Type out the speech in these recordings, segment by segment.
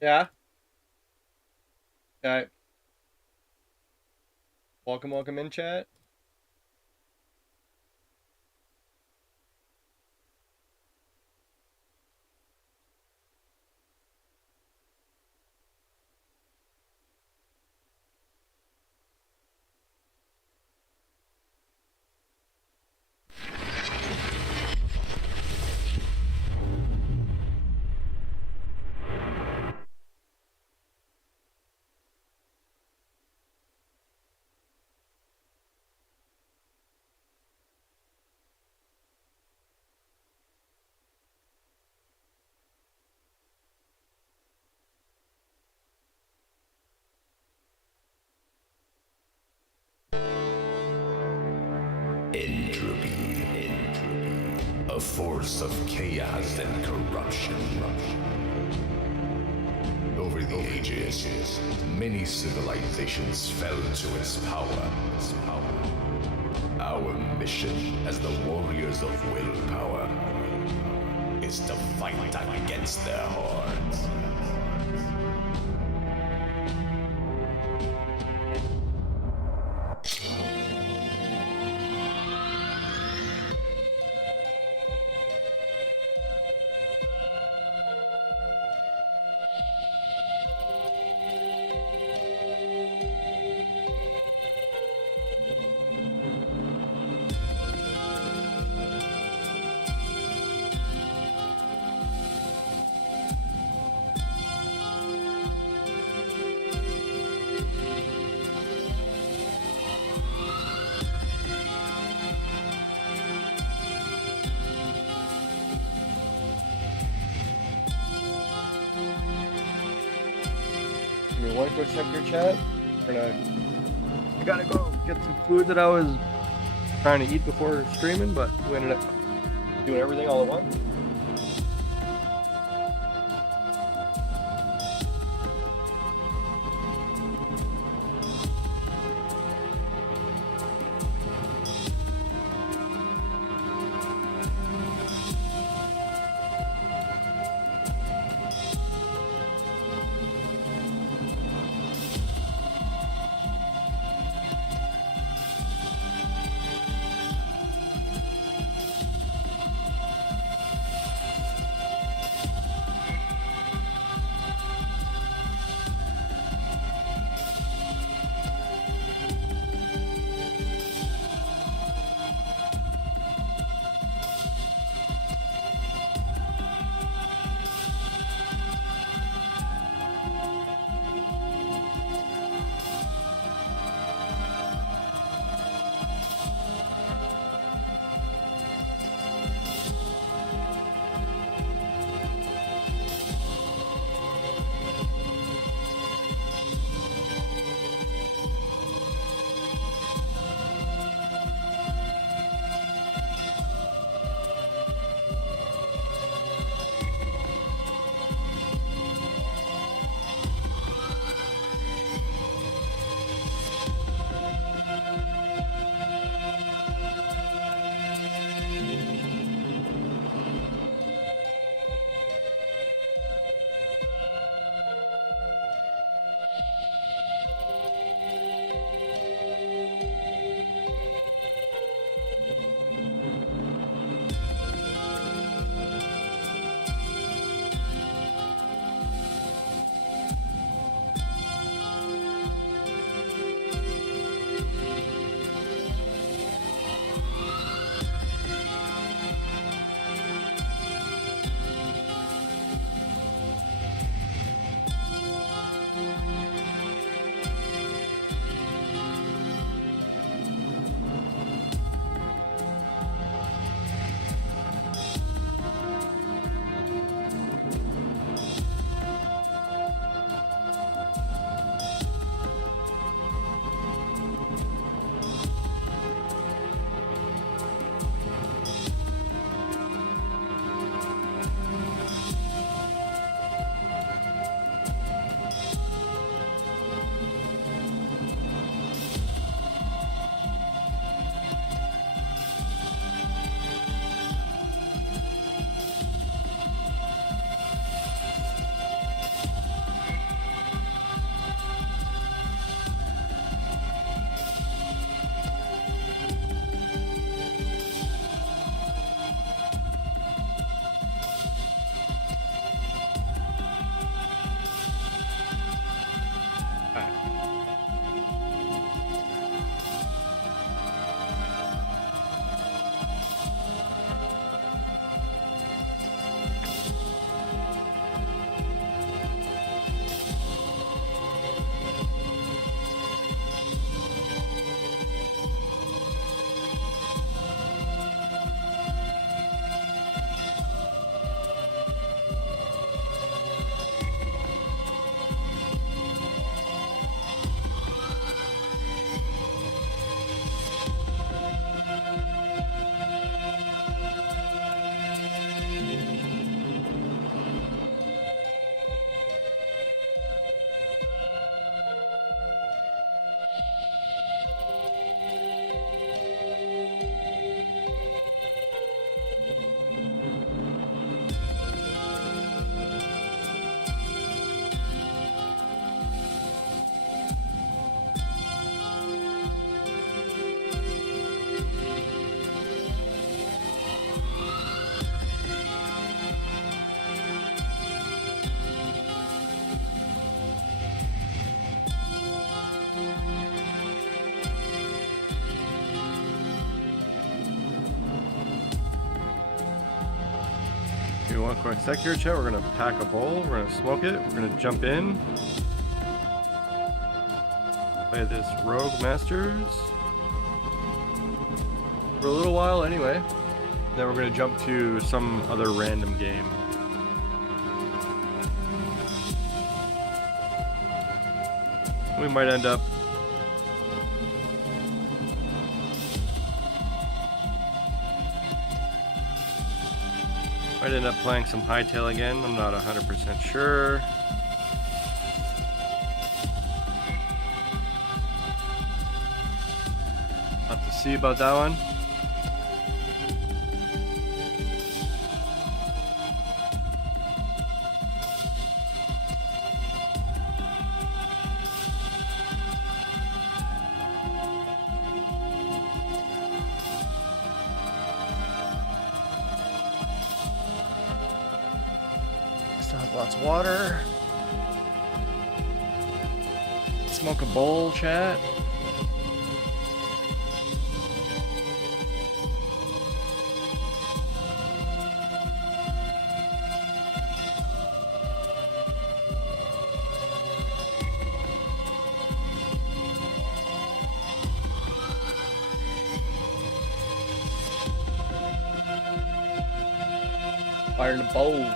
Yeah. Okay. Welcome in, chat. Entropy, a force of chaos and corruption. Over the ages, many civilizations fell to its power. Our mission as the warriors of willpower is to fight against their hordes. Give me one quick second here, chat. I gotta go get some food that I was trying to eat before streaming, but we ended up doing everything all at once. do one quick sec here, chat. We're gonna pack a bowl. We're gonna smoke it. We're gonna jump in. Play this Rogue Masters for a little while anyway. Then we're gonna jump to some other random game. We might end up playing some Hightail again. I'm not 100% sure. Have to see about that one. Lots of water. Smoke a bowl, chat. Fire in the bowls.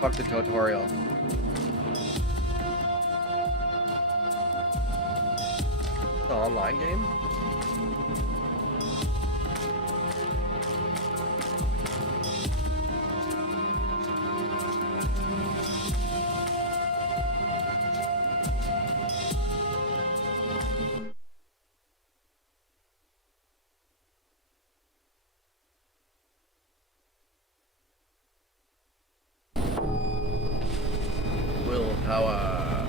Fuck the tutorial. The online game? Willpower.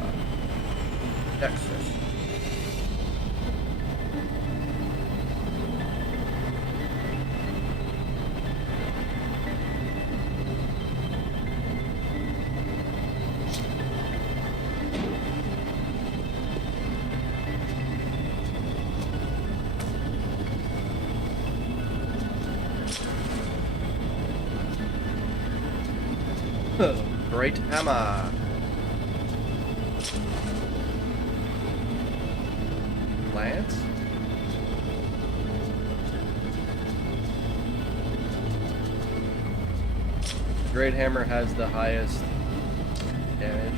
Texas. Great hammer. Lance? Great hammer has the highest damage.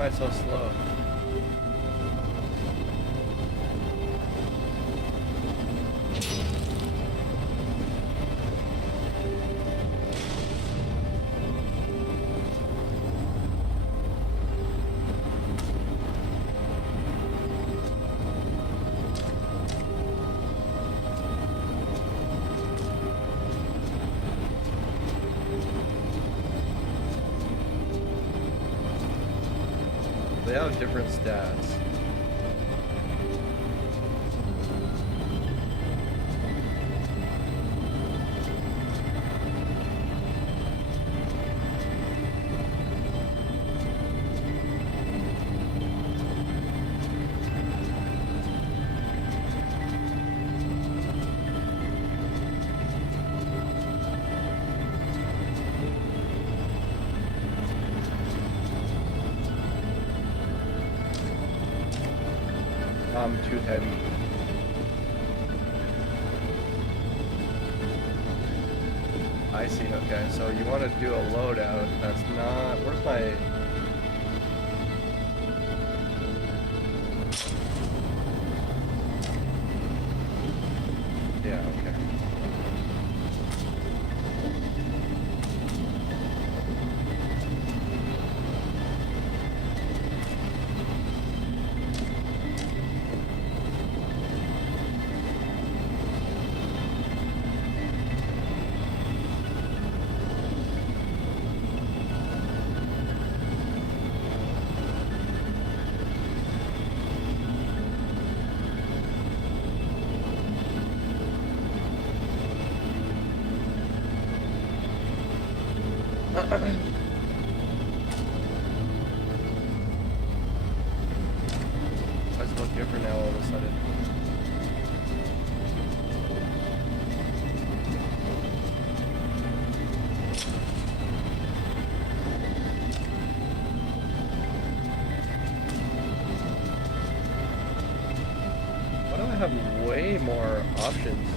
Why am I so slow? They have different stats. I'm too heavy. I see, okay, so you want to do a loadout. That's not, where's my... Yeah, okay. Why does it look different now all of a sudden? Why do I have way more options?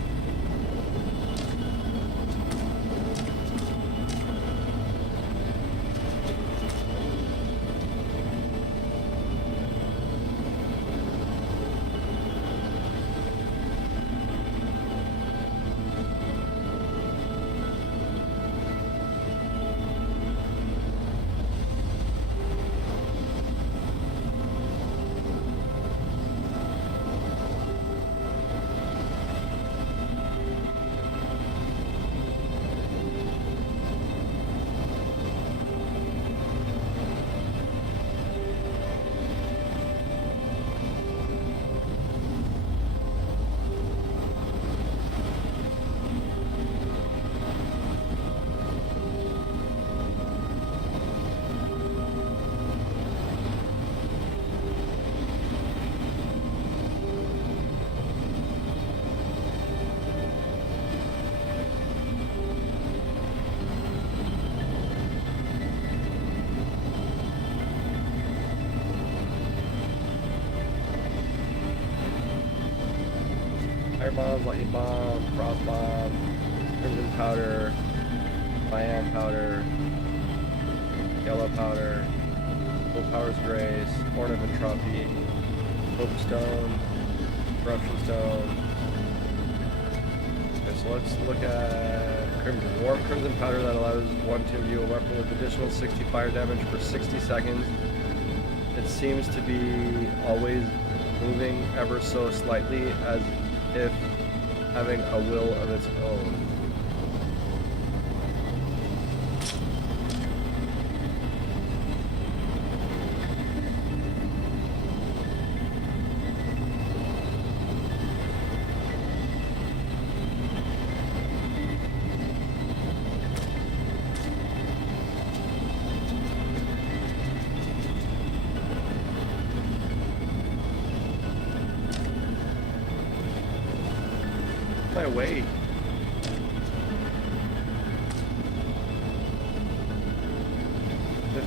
Fire bombs, lightning bomb, frost bomb, crimson powder, cyan powder, yellow powder, full powers grace, horn of entropy, hope stone, corruption stone. Okay, so let's look at crimson. Warm crimson powder that allows one to imbue a weapon with additional 60 fire damage for 60 seconds. It seems to be always moving ever so slightly, as if having a will of its own. My weight.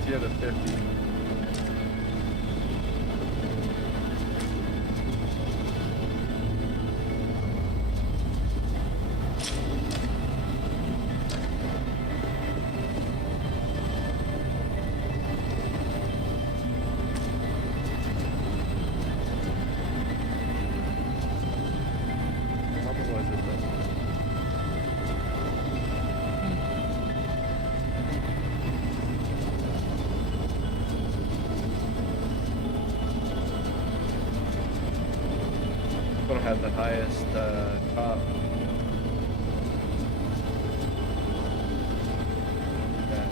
Out of 50. Gonna have the highest top. Yeah.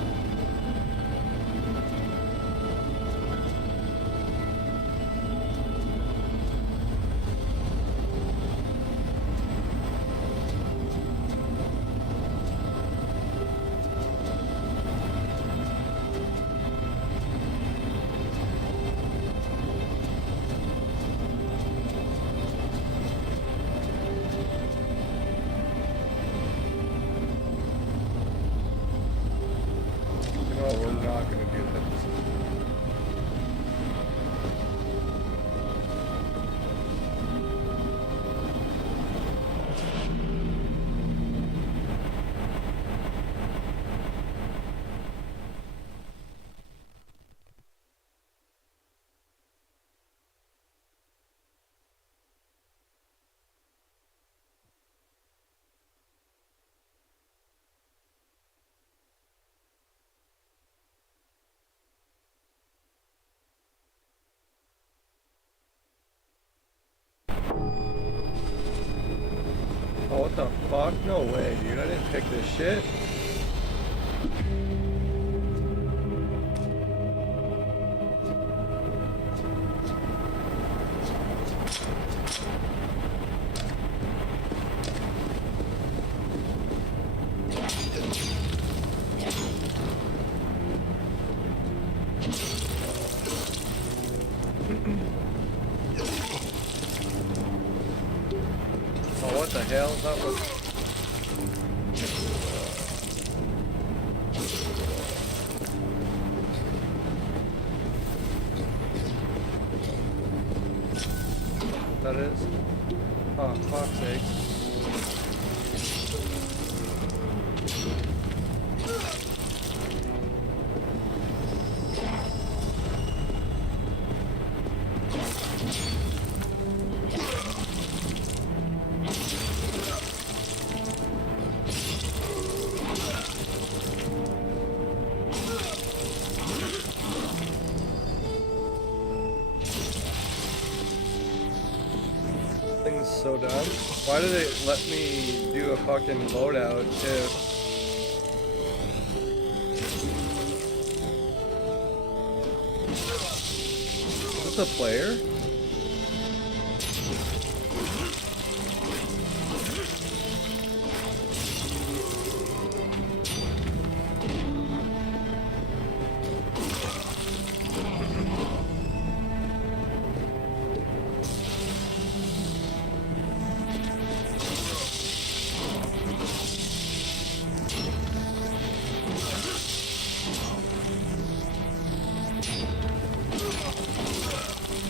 No, we're not gonna do this. What the fuck? No way, dude. I didn't pick this shit. Oh, what the hell? That was... That is? Oh, fuck's sake. Thing's so dumb. Why do they let me do a fucking loadout if... Is this a player?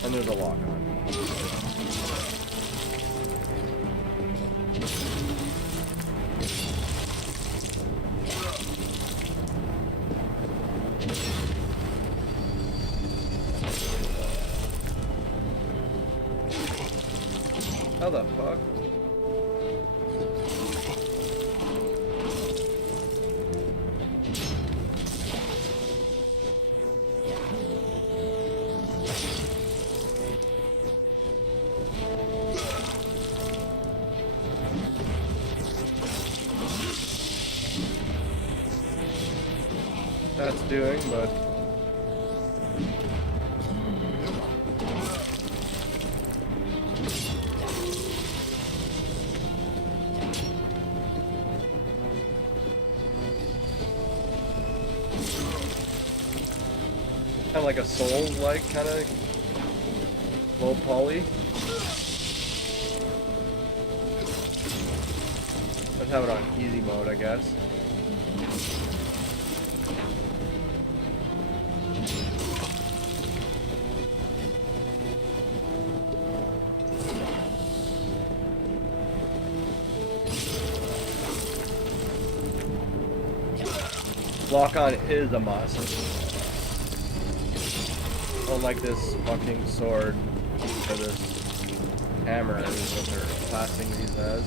And there's a lock on. How the fuck? That's doing, but kind of like a Souls-like kind of low poly. Let's have it on easy mode, I guess. Lock on is a must. Unlike this fucking sword or this hammer is what they're classing these as.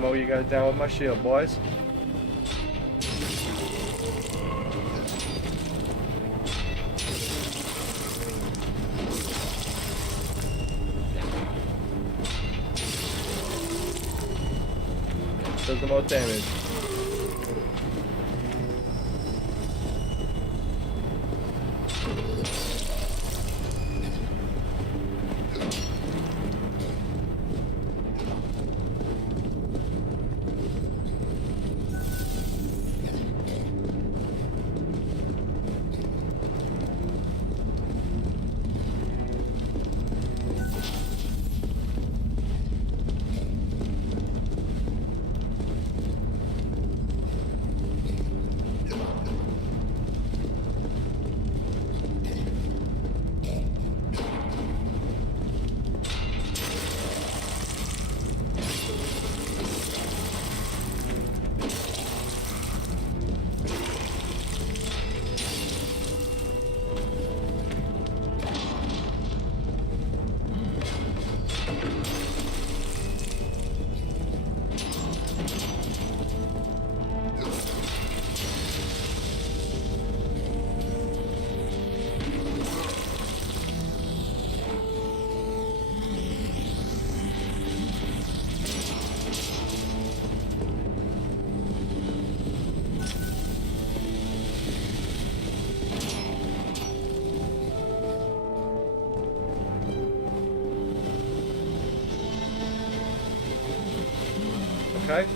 mow you guys down with my shield, boys. Does the most damage. Okay.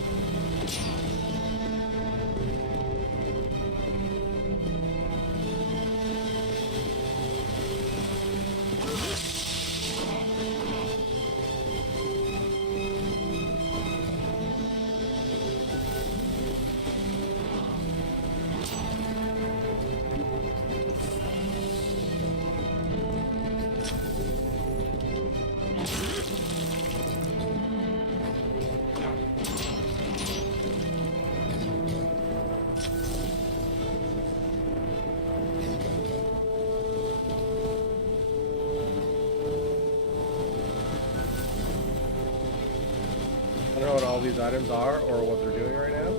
I don't know what all these items are or what they're doing right now.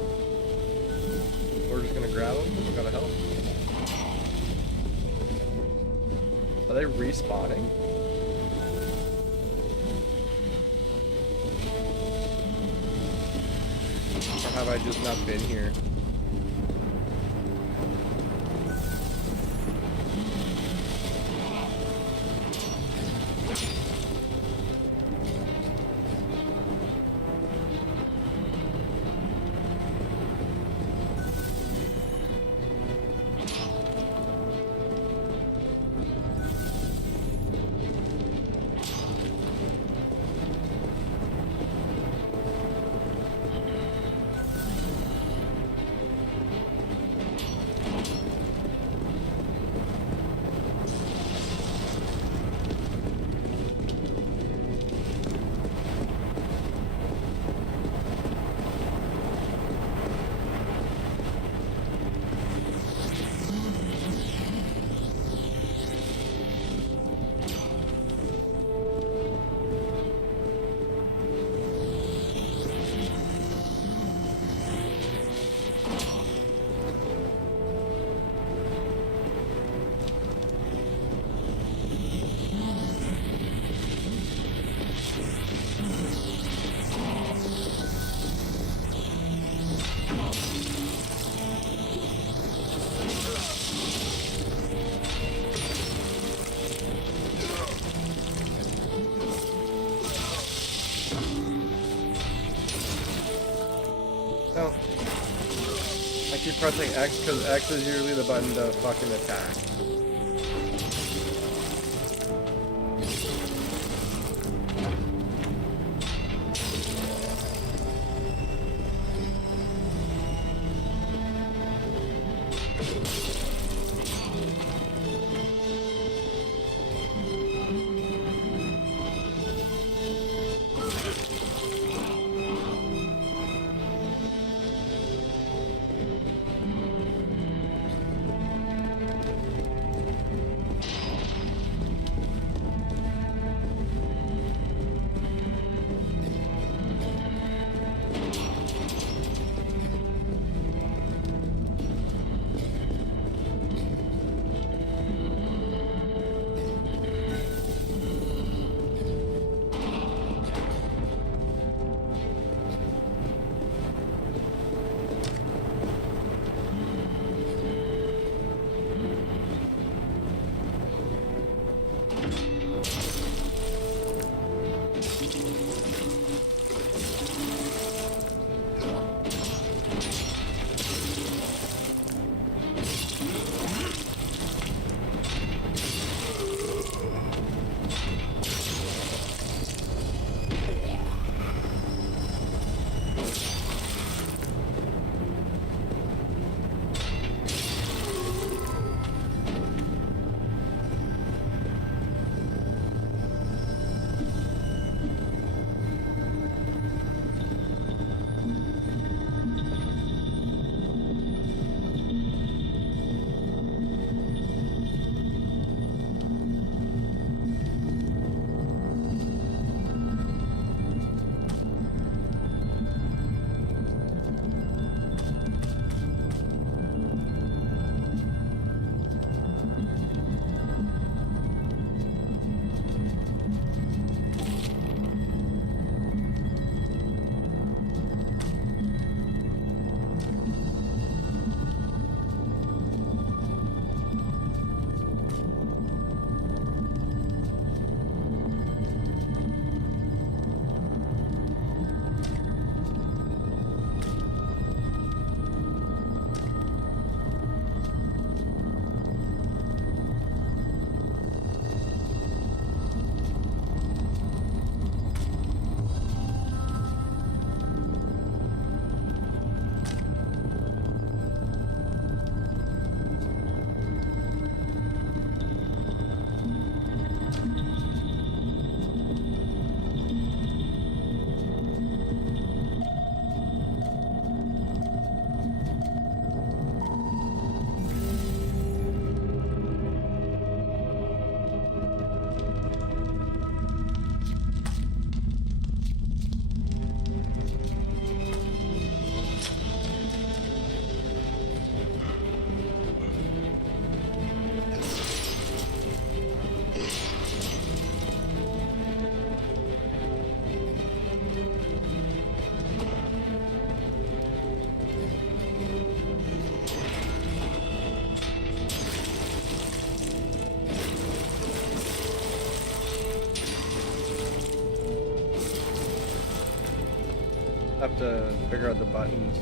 We're just gonna grab them. We gotta help. Are they respawning? Or have I just not been here? No. I keep pressing X because X is usually the button to fucking attack. have to figure out the buttons.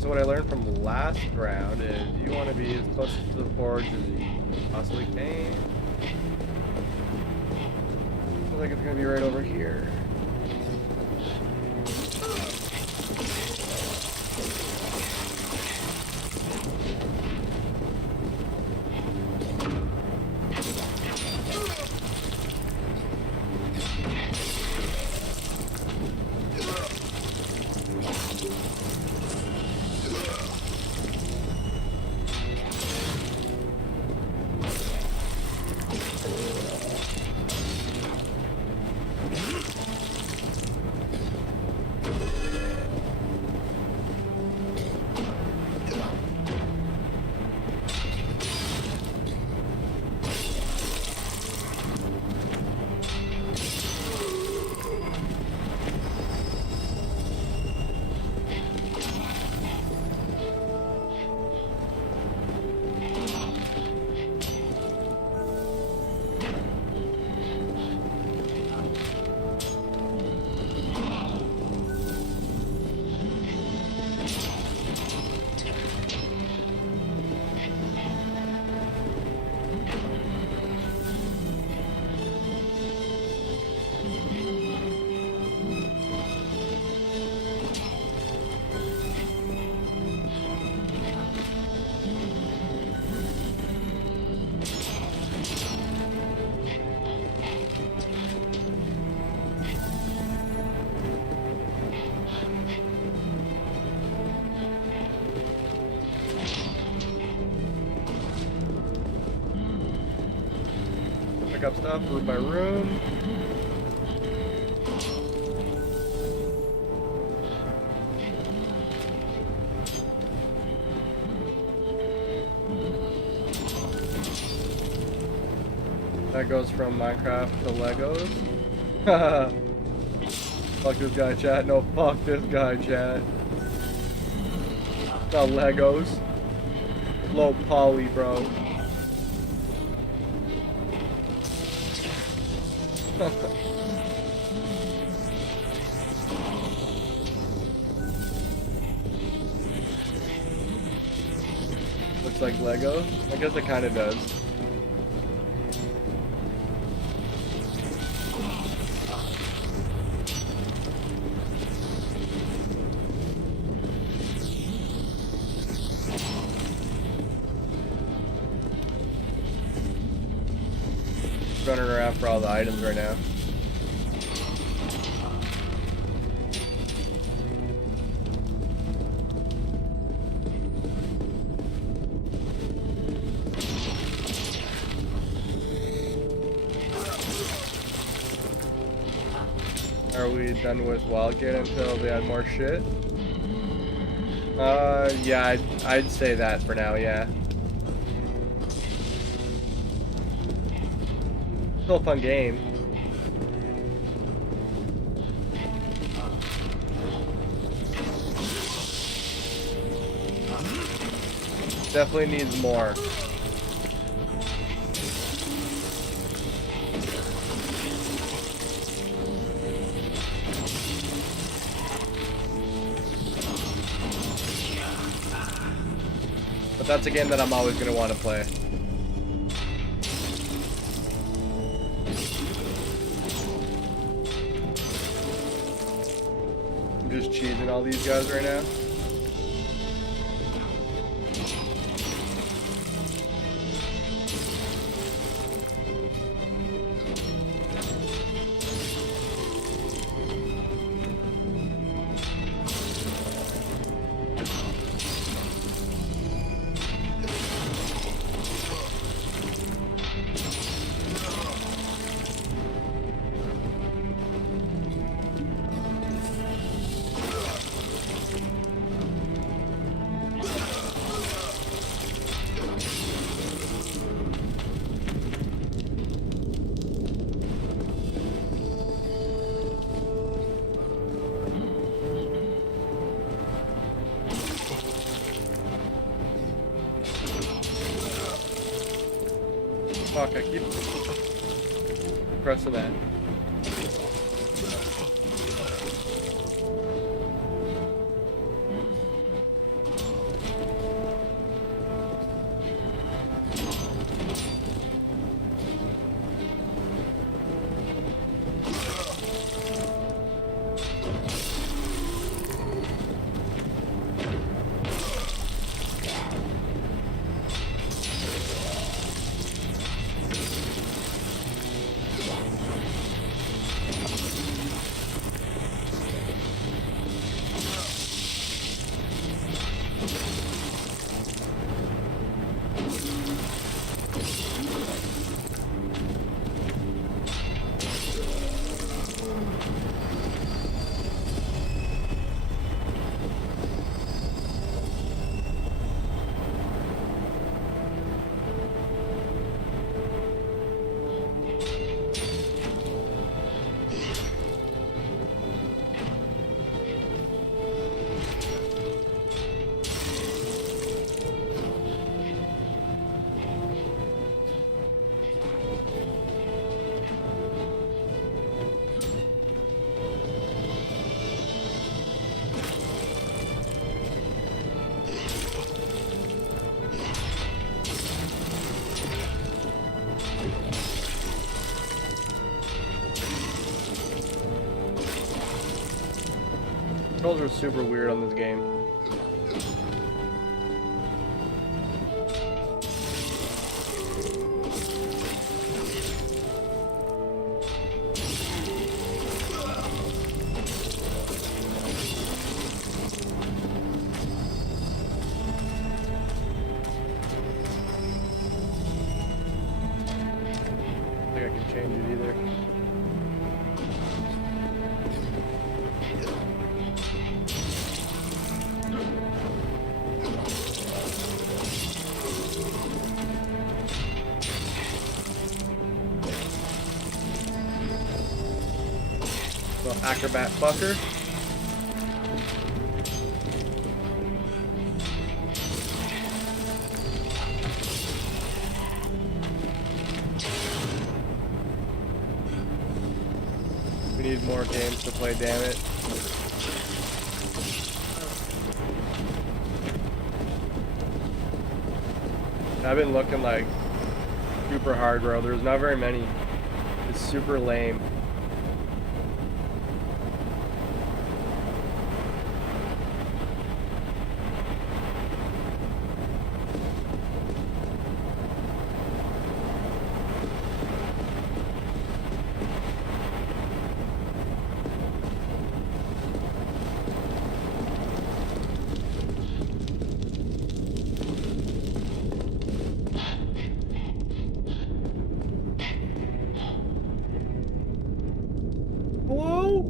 So what I learned from last round is you want to be as close to the forge as you possibly can. Looks like it's going to be right over here. Pick up stuff room by room. That goes from Minecraft to Legos. Fuck this guy, chat. No, fuck this guy, chat. Not Legos. Low poly, bro. Looks like Lego. I guess it kind of does. Running around for all the items right now. Are we done with Wildgate until they add more shit? Yeah, I'd say that for now, yeah. Still a fun game. Definitely needs more. But that's a game that I'm always going to want to play. I'm just cheesing all these guys right now. Fuck, I keep pressing that. Controls are super weird on this game. I think I can change it either. Little acrobat fucker. We need more games to play, damn it. I've been looking like super hard, bro. There's not very many. It's super lame. Hello?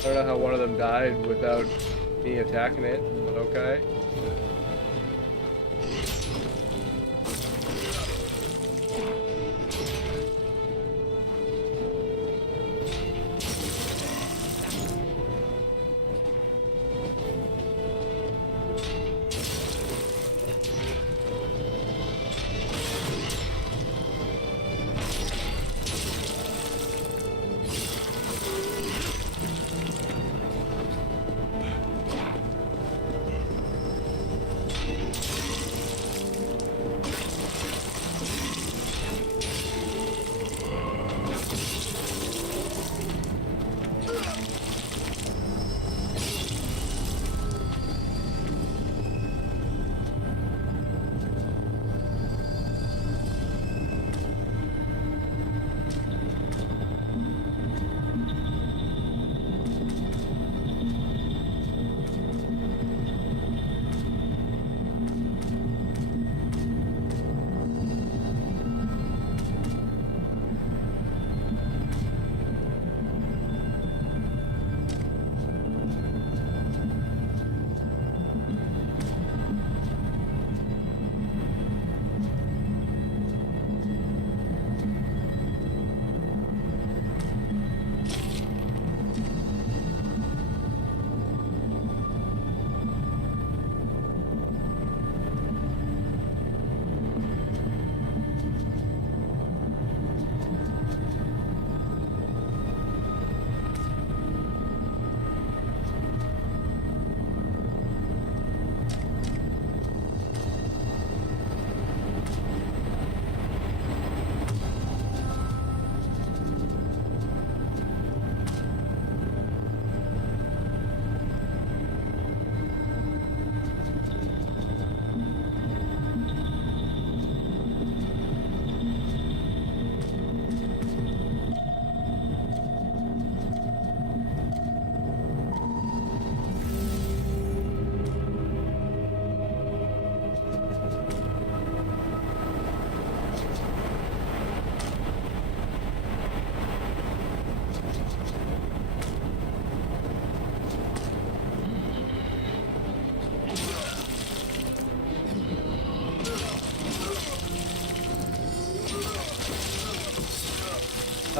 I don't know how one of them died without me attacking it, but okay.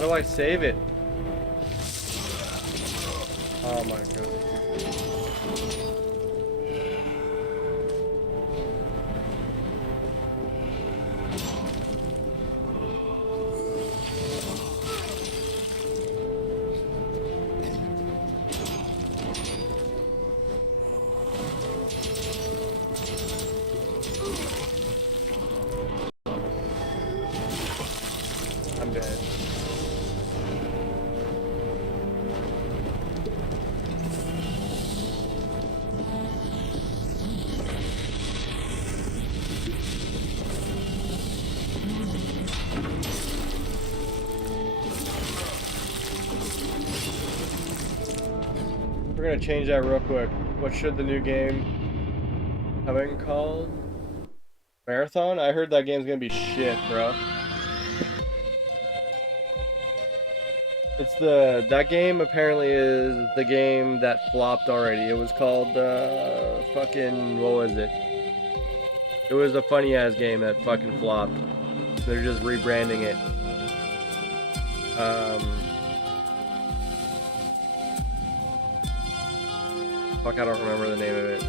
How do I save it? Oh my god. I'm dead. We're gonna change that real quick. What should the new game coming called? Marathon? I heard that game's gonna be shit, bro. It's that game apparently is the game that flopped already. It was called fucking, what was it? It was a funny ass game that fucking flopped. They're just rebranding it. Fuck, I don't remember the name of it.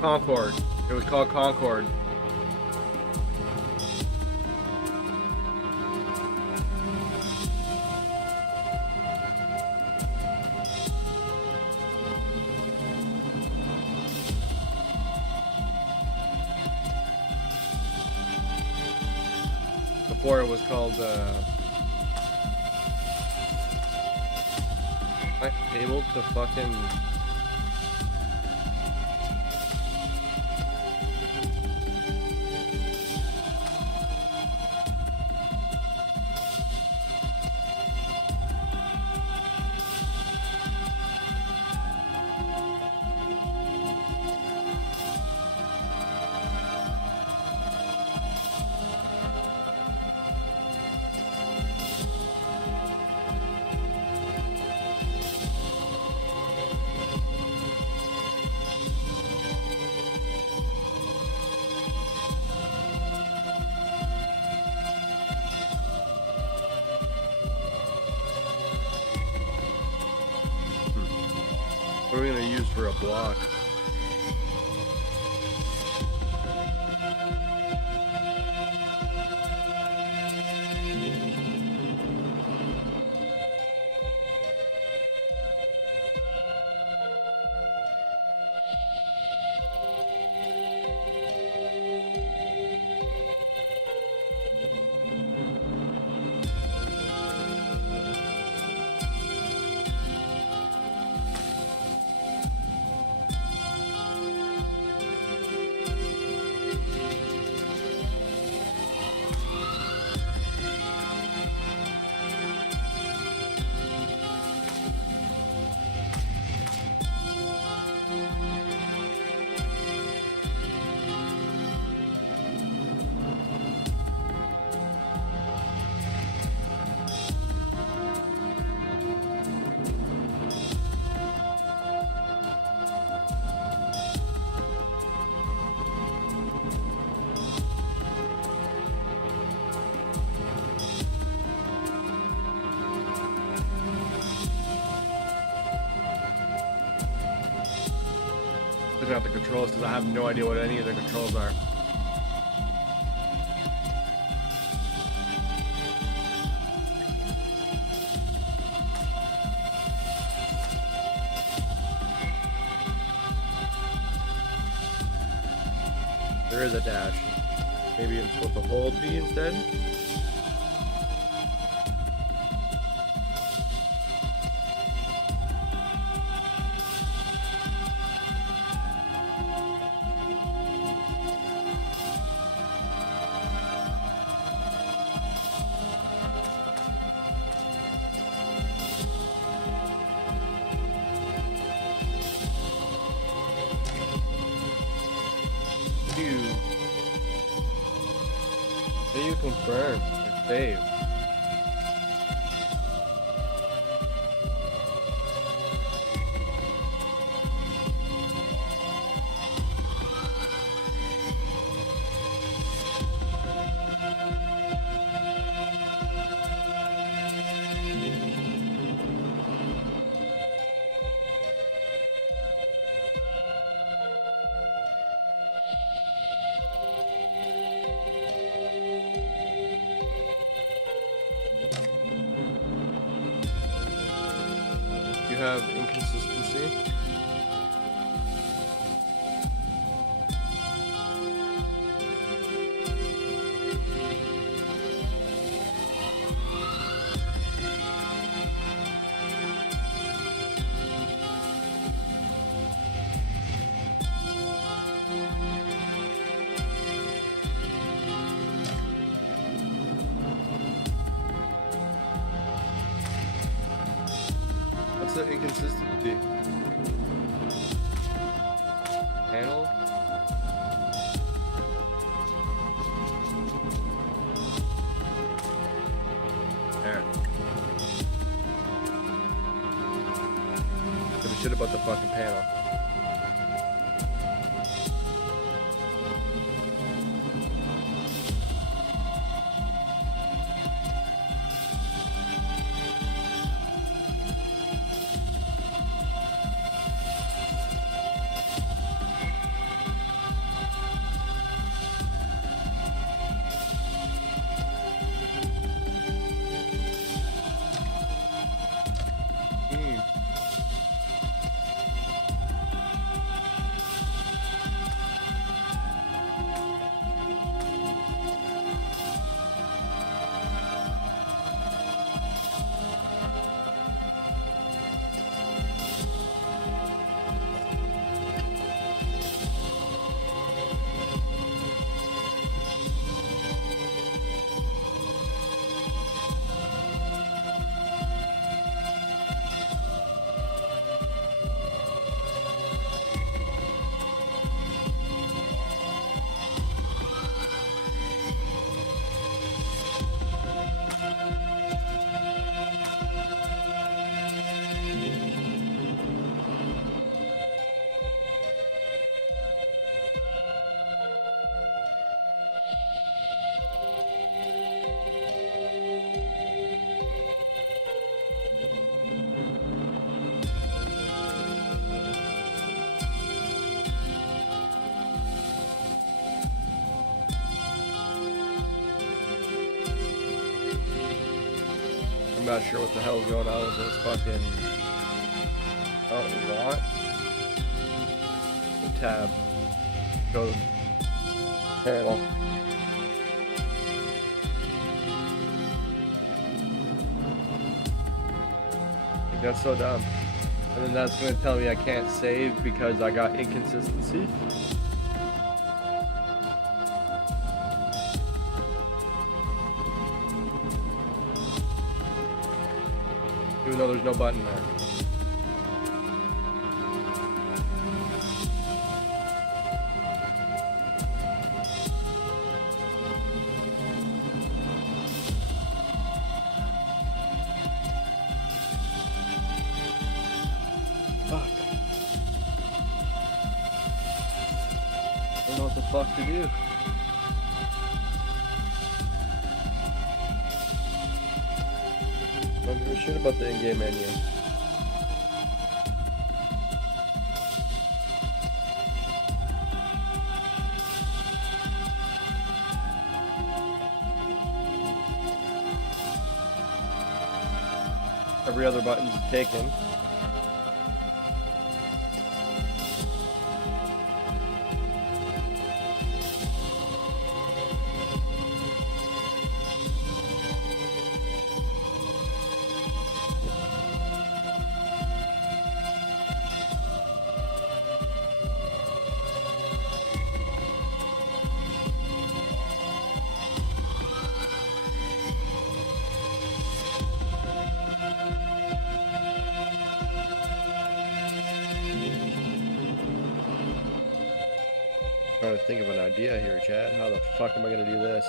Concord. It was called Concord. Before it was called, am I able to fucking... What are we gonna use for a block? Looking at the controls because I have no idea what any of the controls are. There is a dash. Maybe I'm supposed to hold B instead? confirm or save. You have inconsistency. What's the inconsistency? Panel? There. Give a shit about the fucking panel. I'm not sure what the hell's going on with this fucking... Oh, want? The tab. Go. Panel. Like, that's so dumb. And then that's going to tell me I can't save because I got inconsistency. Even though there's no button there. Fuck. I don't know what the fuck to do. I don't give a shit about the in-game menu. Every other button's taken. Trying to think of an idea here, Chad. How the fuck am I gonna do this?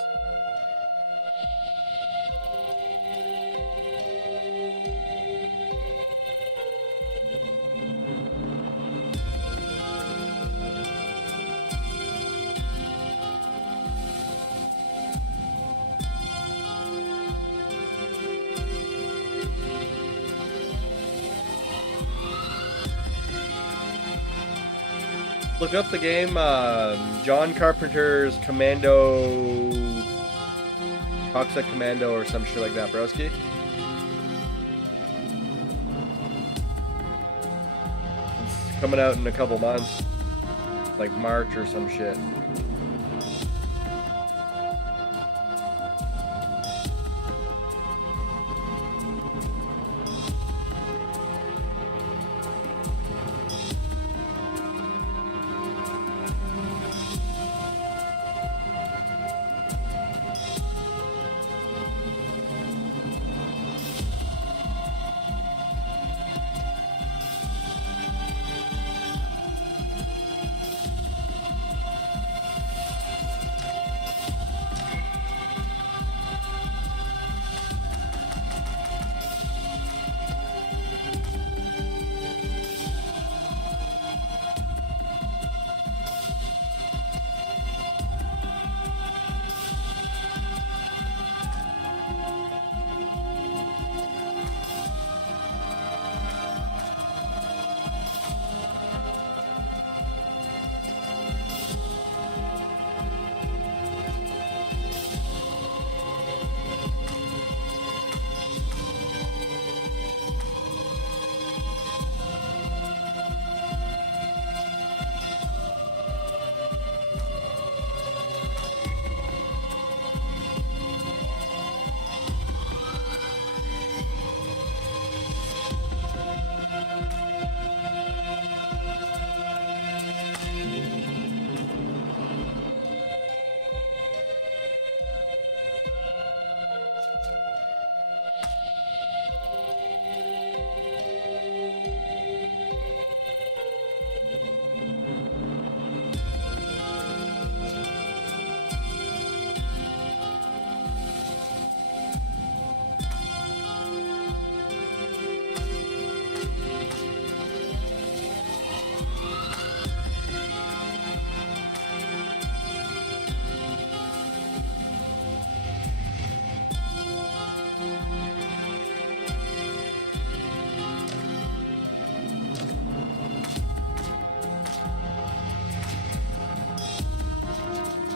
Look up the game, John Carpenter's Commando, Toxic Commando, or some shit like that, broski. It's coming out in a couple months, like March or some shit.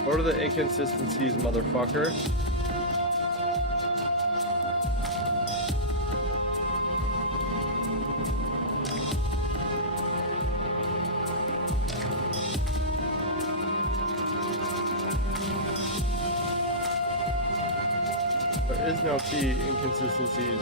What are the inconsistencies, motherfucker? There is no key inconsistencies.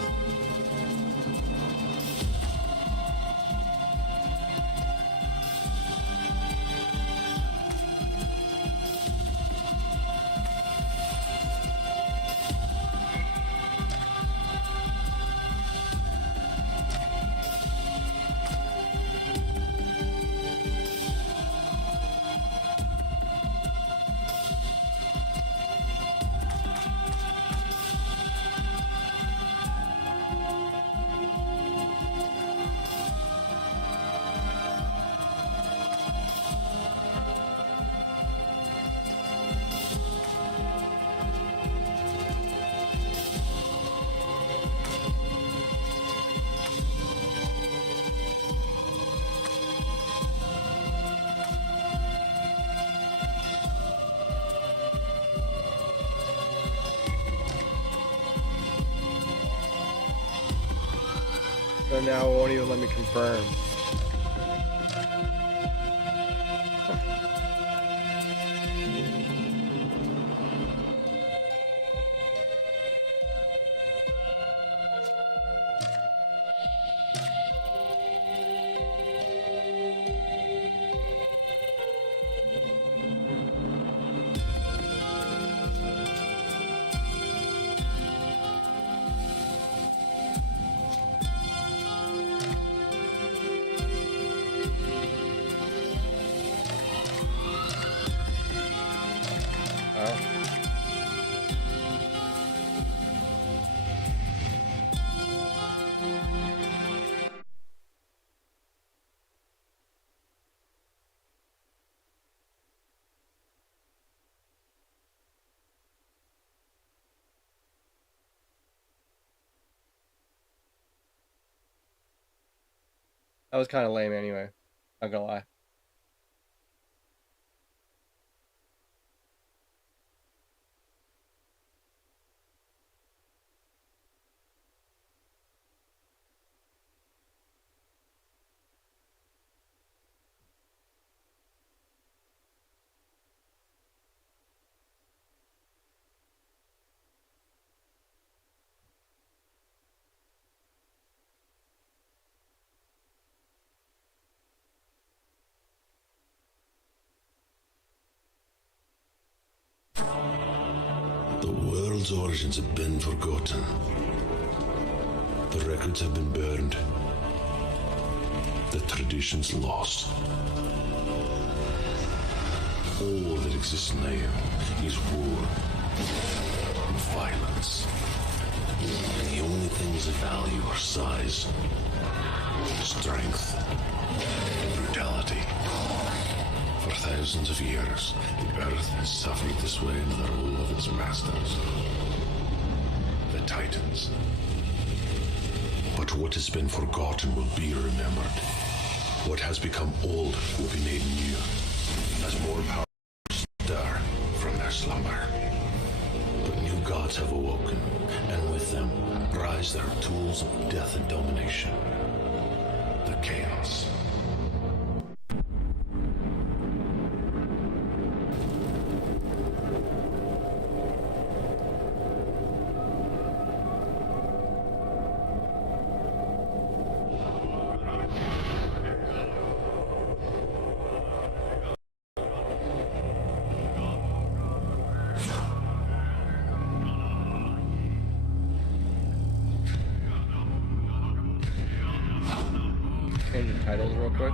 So now it won't even let me confirm. That was kind of lame anyway. Not gonna lie. world's origins have been forgotten. The records have been burned. The traditions lost. All that exists now is war and violence. And the only things of value are size, strength, and brutality. For thousands of years, the Earth has suffered this way in the rule of its masters, the Titans. But what has been forgotten will be remembered. What has become old will be made new, as more power stir from their slumber. But new gods have awoken, and with them rise their tools of death and domination. The Chaos. Change the titles real quick.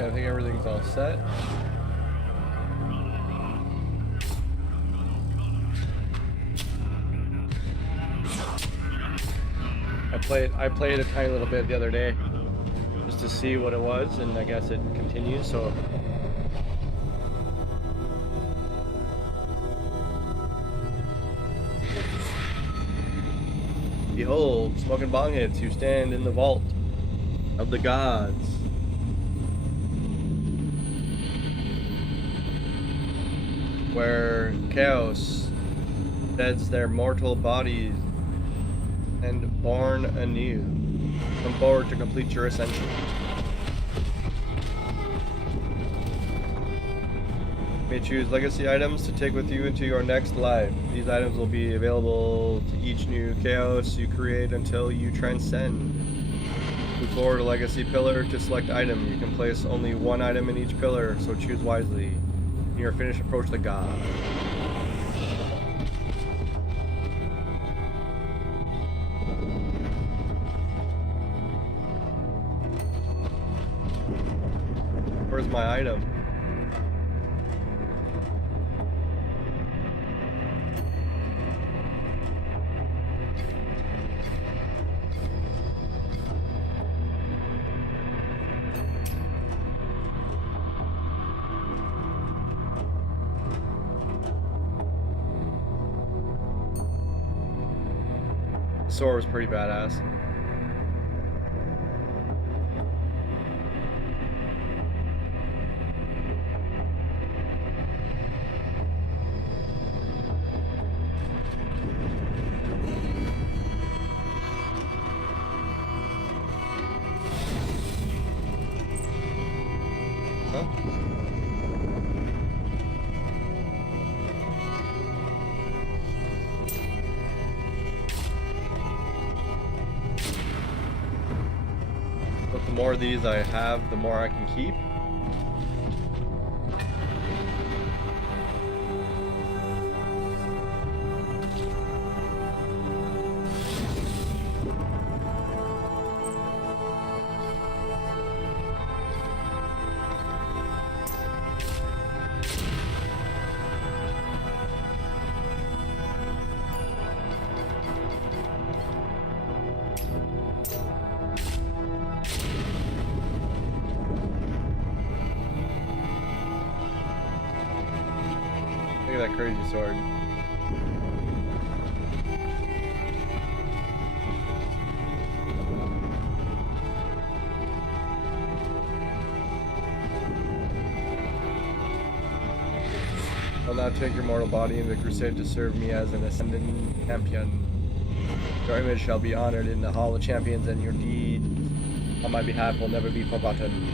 Okay, I think everything's all set. I played a tiny little bit the other day just to see what it was, and I guess it continues, so behold, smoking bong hits who stand in the vault of the gods. Where chaos sheds their mortal bodies and born anew. Come forward to complete your ascension. You may choose legacy items to take with you into your next life. These items will be available to each new chaos you create until you transcend. Move forward a legacy pillar to select item. You can place only one item in each pillar, so choose wisely. When you are finished, approach the god. Where's my item? The sword was pretty badass. Huh? But the more of these I have, the more I can keep. Look at that crazy sword. I'll now take your mortal body in the crusade to serve me as an ascendant champion. Your image shall be honored in the Hall of Champions, and your deeds on my behalf will never be forgotten.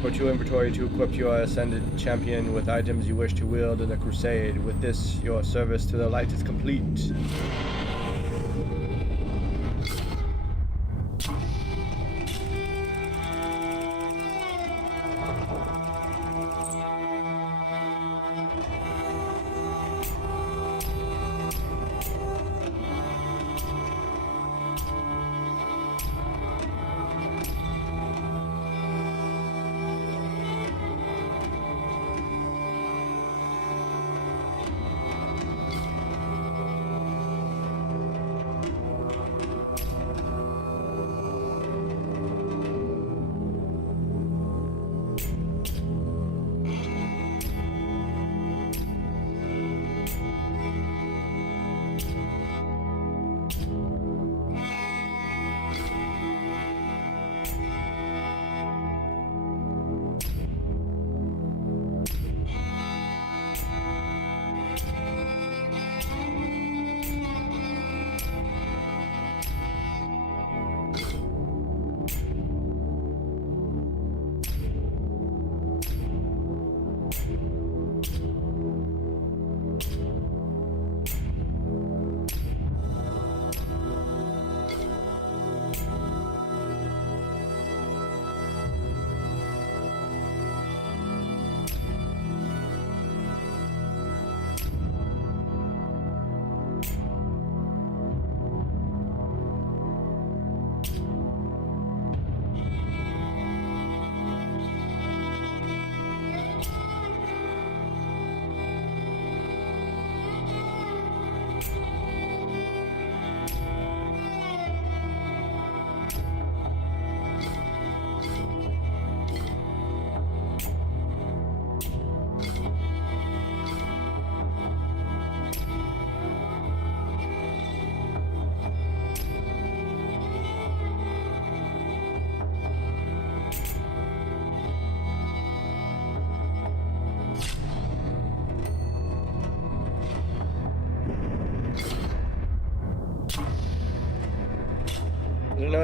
Go to your inventory to equip your ascended champion with items you wish to wield in the crusade. With this, your service to the light is complete.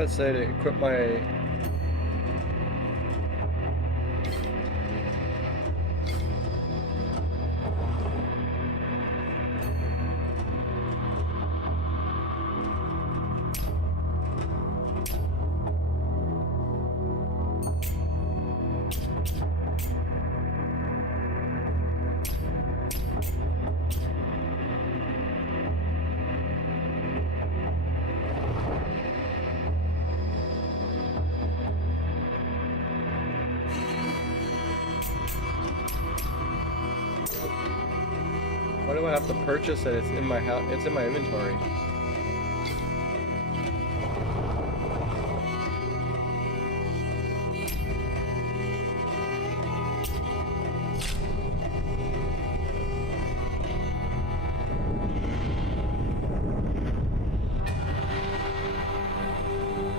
does it say to equip my... Why do I have to purchase it? It's in my house. It's in my inventory.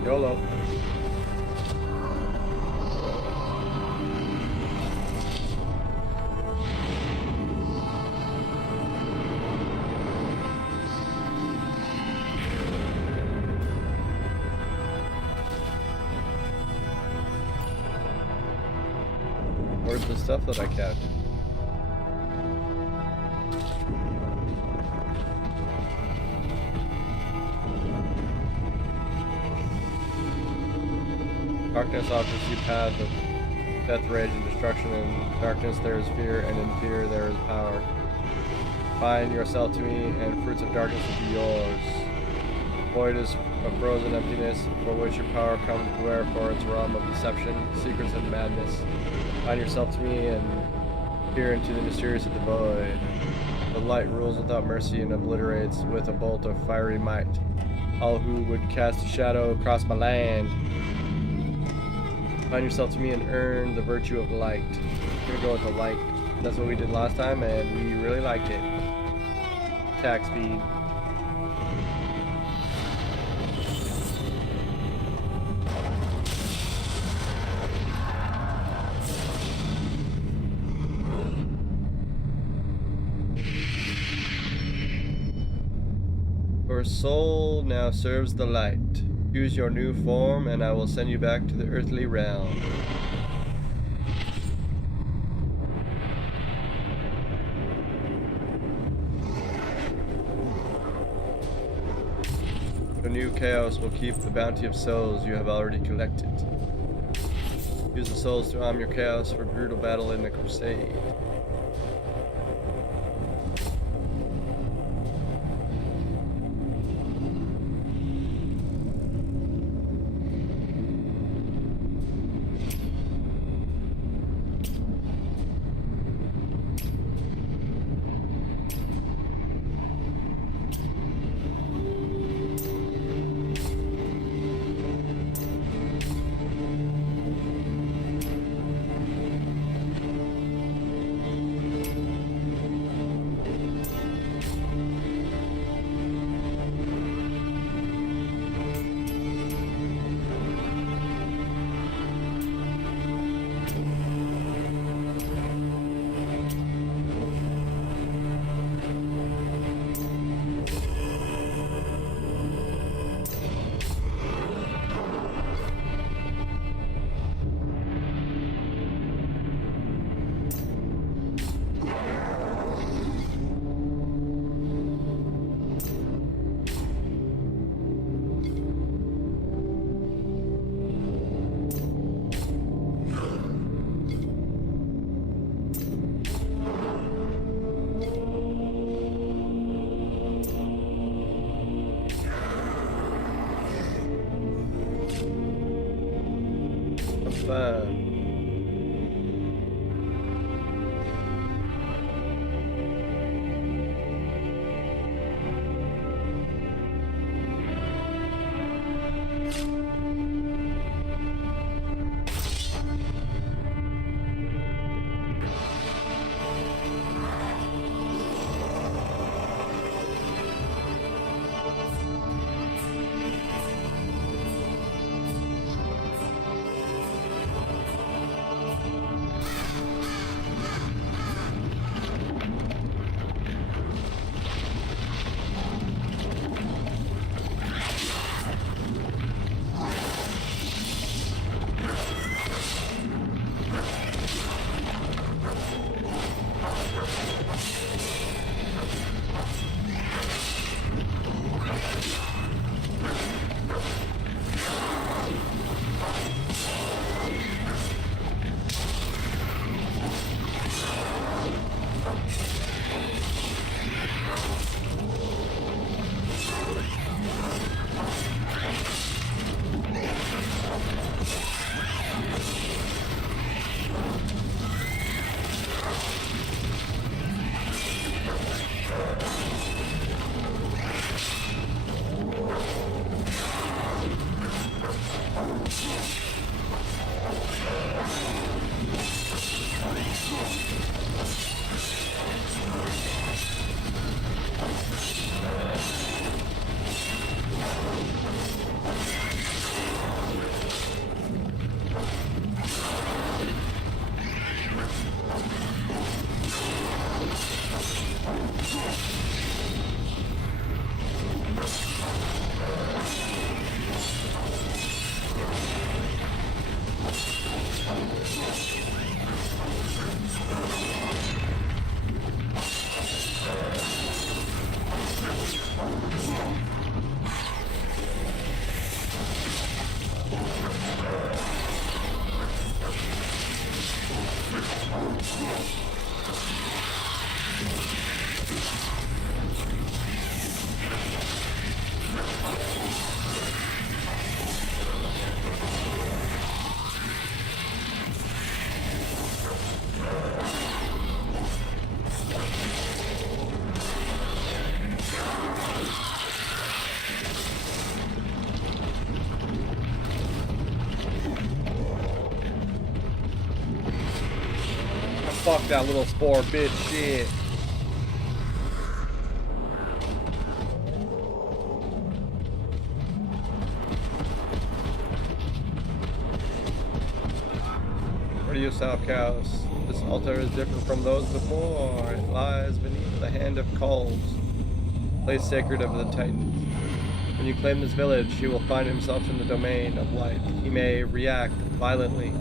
YOLO. Where's the stuff that I kept? Darkness offers you path of death, rage, and destruction. In darkness there is fear, and in fear there is power. Bind yourself to me, and fruits of darkness will be yours. Void is a frozen emptiness, for which your power comes to wear for its realm of deception, secrets, and madness. Bind yourself to me, and peer into the mysterious of the void. The light rules without mercy and obliterates with a bolt of fiery might all who would cast a shadow across my land. Bind yourself to me and earn the virtue of light. I'm gonna go with the light. That's what we did last time, and we really liked it. Attack speed. Your soul now serves the light. Choose your new form, and I will send you back to the earthly realm. The new chaos will keep the bounty of souls you have already collected. Use the souls to arm your chaos for brutal battle in the crusade. Fun. Fuck that little spore bitch shit. Where do you south cows? This altar is different from those before. It lies beneath the hand of Calls, place sacred of the Titans. When you claim this village, he will find himself in the domain of light. He may react violently.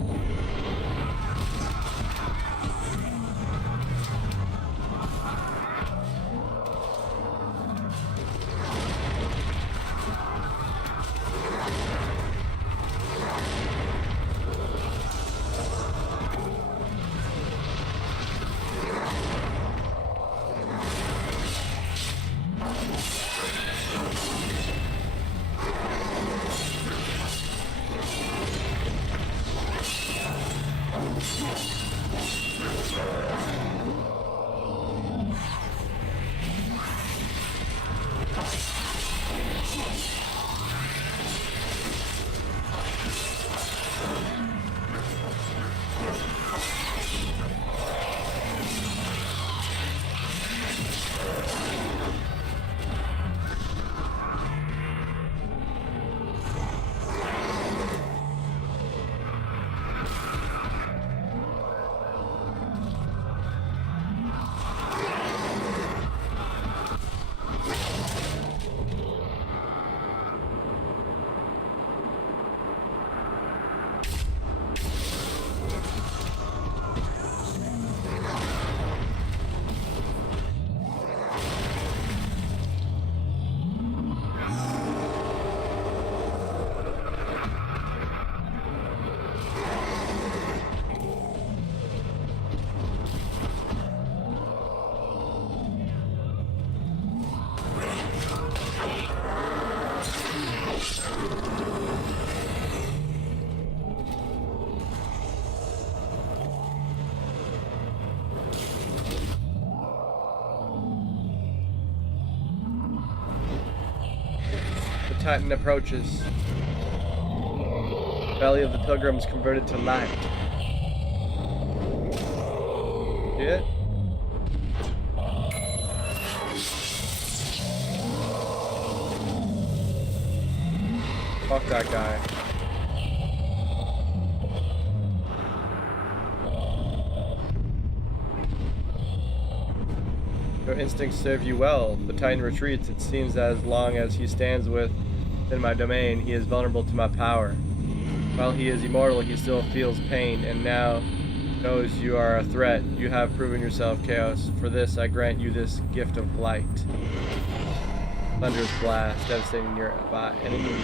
Titan approaches. The belly of the pilgrims converted to light. Yeah. Fuck that guy. Your instincts serve you well. The Titan retreats. It seems that as long as he stands within my domain, he is vulnerable to my power. While he is immortal, he still feels pain, and now knows you are a threat. You have proven yourself, Chaos. For this, I grant you this gift of light. Thunderous blast, devastating nearby enemy.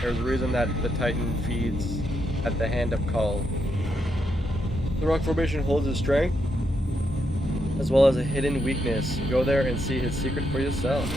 There's a reason that the Titan feeds at the hand of Call. The rock formation holds his strength, as well as a hidden weakness. Go there and see his secret for yourself.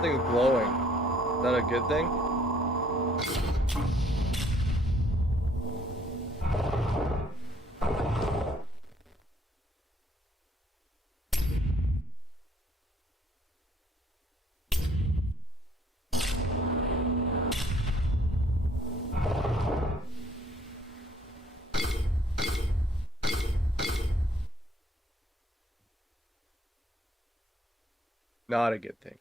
Thing is glowing. Is that a good thing? Not a good thing.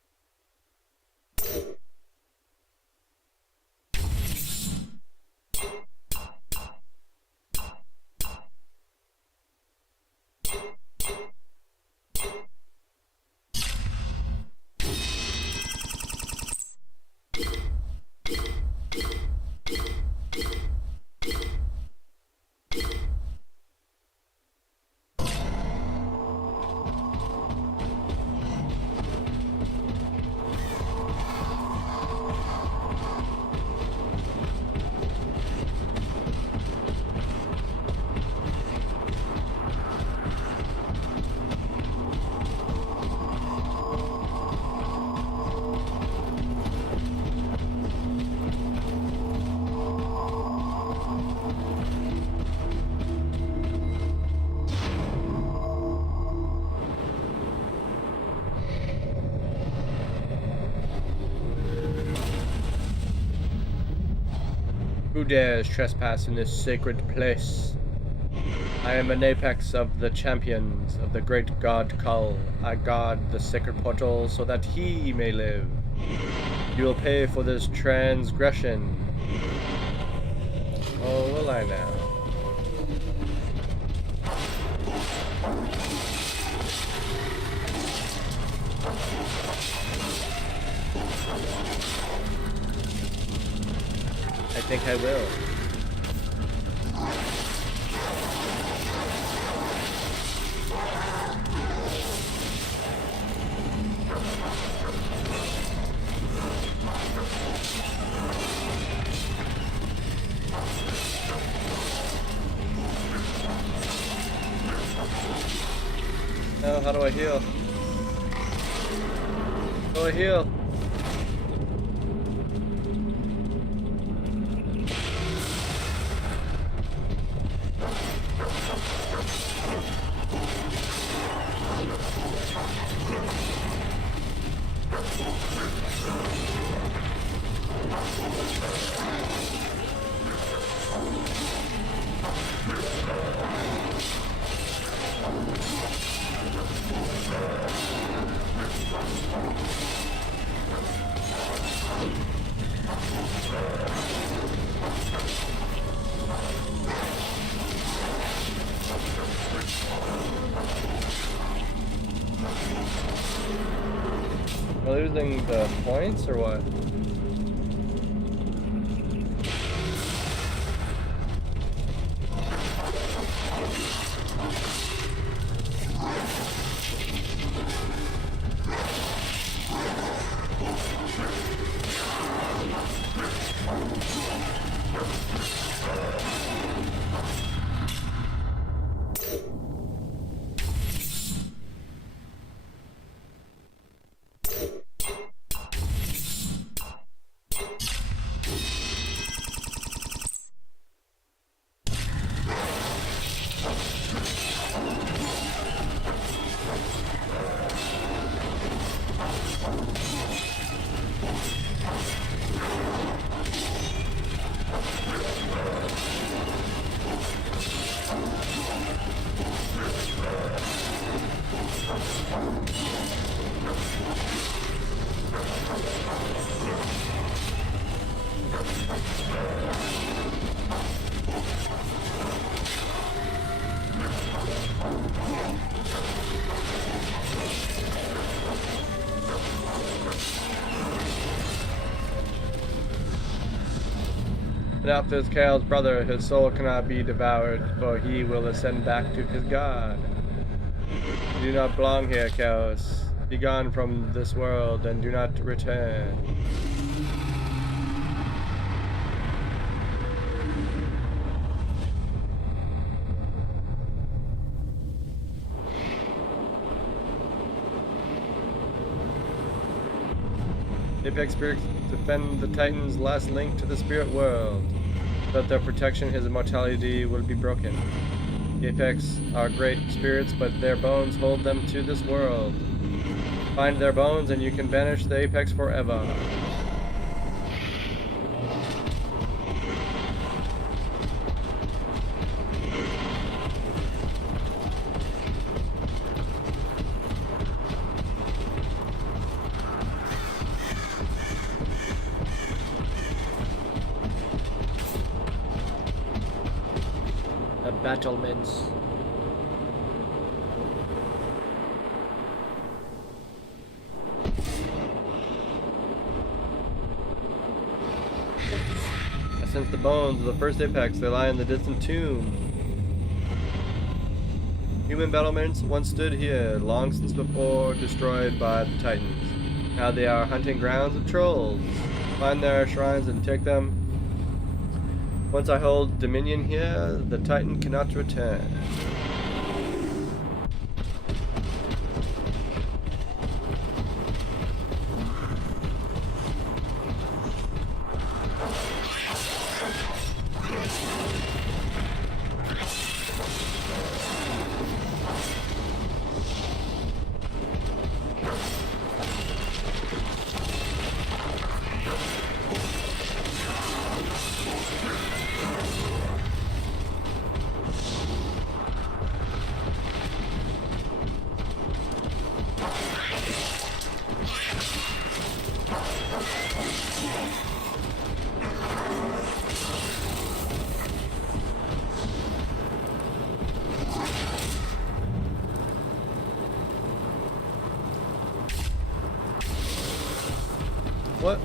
Who dares trespass in this sacred place? I am an apex of the champions of the great god Kull. I guard the sacred portal so that he may live. You will pay for this transgression. Oh, will I now? I think I will. Oh, how do I heal? How do I heal? Am I losing the points or what? And after his Kael's brother, his soul cannot be devoured, for he will ascend back to his god. You do not belong here, Chaos. Be gone from this world and do not return. Apex spirits defend the Titan's last link to the spirit world. Without their protection, his immortality will be broken. The Apex are great spirits, but their bones hold them to this world. Find their bones and you can banish the Apex forever. battlements. I sense the bones of the first apex. They lie in the distant tomb. Human battlements once stood here, long since before destroyed by the Titans. Now they are hunting grounds of trolls. Find their shrines and take them. Once I hold dominion here, the Titan cannot return. What?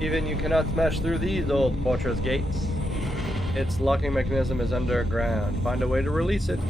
Even you cannot smash through these old fortress gates. Its locking mechanism is underground. Find a way to release it.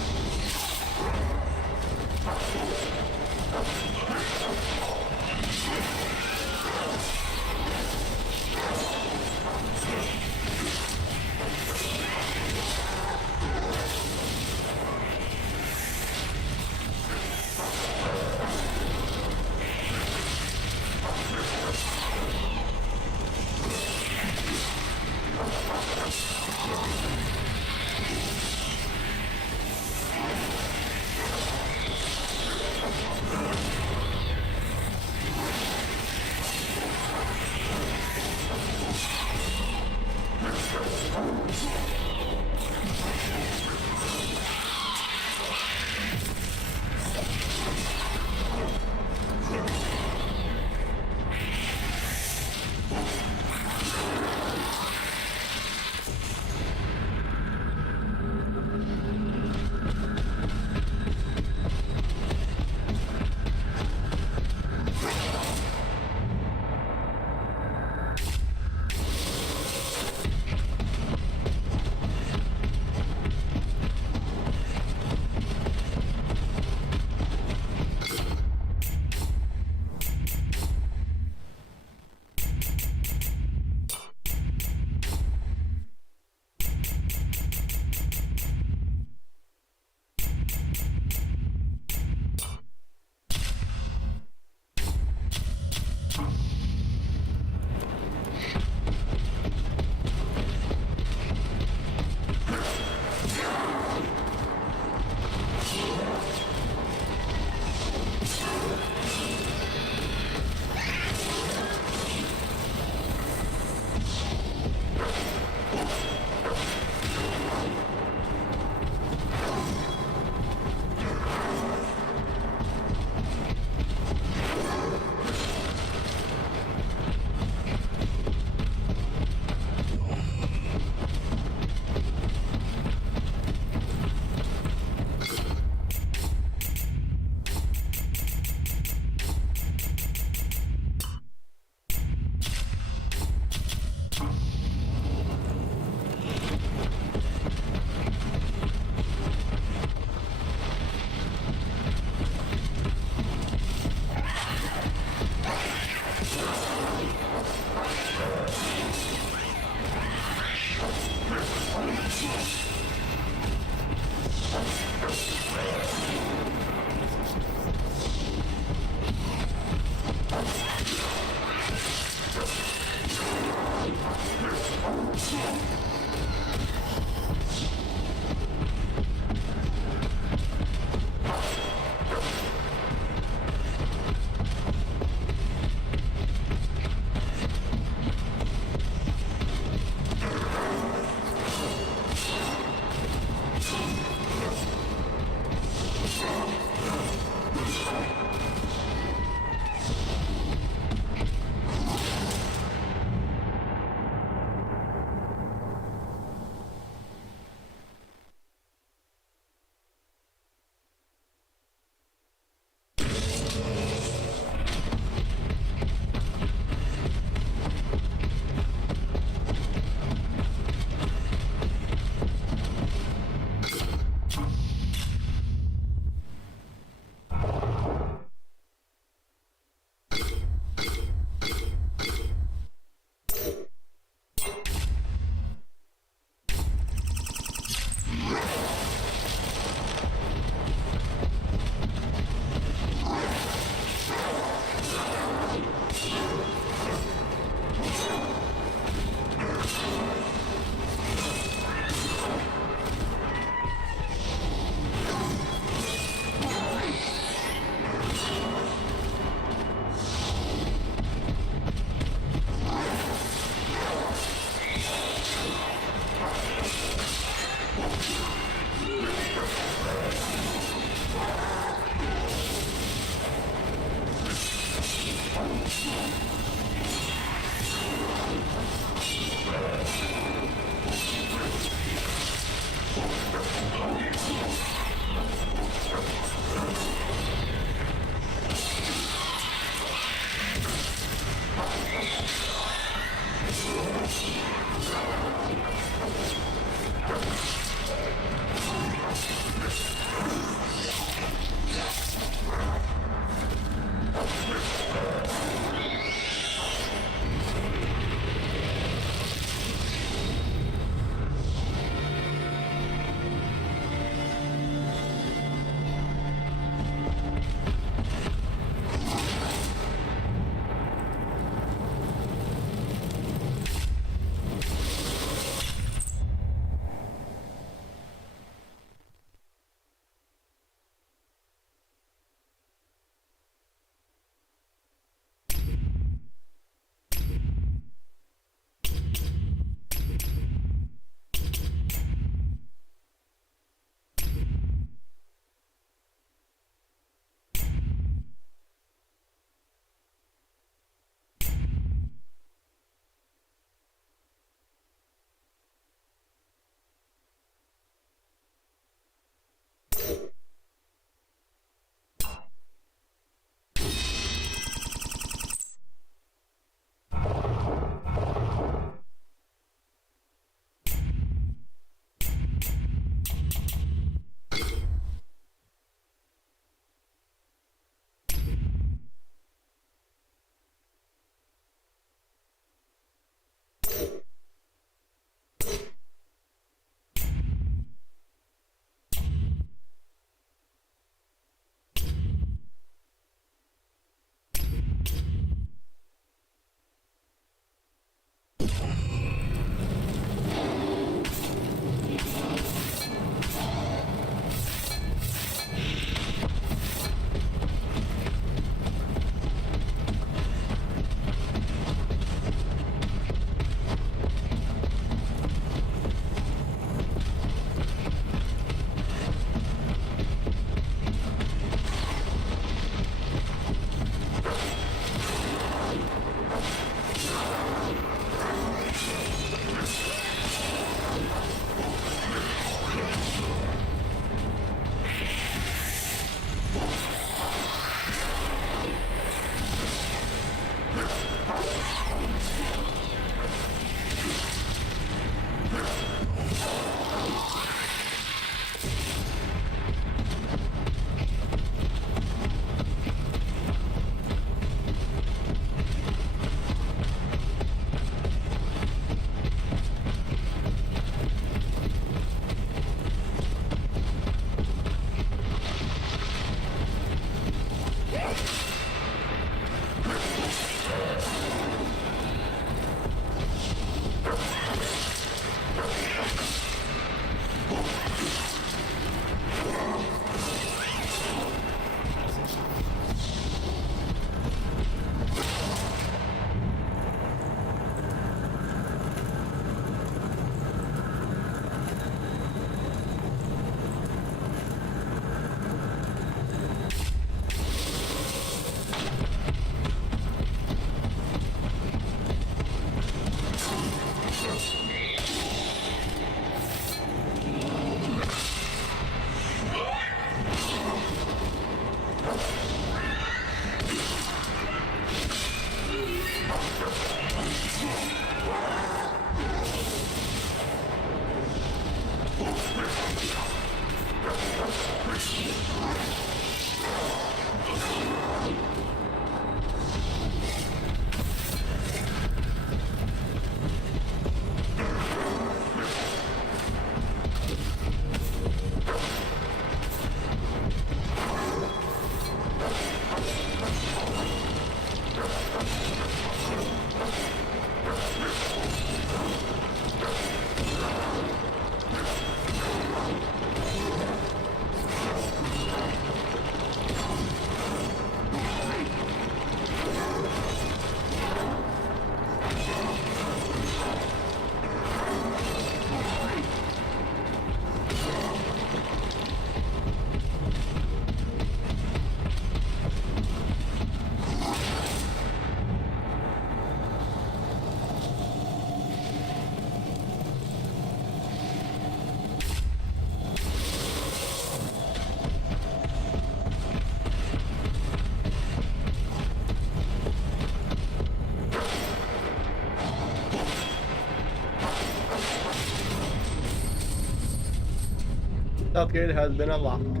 stealth gate has been unlocked.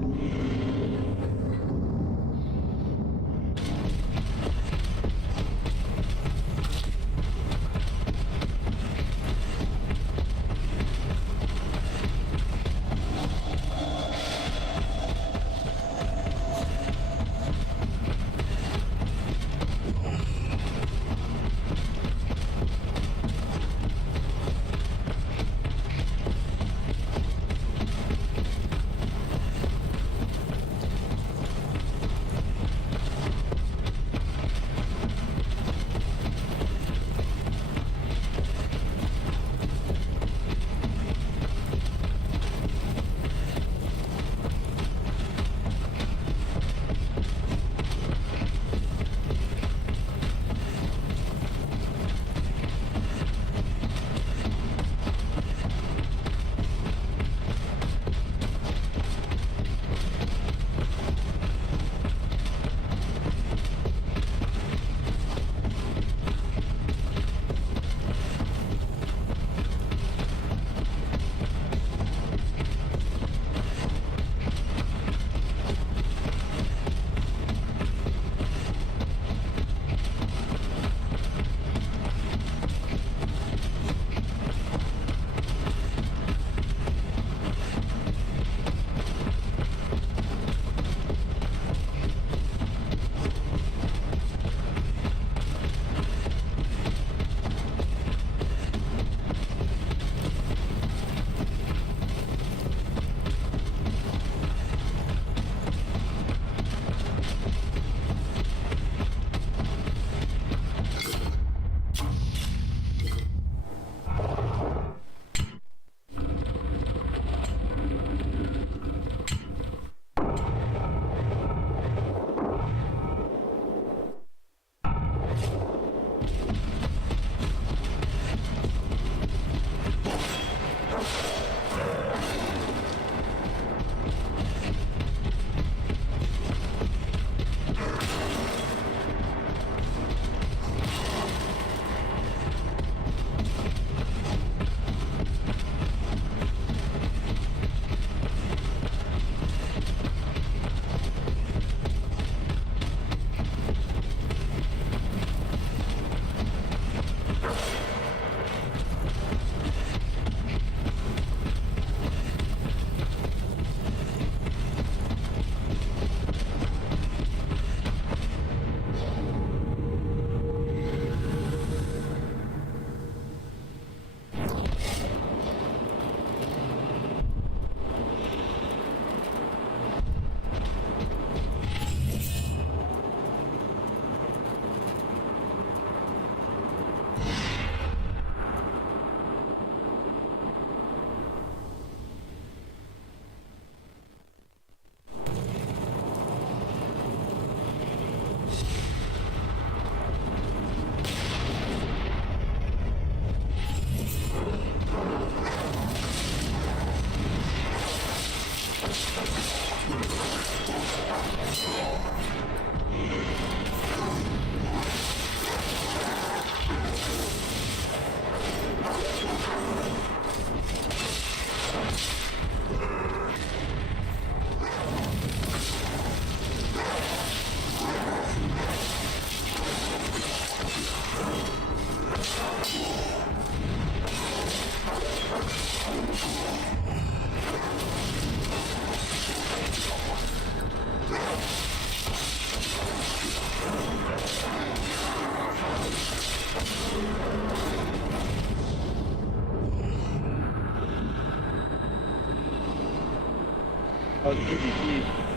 Oh, the PvP.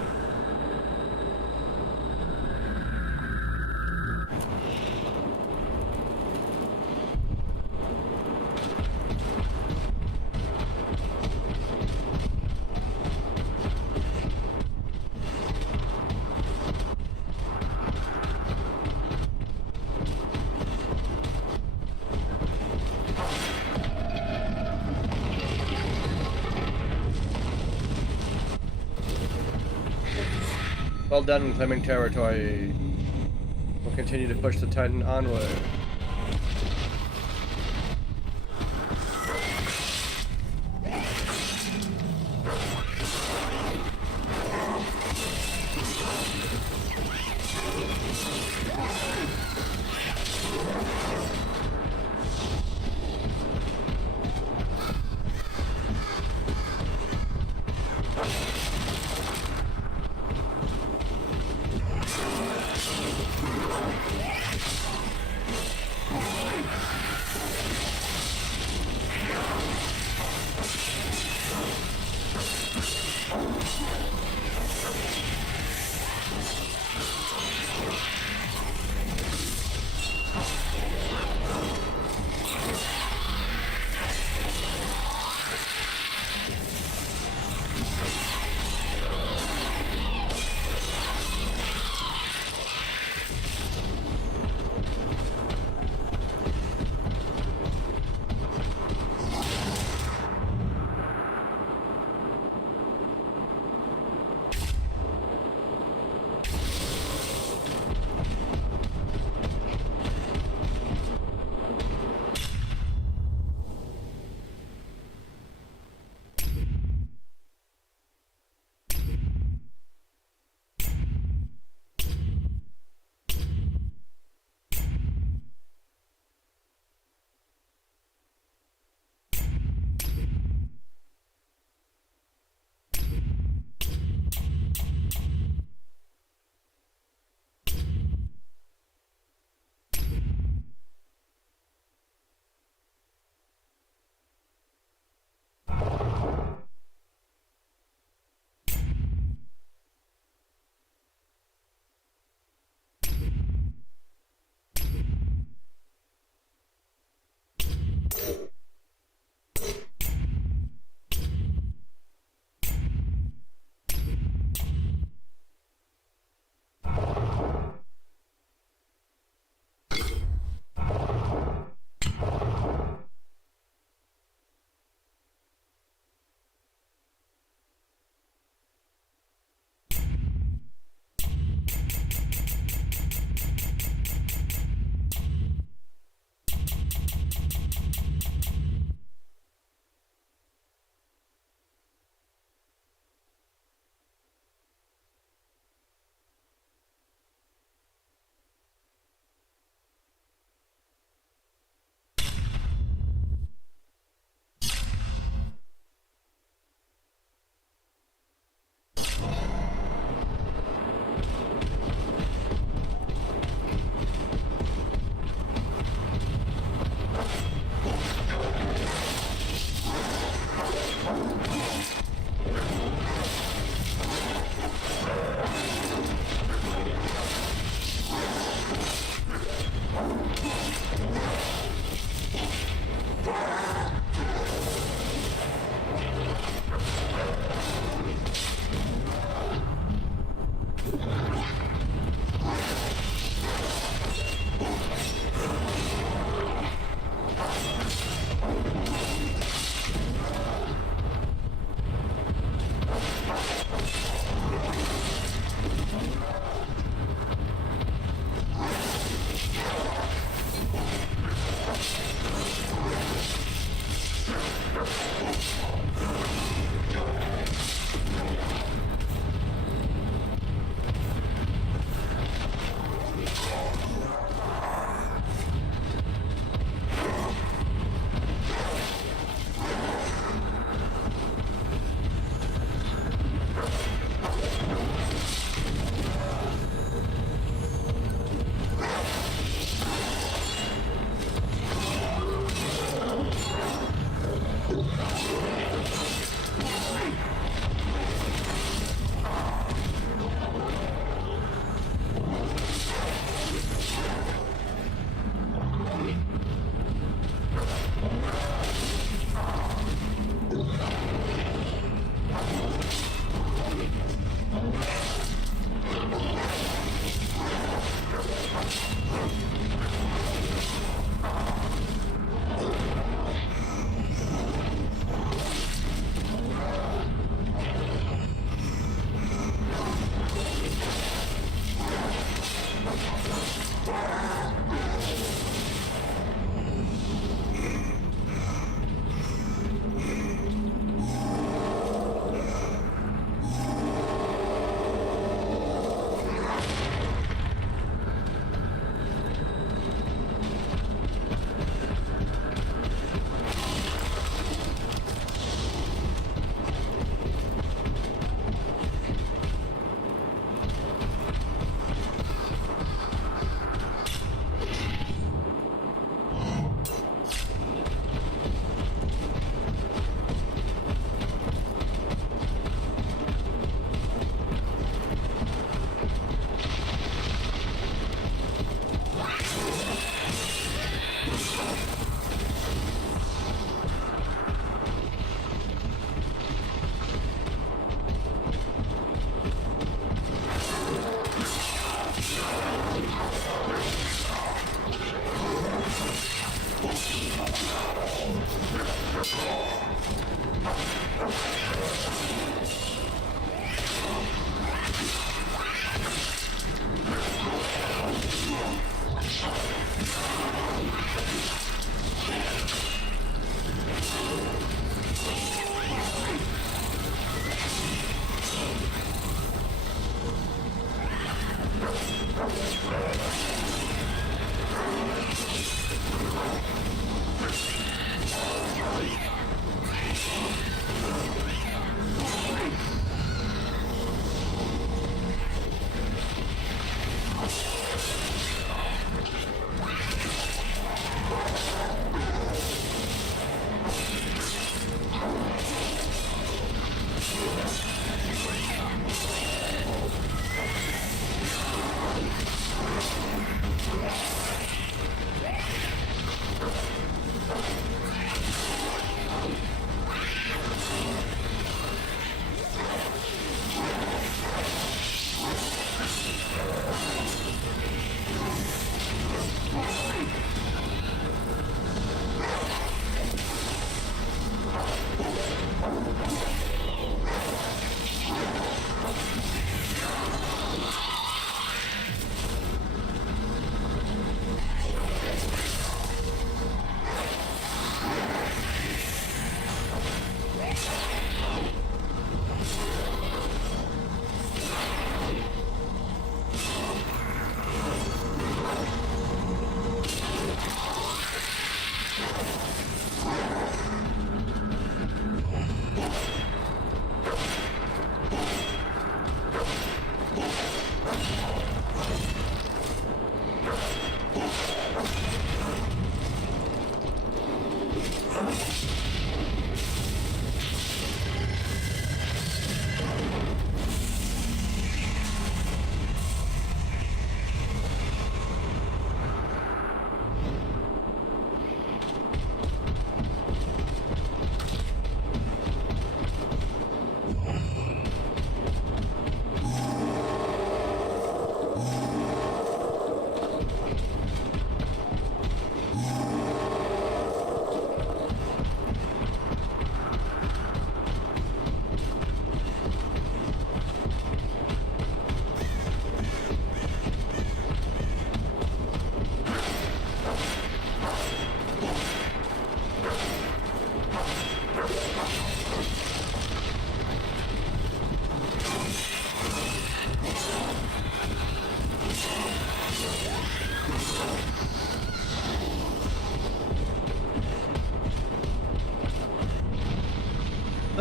Well done in claiming territory. We'll continue to push the Titan onward.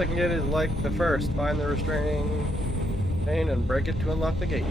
I can get is like the first. Find the restraining chain and break it to unlock the gate.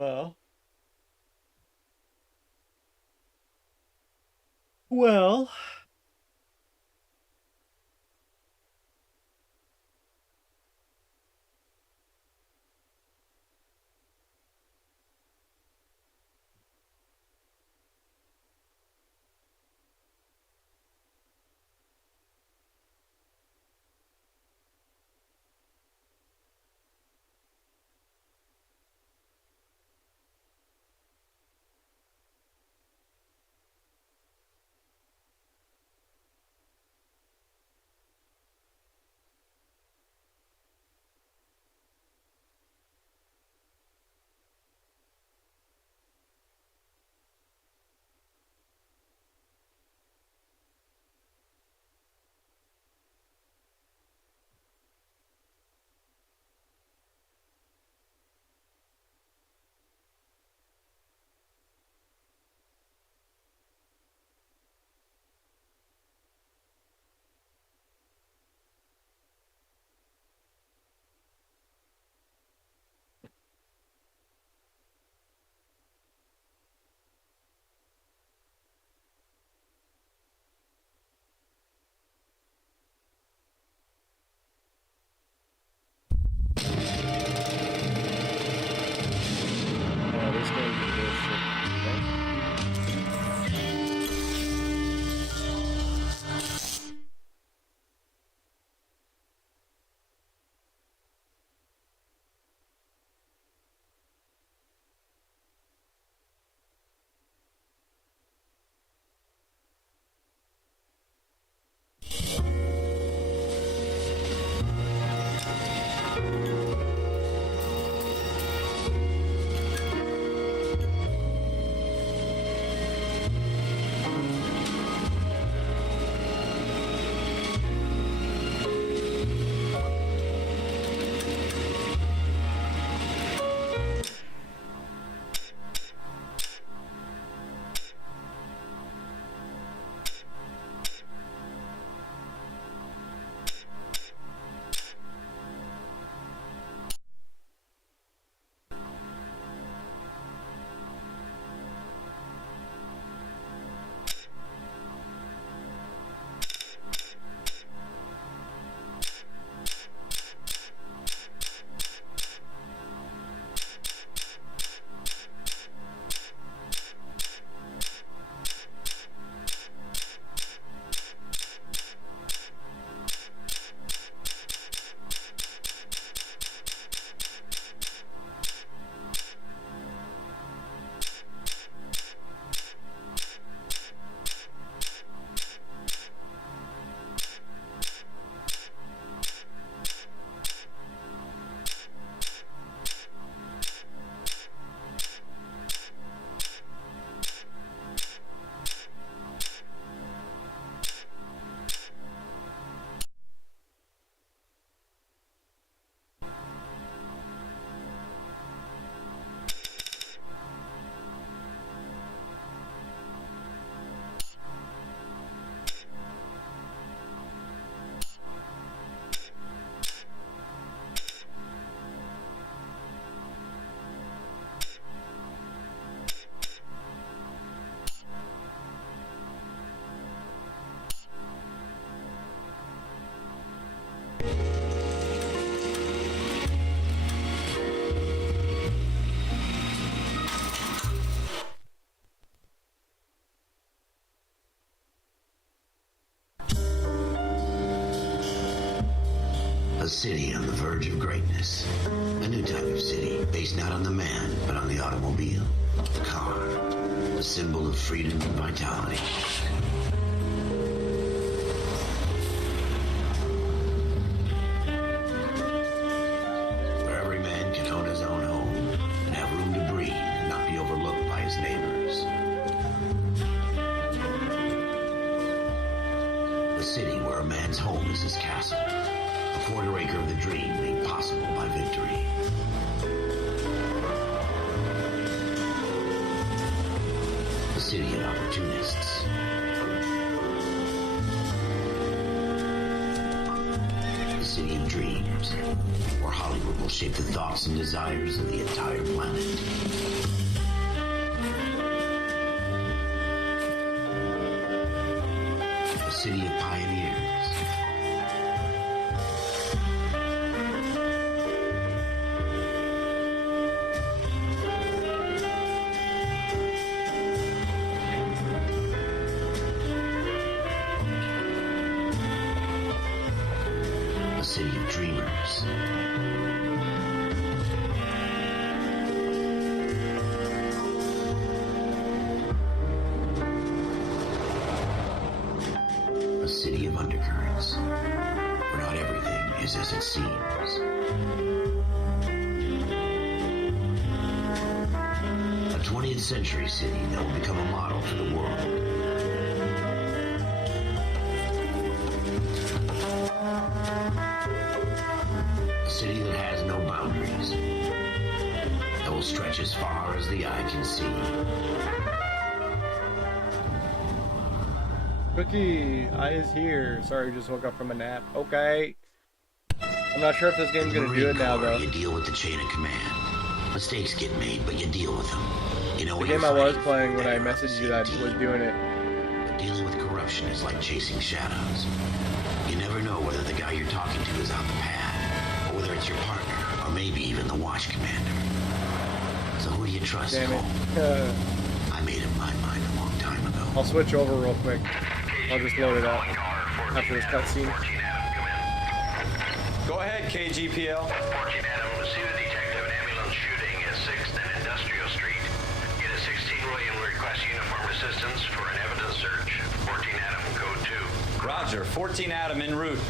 Well. Well. This game is bullshit. Okay. A city on the verge of greatness. A new type of city, based not on the man, but on the automobile. The car. A symbol of freedom and vitality. Where every man can own his own home and have room to breathe and not be overlooked by his neighbors. A city where a man's home is his castle. A quarter acre of the dream made possible by victory. A city of opportunists. A city of dreams, where Hollywood will shape the thoughts and desires of the entire planet. A city of pioneers. A city of dreamers. A city of undercurrents, where not everything is as it seems. A 20th century city that will become a model for the world. A city that has no boundaries, that will stretch as far as the eye can see. Cookie, I is here. Sorry, just woke up from a nap. Okay. I'm not sure if this game's gonna do it now, though. You deal with the chain of command. Mistakes get made, but you deal with them. You know The what game you're I was fighting, playing when I and you're on the messaged you that I same was team. doing it. But dealing with corruption is like chasing shadows. You never know whether the guy you're talking to is out the pad, or whether it's your partner, or maybe even the watch commander. So who do you trust, Damn Cole? it. I made up my mind a long time ago. I'll switch over real quick. I'll just load it up after this cutscene. Go ahead, KGPL. 14 Adam, see the detective and ambulance shooting at 6th and Industrial Street. Unit 16 William requests uniform assistance for an evidence search. 14 Adam, code 2. Roger, 14 Adam en route.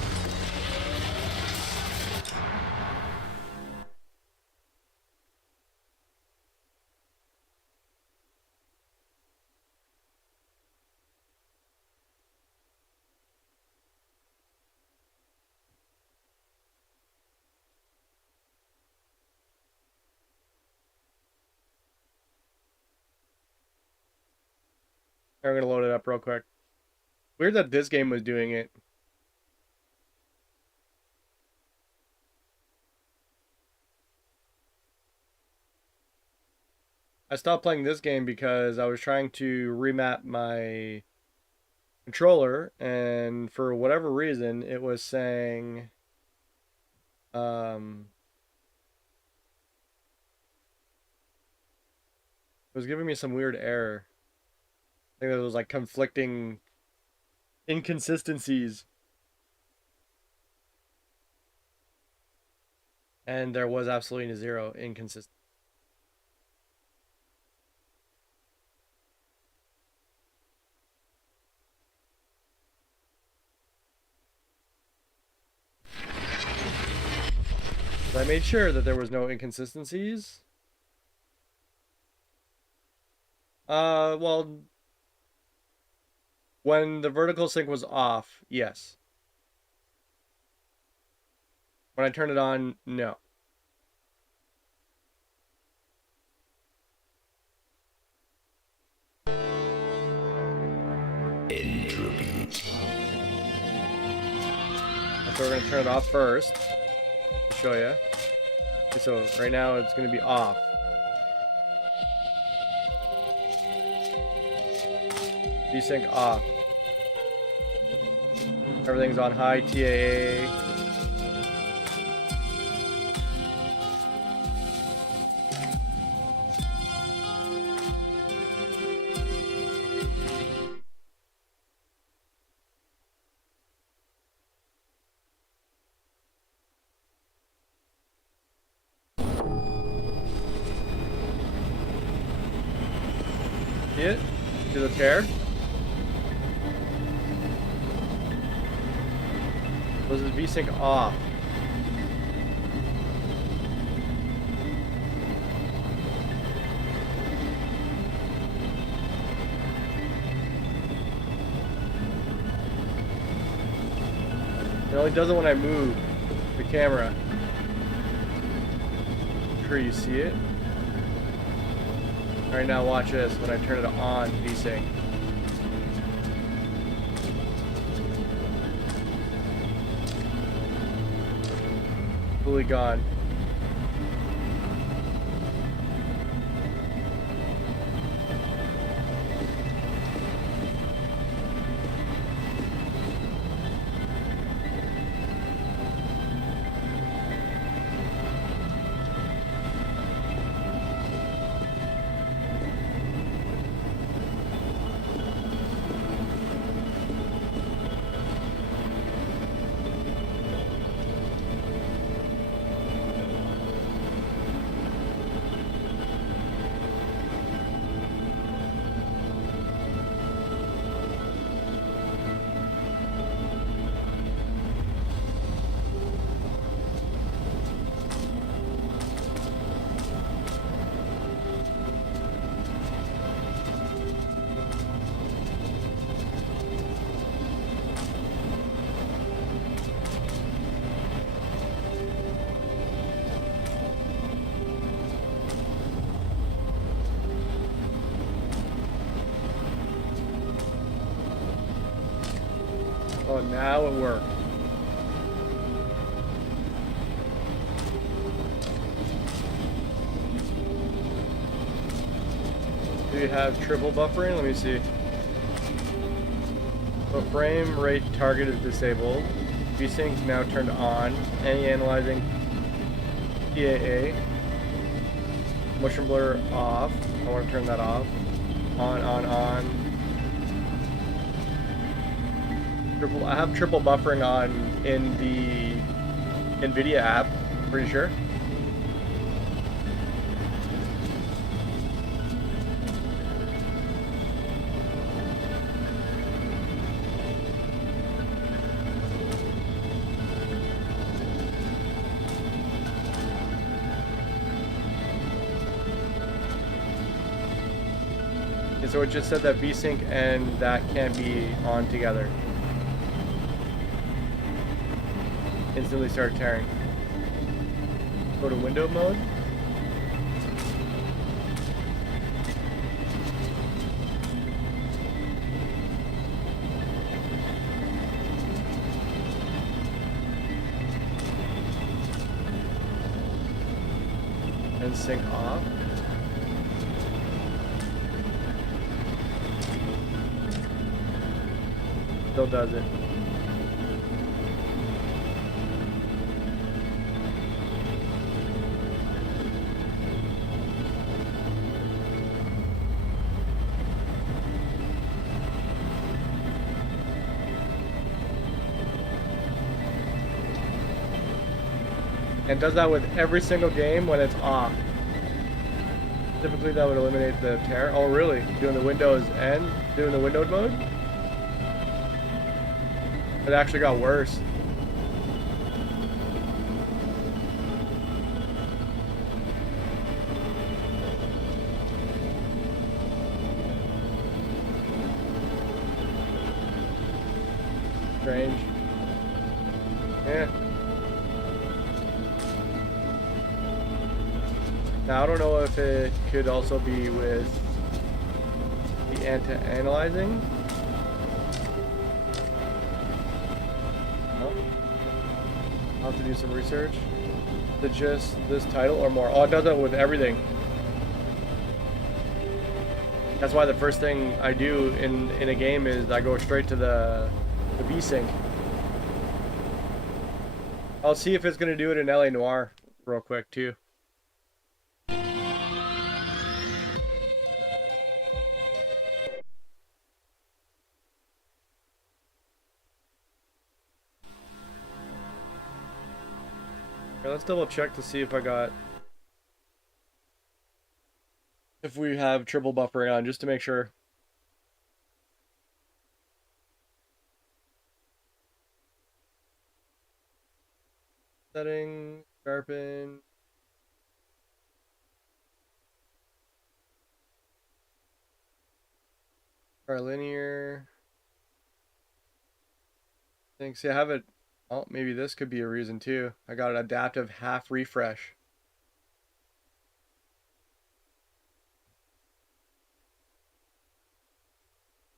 I'm gonna load it up real quick. Weird that this game was doing it. I stopped playing this game because I was trying to remap my controller, and for whatever reason, it was saying, it was giving me some weird error. I think there was like conflicting inconsistencies. And there was absolutely zero inconsistency. I made sure that there was no inconsistencies. Well, when the vertical sync was off, yes. When I turned it on, no. Entropy. So we're going to turn it off first. I'll show you. Okay, so right now it's going to be off. Desync off. Everything's on high TAA. See it? See the tear? Was the VSync off? It only does it when I move the camera. I'm sure you see it. Alright, now watch this when I turn it on, VSync. absolutely gone. Oh, now it worked. Do you have triple buffering? Let me see. So frame rate target is disabled. VSync now turned on. Any analyzing PAA. Motion blur off. I want to turn that off. On. I have triple buffering on in the NVIDIA app, pretty sure. And so it just said that VSync and that can't be on together. Instantly start tearing. Go to window mode. And sync off. Still does it. And does that with every single game when it's off. Typically that would eliminate the tear. Oh really? Doing the Windows and doing the windowed mode? It actually got worse. Strange. Yeah. Now I don't know if it could also be with the anti-analyzing. No. I'll have to do some research. Is it just this title or more? Oh, it does that with everything. That's why the first thing I do in a game is I go straight to the VSync. I'll see if it's going to do it in LA Noire real quick too. Okay, let's double check to see if we have triple buffering on, just to make sure. Setting, sharpen. Our linear. Thanks. Yeah, I have it. Oh, maybe this could be a reason too. I got an adaptive half refresh.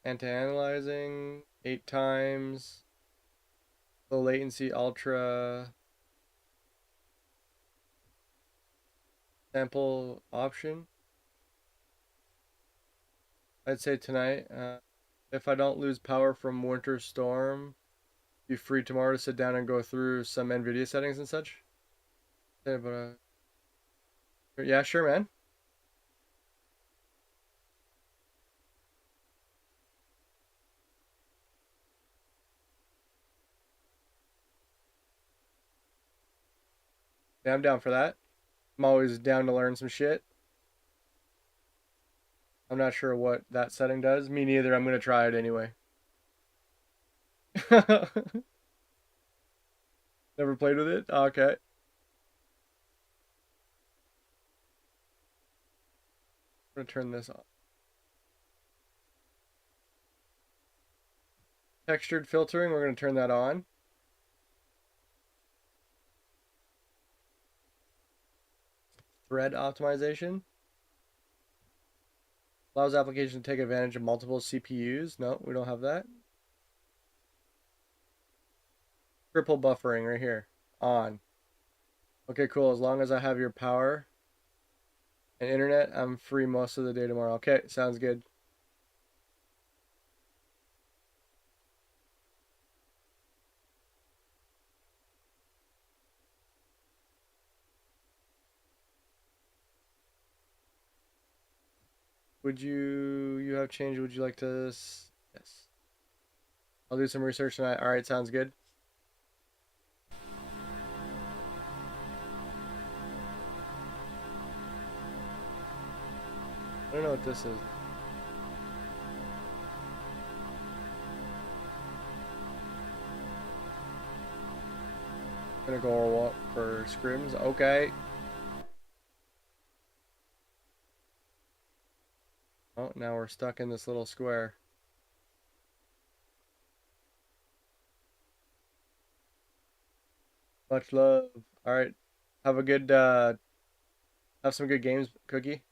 Anti-analyzing 8 times. Low latency, ultra. Sample option. I'd say tonight. If I don't lose power from winter storm, be free tomorrow to sit down and go through some NVIDIA settings and such. Yeah, but yeah, sure, man. Yeah, I'm down for that. I'm always down to learn some shit. I'm not sure what that setting does. Me neither. I'm gonna try it anyway. Never played with it? Okay. I'm gonna turn this on. Textured filtering, we're gonna turn that on. Thread optimization. Allows application to take advantage of multiple CPUs. No, we don't have that. Triple buffering right here. On. Okay, cool. As long as I have your power and internet, I'm free most of the day tomorrow. Okay, sounds good. You have changed? Would you like to? Yes. I'll do some research tonight. All right, sounds good. I don't know what this is. Gonna go for scrims. Okay. Oh, now we're stuck in this little square. Much love. All right. Have a good have some good games, Cookie.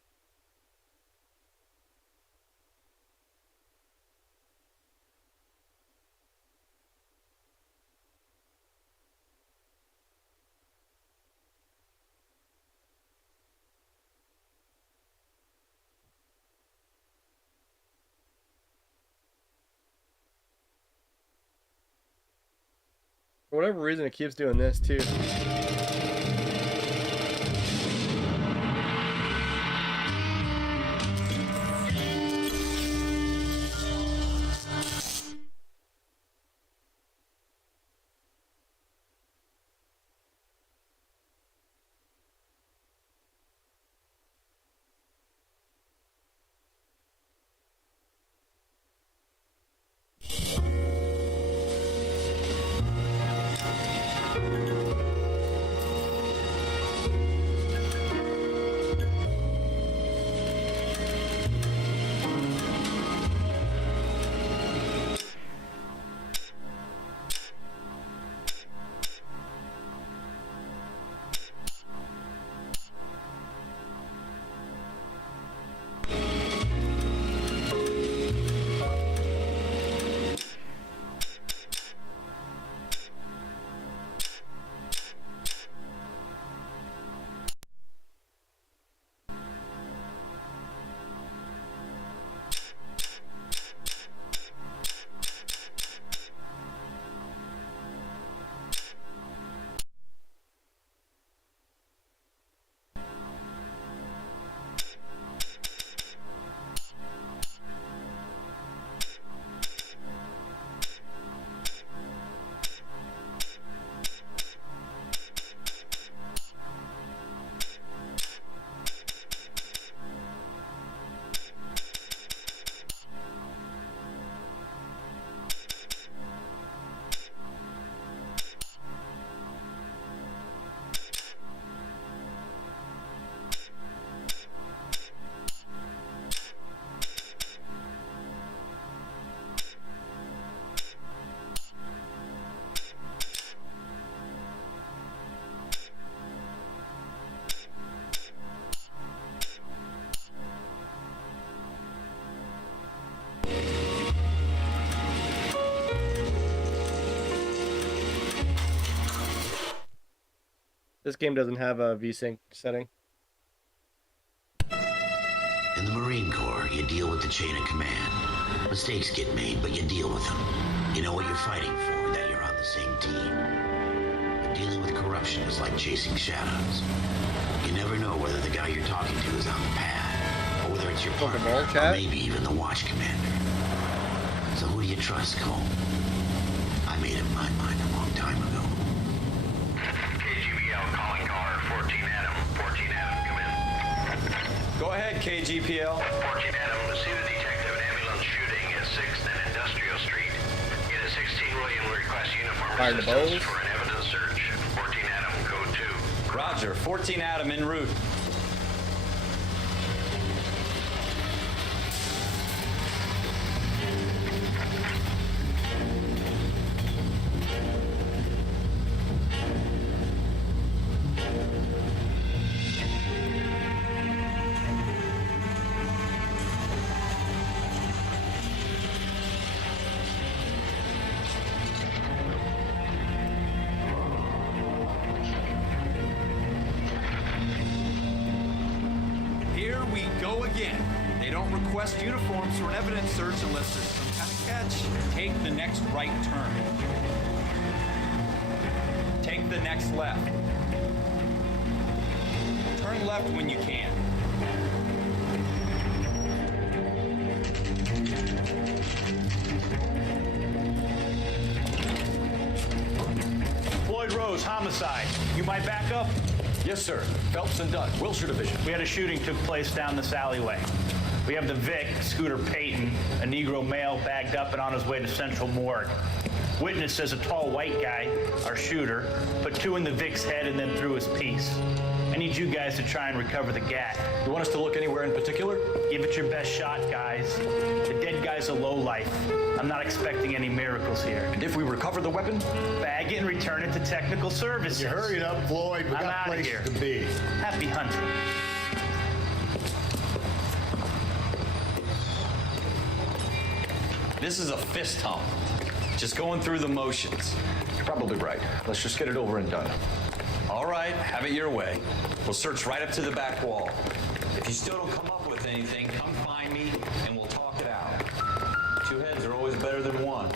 For whatever reason, it keeps doing this too. This game doesn't have a VSync setting. In the Marine Corps, you deal with the chain of command. Mistakes get made, but you deal with them. You know what you're fighting for, that you're on the same team. But dealing with corruption is like chasing shadows. You never know whether the guy you're talking to is on the pad, or whether it's your partner, or maybe even the watch commander. So who do you trust, Cole? I made up my mind a long time ago. KGBL calling caller 14 Adam. 14 Adam, come in. Go ahead, KGPL. 14 Adam, see the detective an ambulance shooting at 6th and Industrial Street. Unit 16 William requests uniform assistance for an evidence search. 14 Adam, code 2. Roger. 14 Adam en route. Here we go again. They don't request uniforms for an evidence search unless there's some kind of catch. Take the next right turn. Take the next left. Turn left when you can. Floyd Rose, homicide. You might back up? Yes, sir. Phelps and Dunn, Wilshire Division. We had a shooting took place down this alleyway. We have the Vic, Scooter Payton, a Negro male bagged up and on his way to Central Morgue. Witness says a tall white guy, our shooter, put two in the Vic's head and then threw his piece. I need you guys to try and recover the gat. You want us to look anywhere in particular? Give it your best shot, guys. The dead guy's a lowlife. I'm not expecting any miracles here. And if we recover the weapon? Bag it and return it to technical services. You hurry up, Floyd. We I'm got outta places here. to be. Happy hunting. This is a fist hump. Just going through the motions. You're probably right. Let's just get it over and done. All right, have it your way. We'll search right up to the back wall. If you still don't come up with anything, come find me and we'll talk it out. Two heads are always better than one.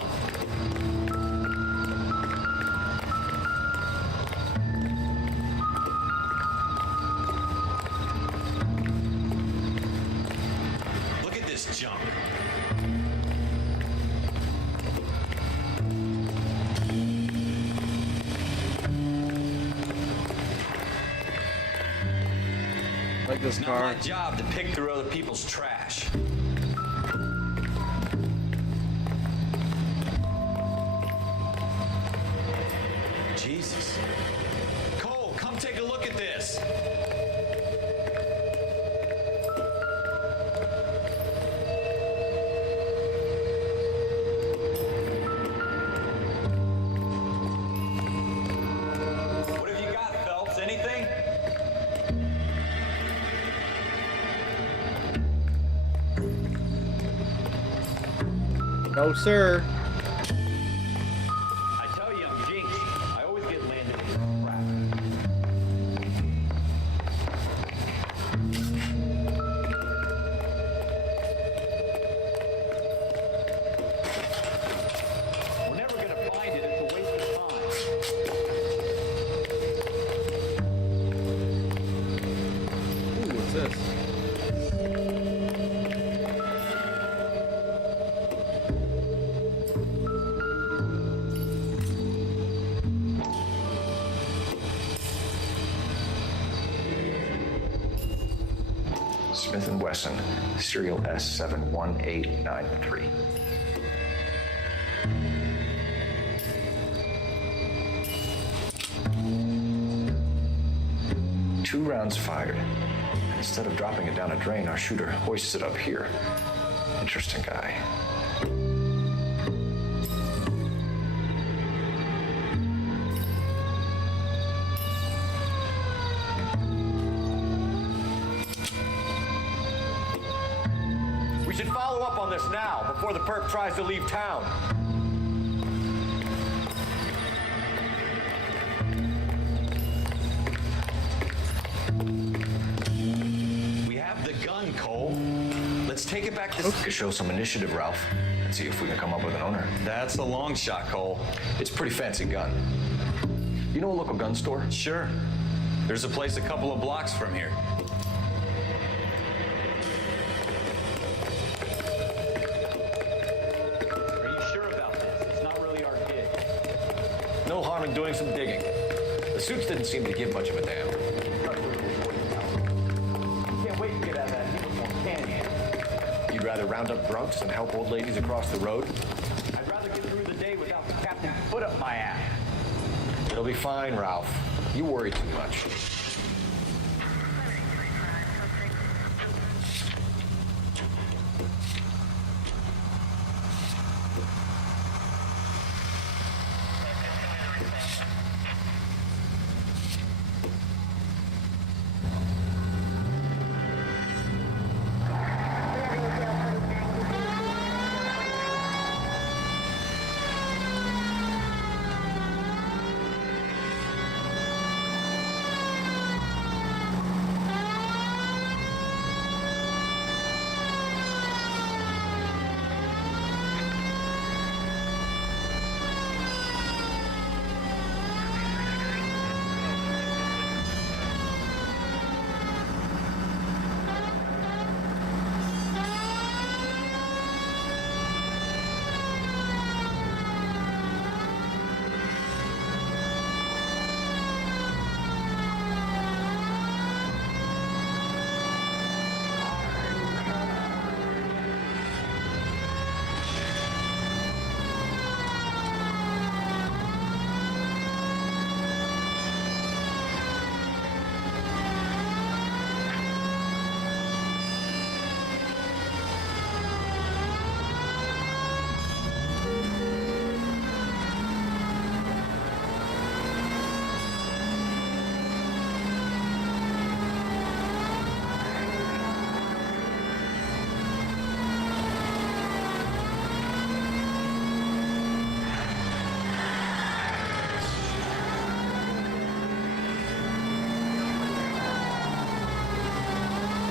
Look at this junk. Like this It's car. not my job to pick through other people's trash. Jesus. Cole, come take a look at this. What have you got, Phelps? Anything? No, sir. I tell you, I'm jinxed. I always get landed in crap. We're never gonna find it. It's a waste of time. Ooh, what's this? Smith & Wesson, serial S71893. Two rounds fired. Instead of dropping it down a drain, our shooter hoists it up here. Interesting guy. We should follow up on this now, before the perp tries to leave town. We have the gun, Cole. take it back to... We could show some initiative, Ralph, and see if we can come up with an owner. That's a long shot, Cole. It's a pretty fancy gun. You know a local gun store? Sure. There's a place a couple of blocks from here. Are you sure about this? It's not really our gig. No harm in doing some digging. The suits didn't seem to give much of a damn. Can't wait to get out of that uniform, can you? You'd rather round up drunks and help old ladies across the road? I'd rather get through the day without the captain's foot up my ass. It'll be fine, Ralph. You worry too much.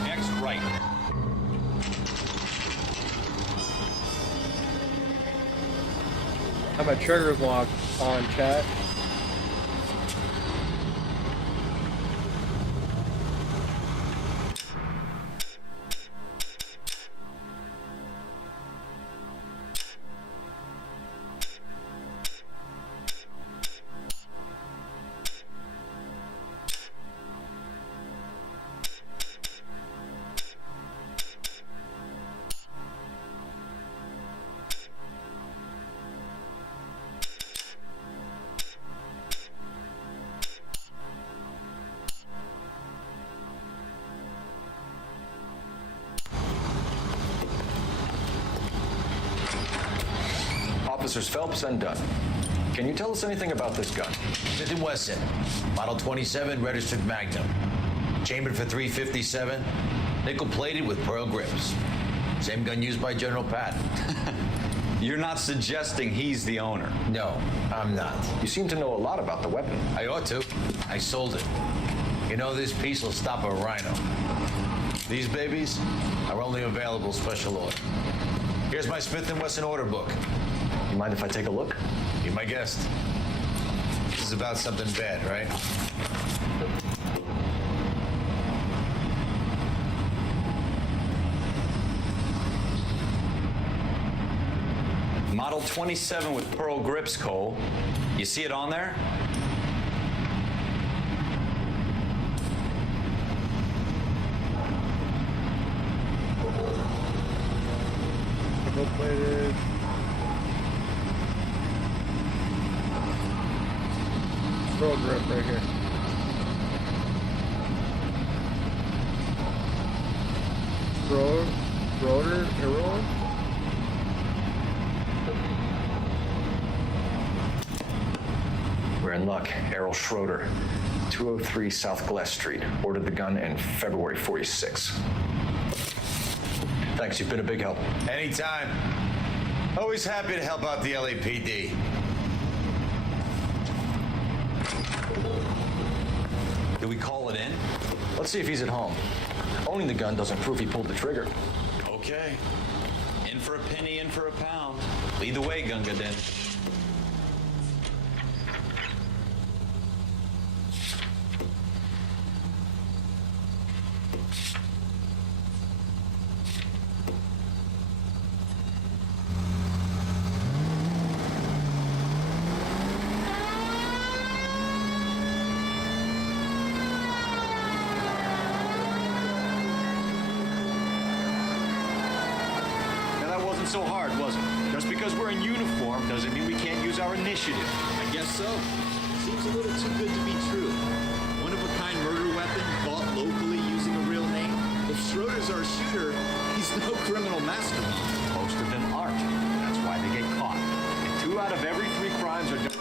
Next right. How about triggers locked on, chat? Officers Phelps and Dunn. Can you tell us anything about this gun? Smith & Wesson, Model 27, registered Magnum. Chambered for .357, nickel-plated with pearl grips. Same gun used by General Patton. You're not suggesting he's the owner? No, I'm not. You seem to know a lot about the weapon. I ought to. I sold it. You know, this piece will stop a rhino. These babies are only available special order. Here's my Smith & Wesson order book. You mind if I take a look? Be my guest. This is about something bad, right? Model 27 with pearl grips, Cole. You see it on there? Plated. Pearl grip right here. Rotor, arrow. We're in luck. Errol Schroeder, 203 South Glass Street. Ordered the gun in February 46. Thanks, you've been a big help. Anytime. Always happy to help out the LAPD. Do we call it in? Let's see if he's at home. Owning the gun doesn't prove he pulled the trigger. Okay. In for a penny, in for a pound. Lead the way, Gunga Din. So hard, was it? Just because we're in uniform doesn't mean we can't use our initiative. I guess so. Seems a little too good to be true. One-of-a-kind murder weapon bought locally using a real name. If Schroeder's our shooter, he's no criminal mastermind. Most of them aren't. That's why they get caught. And 2 out of every 3 crimes are done.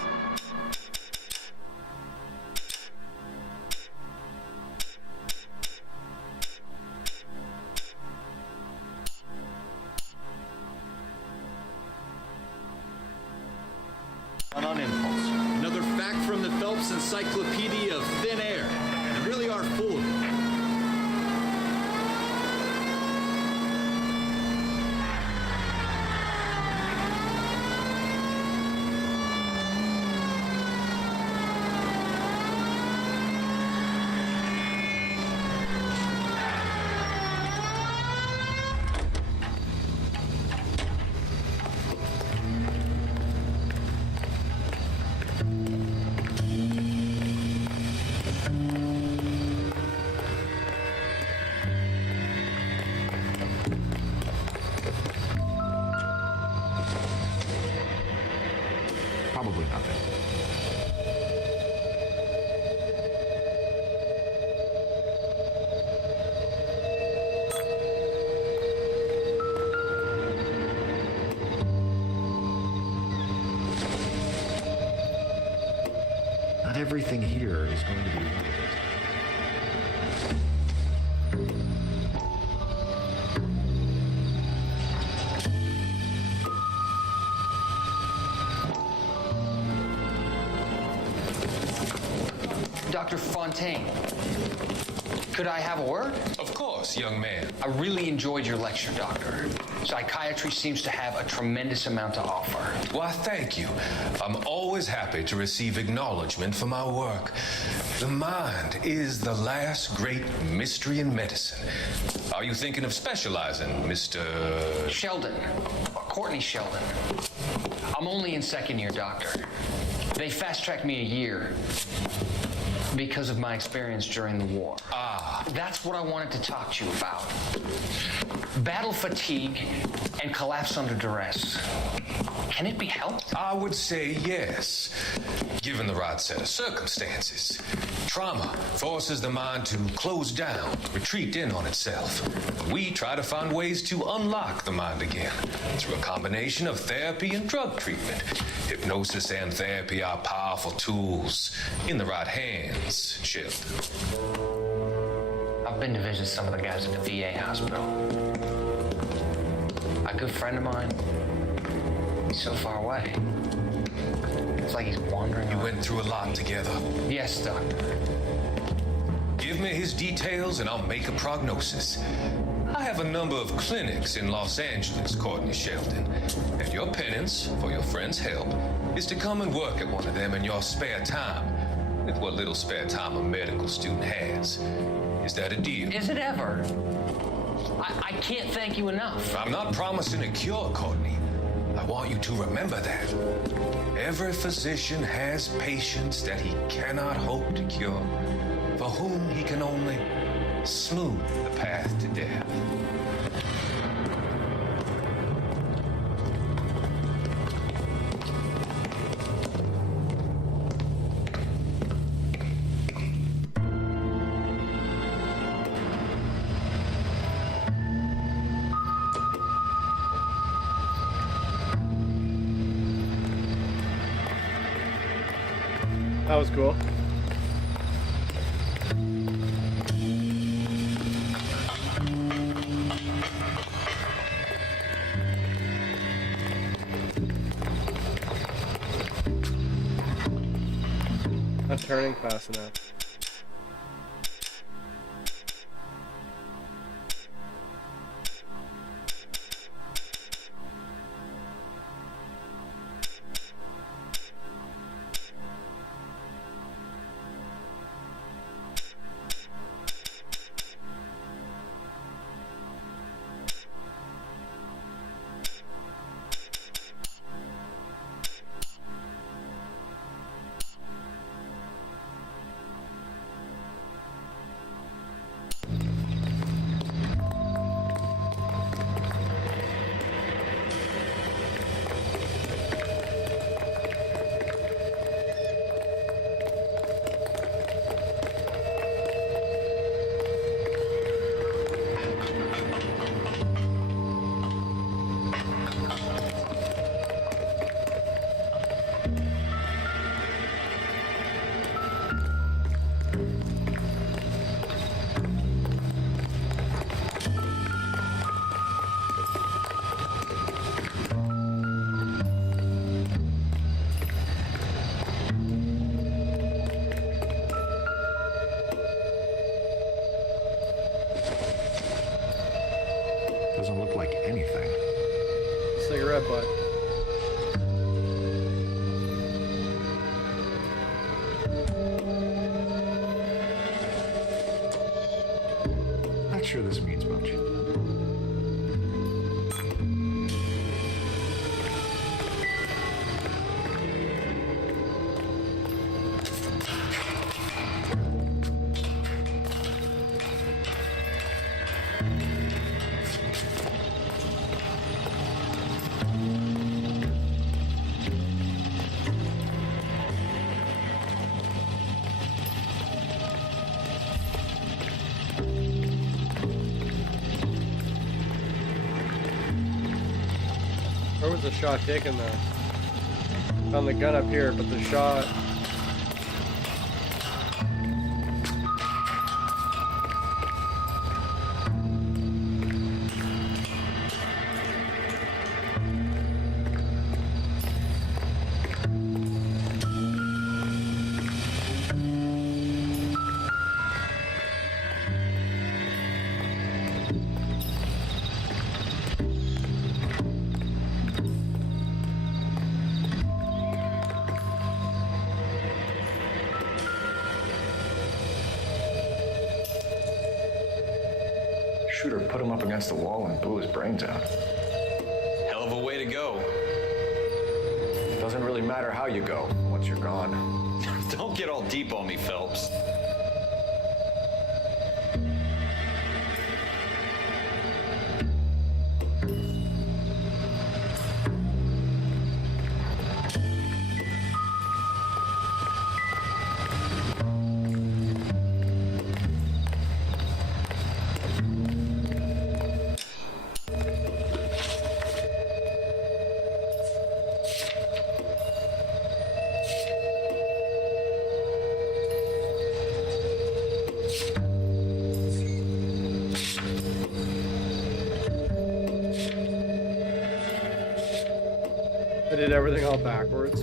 On impulse. Another fact from the Phelps Encyclopedia of Thin Air. You really are full of it. Probably nothing. Not everything here is going to be relevant. Dr. Fontaine, could I have a word? Of course, young man. I really enjoyed your lecture, Doctor. Psychiatry seems to have a tremendous amount to offer. Why, thank you. I'm always happy to receive acknowledgement for my work. The mind is the last great mystery in medicine. Are you thinking of specializing, Mr. Sheldon. Courtney Sheldon. I'm only in second year, Doctor. They fast-tracked me a year because of my experience during the war. Ah. That's what I wanted to talk to you about. Battle fatigue and collapse under duress. Can it be helped? I would say yes, given the right set of circumstances. Trauma forces the mind to close down, retreat in on itself. We try to find ways to unlock the mind again through a combination of therapy and drug treatment. Hypnosis and therapy are powerful tools in the right hands, Sheldon. I've been to visit some of the guys at the VA hospital. A good friend of mine, he's so far away. It's like he's wandering. You went through a lot together. Yes, Doctor. Give me his details and I'll make a prognosis. I have a number of clinics in Los Angeles, Courtney Sheldon, and your penance for your friend's help is to come and work at one of them in your spare time, with what little spare time a medical student has. Is that a deal? Is it ever? I can't thank you enough. I'm not promising a cure, Courtney. I want you to remember that. Every physician has patients that he cannot hope to cure, for whom he can only smooth the path to death. That was cool. Not turning fast enough. butt. Not sure this means much. Where was the shot taken though? Found the gun up here, but the shot. Shooter put him up against the wall and blew his brains out. Hell of a way to go. Doesn't really matter how you go once you're gone. Don't get all deep on me, Phelps. I did everything all backwards.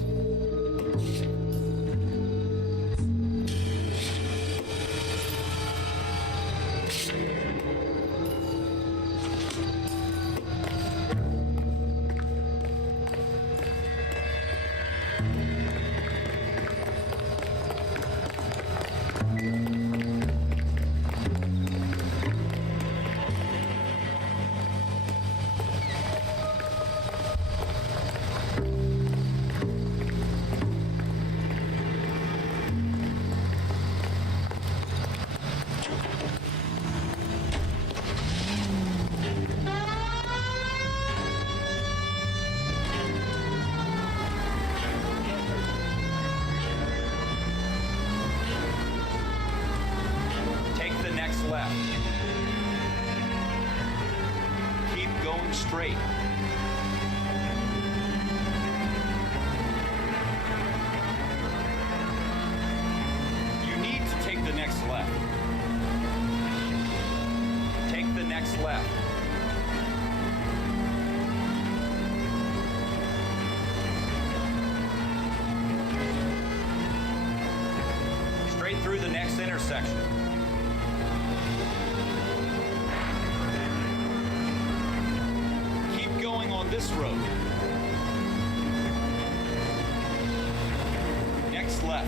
Left. Keep going straight. You need to take the next left. Take the next left. Straight through the next intersection. On this road. Next left.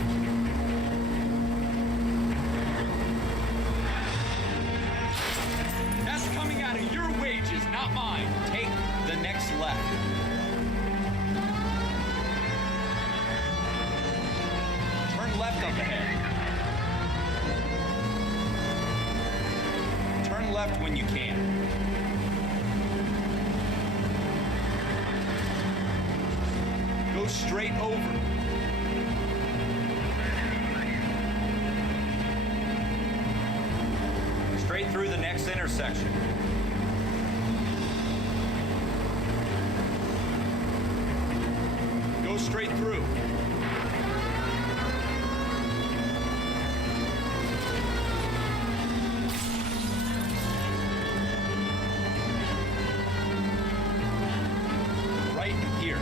That's coming out of your wages, not mine. Take the next left. Turn left up ahead. Turn left when you can. Go straight over. Straight through the next intersection. Go straight through. Right here.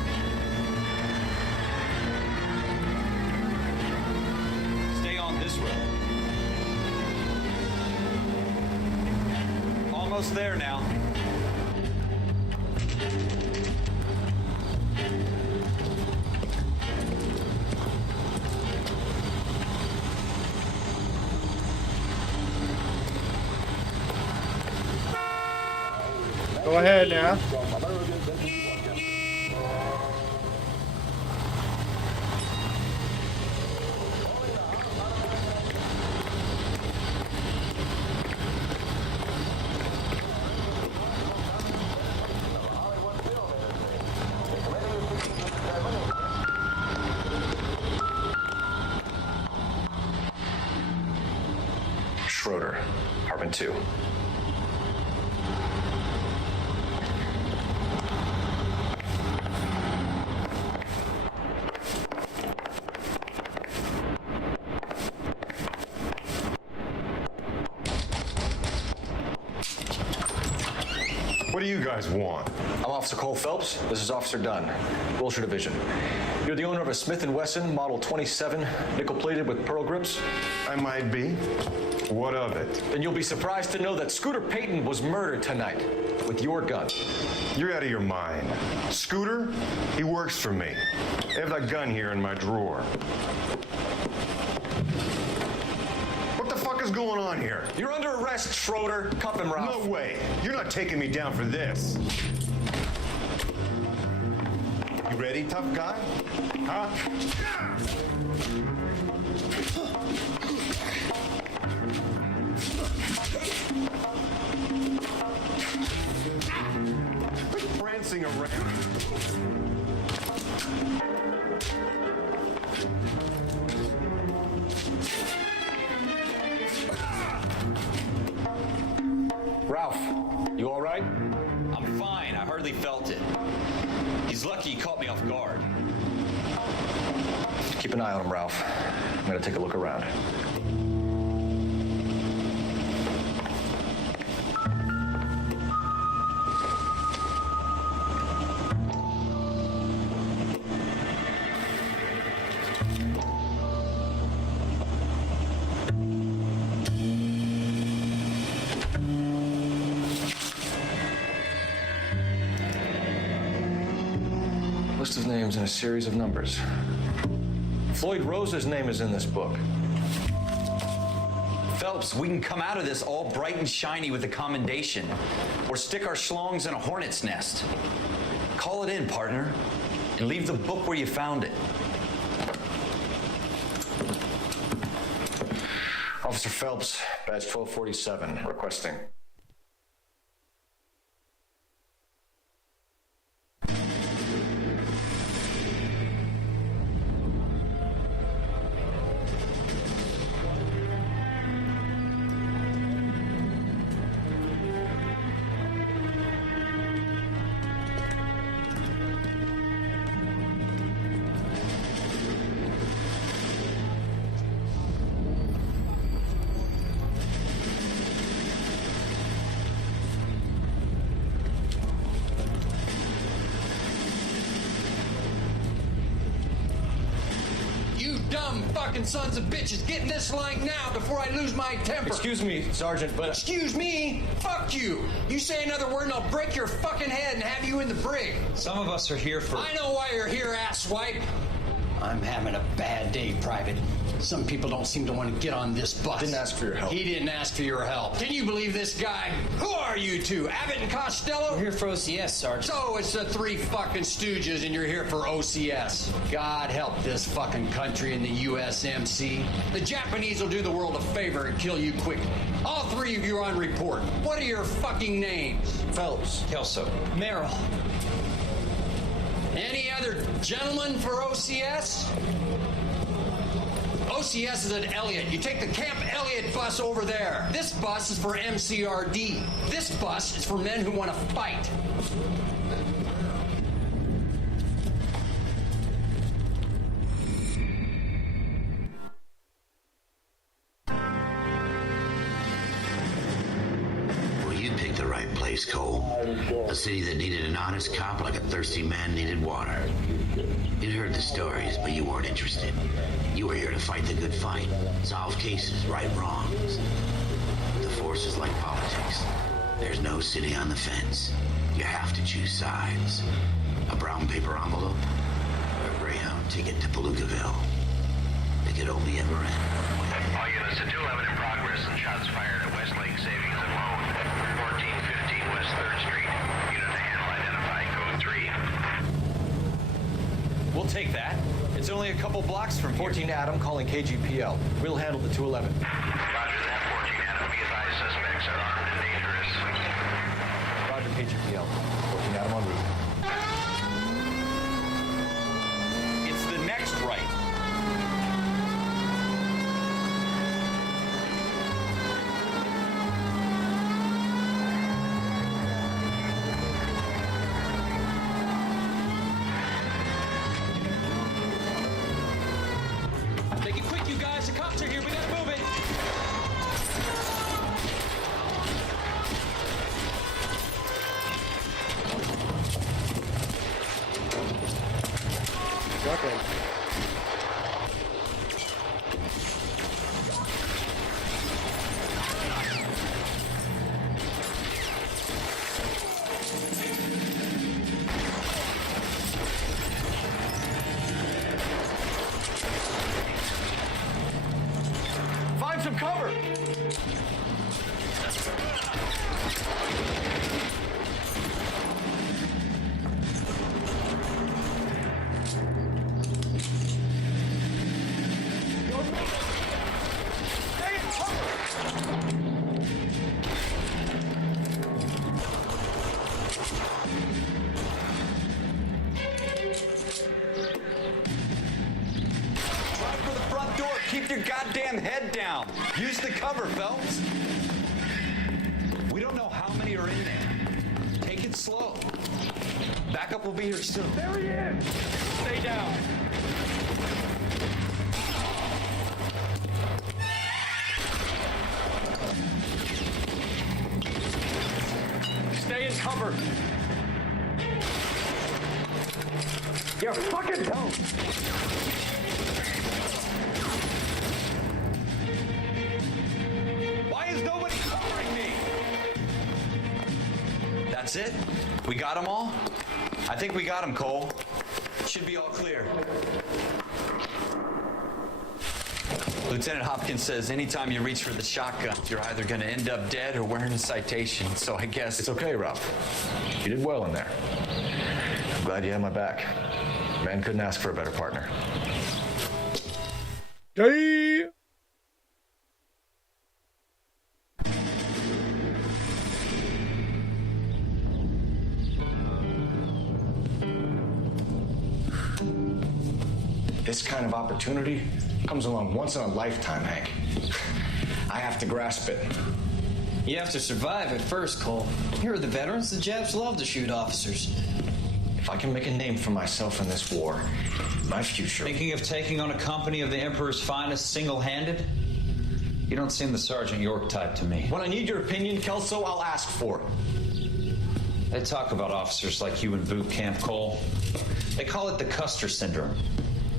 This road. Almost there now. Go ahead now. Schroeder, Apartment 2. What do you guys want? I'm Officer Cole Phelps. This is Officer Dunn, Wilshire Division. You're the owner of a Smith & Wesson Model 27, nickel-plated with pearl grips? I might be. What of it? Then you'll be surprised to know that Scooter Payton was murdered tonight with your gun. You're out of your mind. Scooter? He works for me. I have that gun here in my drawer. What the fuck is going on here? You're under arrest, Schroeder. Cuff him, Ralph. No way. You're not taking me down for this. You ready, tough guy? Huh? Quit prancing around. Ralph, you all right? I'm fine. I hardly felt it. He's lucky he caught me off guard. Keep an eye on him, Ralph. I'm gonna take a look around. List of names and a series of numbers. Floyd Rose's name is in this book. Phelps, we can come out of this all bright and shiny with a commendation, or stick our schlongs in a hornet's nest. Call it in, partner, and leave the book where you found it. Officer Phelps, badge 1247, requesting. Dumb fucking sons of bitches, get in this line now before I lose my temper. Excuse me, Sergeant, but... Excuse me? Fuck you. You say another word and I'll break your fucking head and have you in the brig. Some of us are here for... I know why you're here, asswipe. I'm having a bad day, Private. Some people don't seem to want to get on this bus. Didn't ask for your help. He didn't ask for your help. Can you believe this guy? Who are you two? Abbott and Costello? We're here for OCS, Sergeant. So it's the three fucking stooges and you're here for OCS. God help this fucking country and the USMC. The Japanese will do the world a favor and kill you quickly. All three of you are on report. What are your fucking names? Phelps. Kelso. Merrill. Any other gentlemen for OCS? OCS is at Elliott. You take the Camp Elliott bus over there. This bus is for MCRD. This bus is for men who want to fight. Well, you picked the right place, Cole. A city that needed an honest cop like a thirsty man needed water. You'd heard the stories, but you weren't interested. You were here to fight the good fight, solve cases, right wrongs. The force is like politics. There's no sitting on the fence. You have to choose sides. A brown paper envelope or a Greyhound ticket to Palookaville. It could only ever end one way. All units, a 211 in progress and shots fired at Westlake Savings and Loan, 1415 West 3rd Street. take that. It's only a couple blocks from here. 14 Adam calling KGPL. We'll handle the 211. Roger that, 14 Adam. Be advised, suspects are armed and dangerous. Roger, KGPL. 14 Adam en route. It's the next right. Make it quick, you guys. The cops are here. We gotta move it. Shotgun. Find some cover! Stay in cover! Drive for the front door. Keep your goddamn head down. Use the cover, Phelps. We don't know how many are in there. Take it slow. Backup will be here soon. There he is. Stay down. Stay in cover. You fucking don't. Why is nobody covering me? That's it? We got them all? I think we got them, Cole. Should be all clear. Lieutenant Hopkins says anytime you reach for the shotgun, you're either going to end up dead or wearing a citation. So I guess... It's okay, Ralph. You did well in there. I'm glad you had my back. Man couldn't ask for a better partner. Day. This kind of opportunity comes along once in a lifetime, Hank. I have to grasp it. You have to survive at first, Cole. Here are the veterans. The Japs love to shoot officers. If I can make a name for myself in this war, my future... Thinking of taking on a company of the Emperor's finest single-handed? You don't seem the Sergeant York type to me. When I need your opinion, Kelso, I'll ask for it. They talk about officers like you in boot camp, Cole. They call it the Custer syndrome.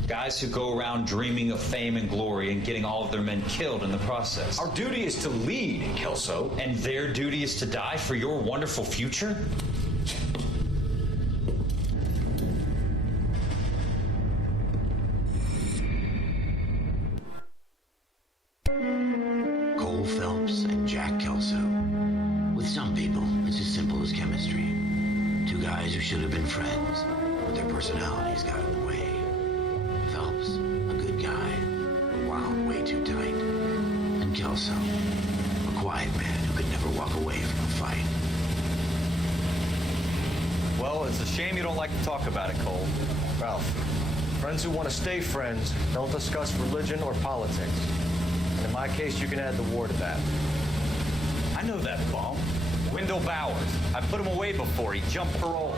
Guys who go around dreaming of fame and glory and getting all of their men killed in the process. Our duty is to lead, Kelso. And their duty is to die for your wonderful future? Cole Phelps and Jack Kelso. With some people, it's as simple as chemistry. Two guys who should have been friends, but their personalities got in the way. Phelps, a good guy, wound way too tight. And Kelso, a quiet man who could never walk away from a fight. Well, it's a shame you don't like to talk about it, Cole. Ralph, friends who want to stay friends don't discuss religion or politics. And in my case, you can add the war to that. I know that bum. Wendell Bowers. I put him away before. He jumped parole.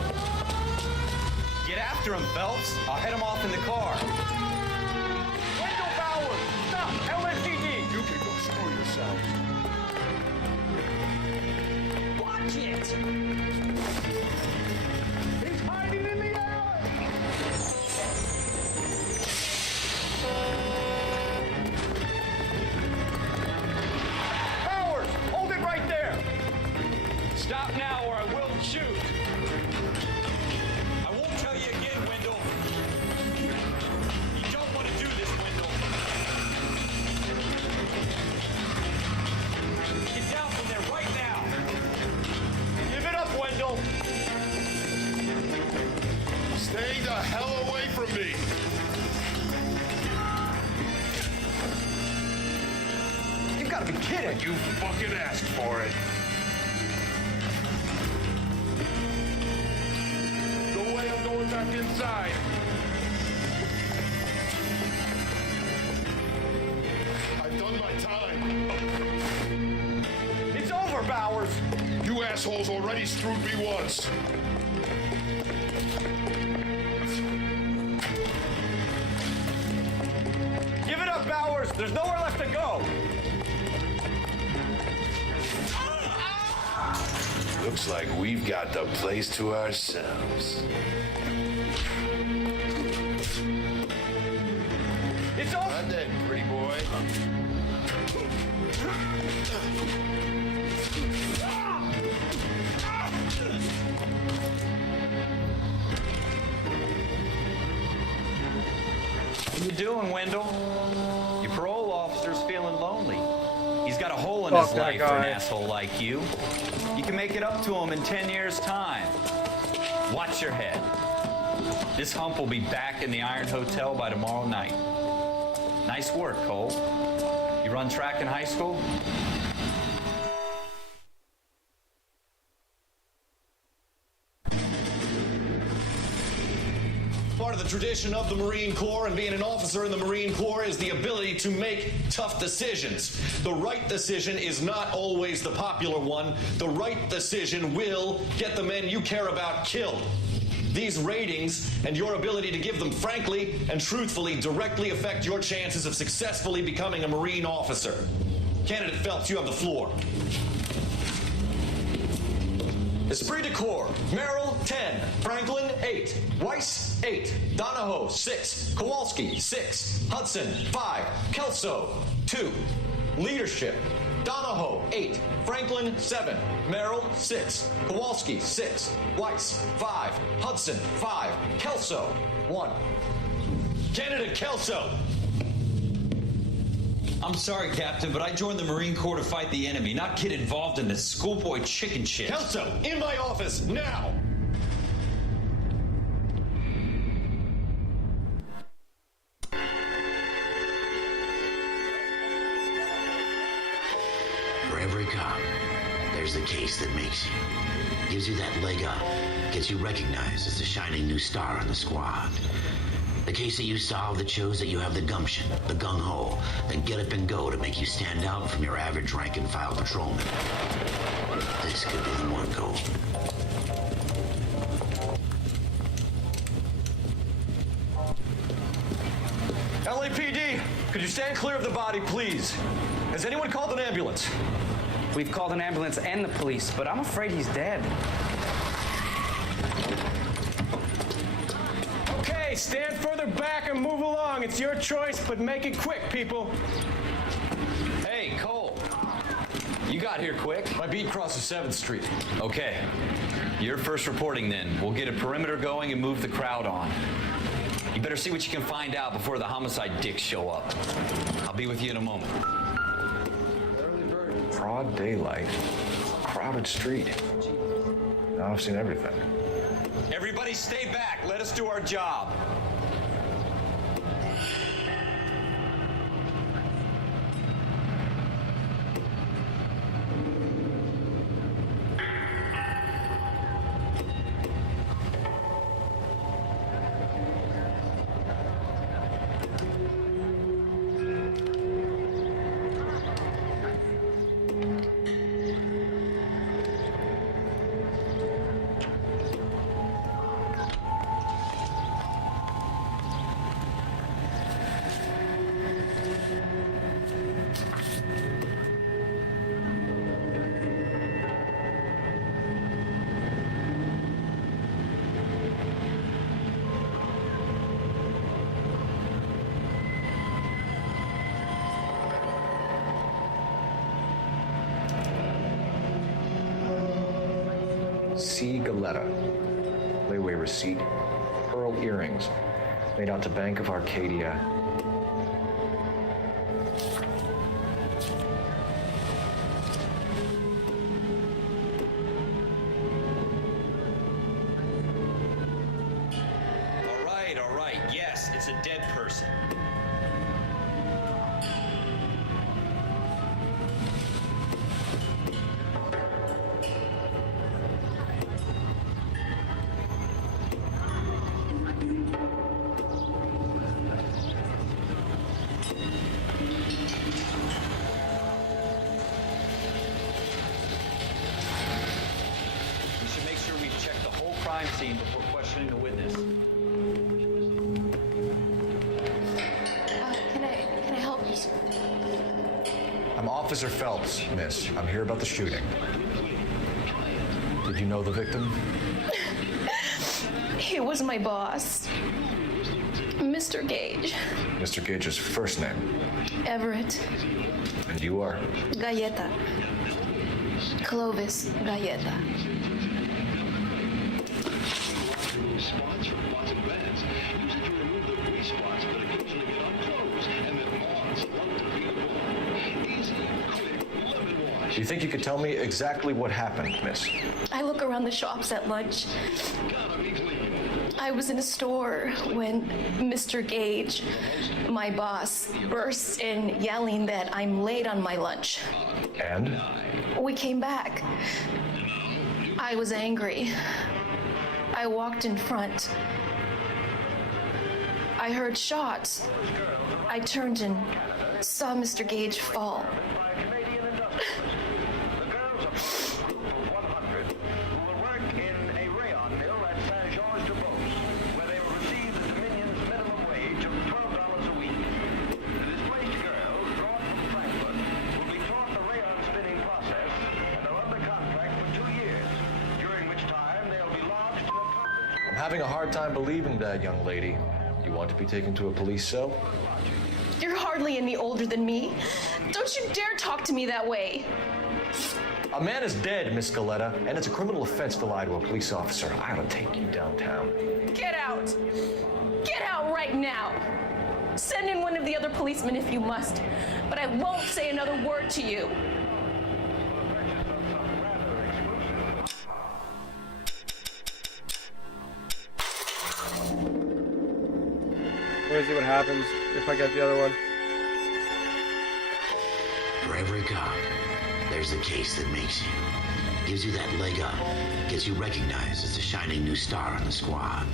Get after him, Phelps. I'll head him off in the car. Wendell Bowers! Stop! LSPD! You can go screw yourselves. Watch it! He's hiding in the alley! Bowers! Hold it right there! Stop now or I will shoot. I won't tell you again, Wendell. gotta be kidding. You fucking asked for it. No way I'm going back inside. I've done my time. It's over, Bowers. You assholes already screwed me once. Give it up, Bowers. There's nowhere left to go. Looks like we've got the place to ourselves. It's over. Not dead, pretty boy. What you doing, Wendell? Your parole officer's feeling lonely. He's got a hole in Fuck his that life for an guy. asshole like you. You can make it up to him in 10 years' time. Watch your head. This hump will be back in the Iron Hotel by tomorrow night. Nice work, Cole. You run track in high school? Part of the tradition of the Marine Corps and being an officer in the Marine Corps is the ability to make tough decisions. The right decision is not always the popular one. The right decision will get the men you care about killed. These ratings and your ability to give them frankly and truthfully directly affect your chances of successfully becoming a Marine officer. Candidate Phelps, you have the floor. Esprit de Corps, Merrill, 10. Franklin, 8. Weiss, 8. Donahoe, 6. Kowalski, 6. Hudson, 5. Kelso, 2. Leadership, Donahoe, 8. Franklin, 7. Merrill, 6. Kowalski, 6. Weiss, 5. Hudson, 5. Kelso, 1. Candidate Kelso. I'm sorry, Captain, but I joined the Marine Corps to fight the enemy, not get involved in this schoolboy chicken shit. Kelso, in my office, now! For every cop, there's the case that makes you. Gives you that leg up. Gets you recognized as the shining new star in the squad. The case that you solve that shows that you have the gumption, the gung-ho, the get up and go to make you stand out from your average rank-and-file patrolman. This could be the one, Cole. LAPD, could you stand clear of the body, please? Has anyone called an ambulance? We've called an ambulance and the police, but I'm afraid he's dead. Okay, stand further back and move along. It's your choice, but make it quick, people. Hey, Cole. You got here quick. My beat crosses 7th Street. Okay. You're first reporting then. We'll get a perimeter going and move the crowd on. You better see what you can find out before the homicide dicks show up. I'll be with you in a moment. Broad daylight. Crowded street. Now I've seen everything. Everybody stay back. Let us do our job. C. Galetta. Layaway receipt. Pearl earrings. Made out to Bank of Arcadia. All right. Yes, it's a dead person. I'm Officer Phelps, miss. I'm here about the shooting. Did you know the victim? He was my boss, Mr. Gage. Mr. Gage's first name. Everett. And you are? Galleta. Clovis Galleta. Do you think you could tell me exactly what happened, miss? I look around the shops at lunch. I was in a store when Mr. Gage, my boss, bursts in yelling that I'm late on my lunch. And? We came back. I was angry. I walked in front. I heard shots. I turned and saw Mr. Gage fall. I'm having a hard time believing that, young lady. You want to be taken to a police cell? You're hardly any older than me. Don't you dare talk to me that way. A man is dead, Miss Galleta, and it's a criminal offense to lie to a police officer. I ought to take you downtown. Get out. Get out right now. Send in one of the other policemen if you must, but I won't say another word to you. We're gonna see what happens if I get the other one. For every cop, there's the case that makes you. Gives you that leg up. Gets you recognized as the shining new star on the squad.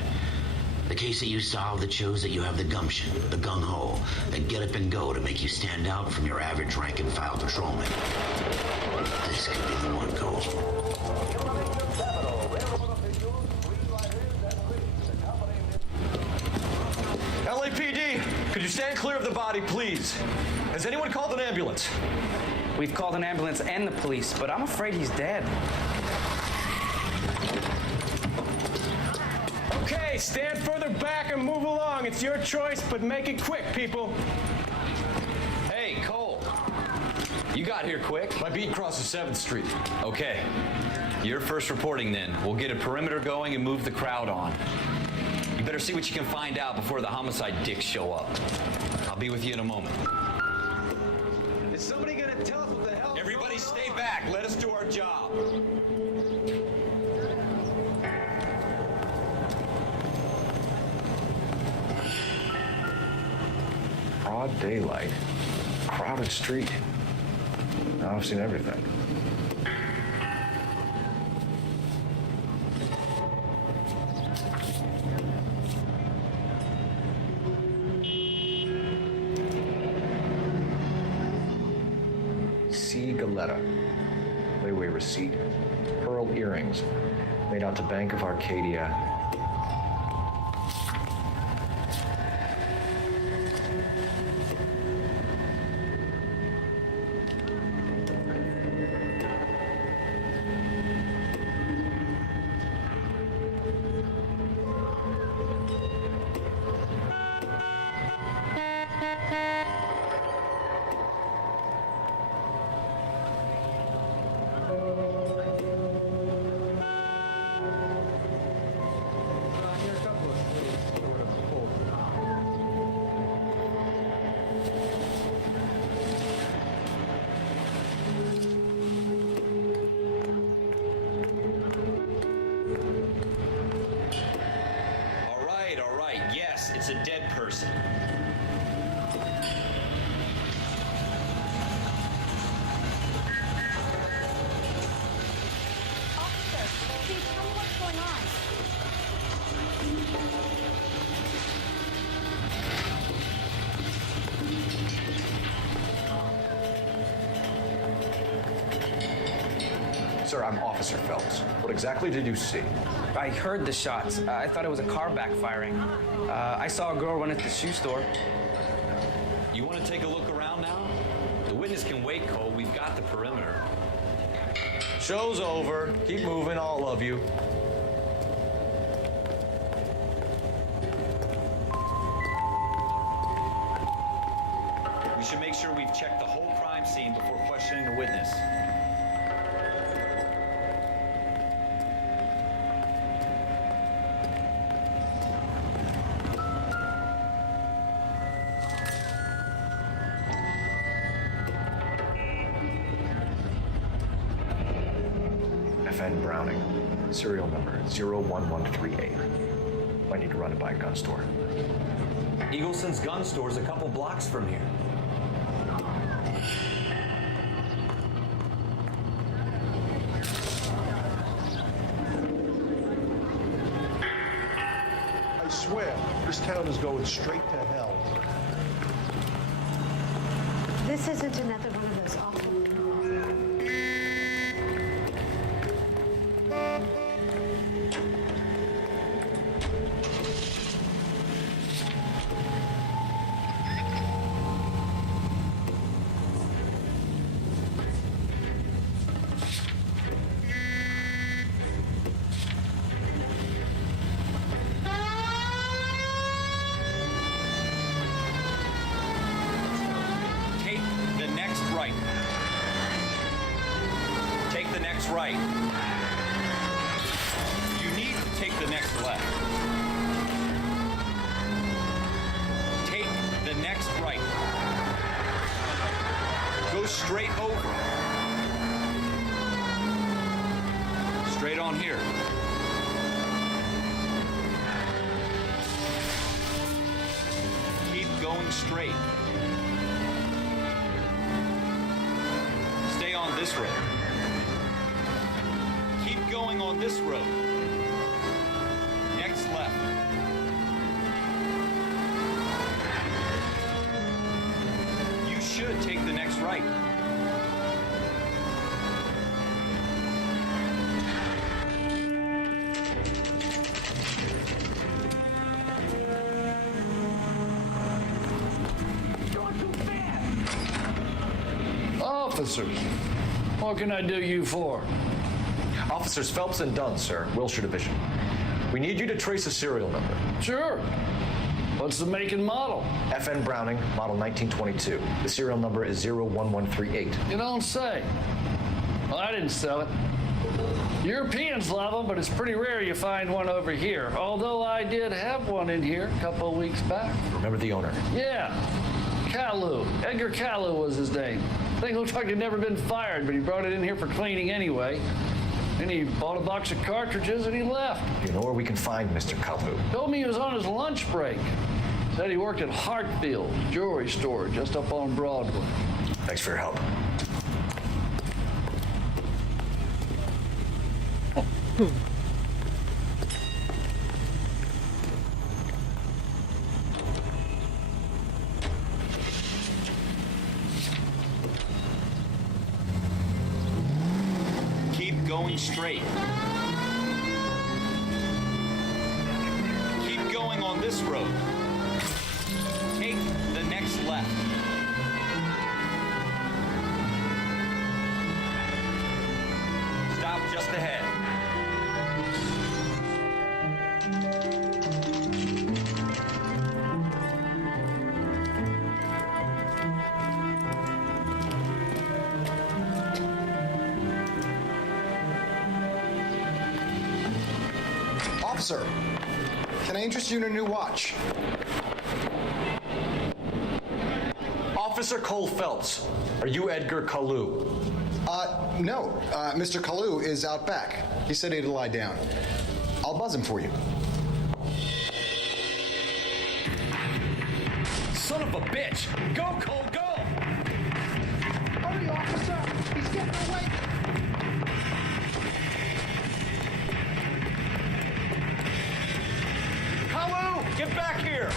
The case that you solve that shows that you have the gumption, the gung-ho, the get up and go to make you stand out from your average rank and file patrolman. This could be the one, Cole. LAPD, could you stand clear of the body, please? Has anyone called an ambulance? We've called an ambulance and the police, but I'm afraid he's dead. Okay, stand further back and move along. It's your choice, but make it quick, people. Hey, Cole. You got here quick. My beat crosses 7th Street. Okay. You're first reporting then. We'll get a perimeter going and move the crowd on. You better see what you can find out before the homicide dicks show up. I'll be with you in a moment. Is somebody gonna tell us what the hell? Everybody stay back. Let us do our job. Broad daylight. Crowded street. Now I've seen everything. C. Galleta. Layaway receipt. Pearl earrings. Made out to Bank of Arcadia. All right. Yes, it's a dead person. Officer, please tell me what's going on. Sir, I'm Officer Phelps. What exactly did you see? I heard the shots. I thought it was a car backfiring. I saw a girl run into the shoe store. You want to take a look around now? The witness Witness can wait, Cole. We've got the perimeter. Show's over. Keep moving, all of you. We should make sure we've checked the whole crime scene before questioning the witness. FN Browning, serial number 01138. Might need to run it by a gun store. Eagleson's gun store's a couple blocks from here. I swear, this town is going straight to hell. This isn't another one of those awful. Take the next right. Take the next right. You need to take the next left. Take the next right. Go straight over. Straight on here. Keep going straight. Stay on this road. Keep going on this road. Next left. You should take the next right. Officers, what can I do you for? Officers Phelps and Dunn, sir, Wilshire Division. We need you to trace a serial number. Sure. What's the make and model? FN Browning, model 1922. The serial number is 01138. You don't say. Well, I didn't sell it. Europeans love them, but it's pretty rare you find one over here. Although I did have one in here a couple of weeks back. Remember the owner? Yeah. Kalu. Edgar Kalu was his name. Thing looked like he'd never been fired, but he brought it in here for cleaning anyway. Then he bought a box of cartridges and he left. You know where we can find Mr. Kalu? Told me he was on his lunch break. Said he worked at Hartfield's jewelry store just up on Broadway. Thanks for your help. Keep going straight. Keep going on this road. Take the next left. Stop just ahead. Officer, can I interest you in a new watch? Officer Cole Phelps, are you Edgar Kalu? No. Mr. Kalu is out back. He said he'd lie down. I'll buzz him for you. Son of a bitch! Go, Cole, go! Hurry, officer! He's getting away! Kalu, get back here!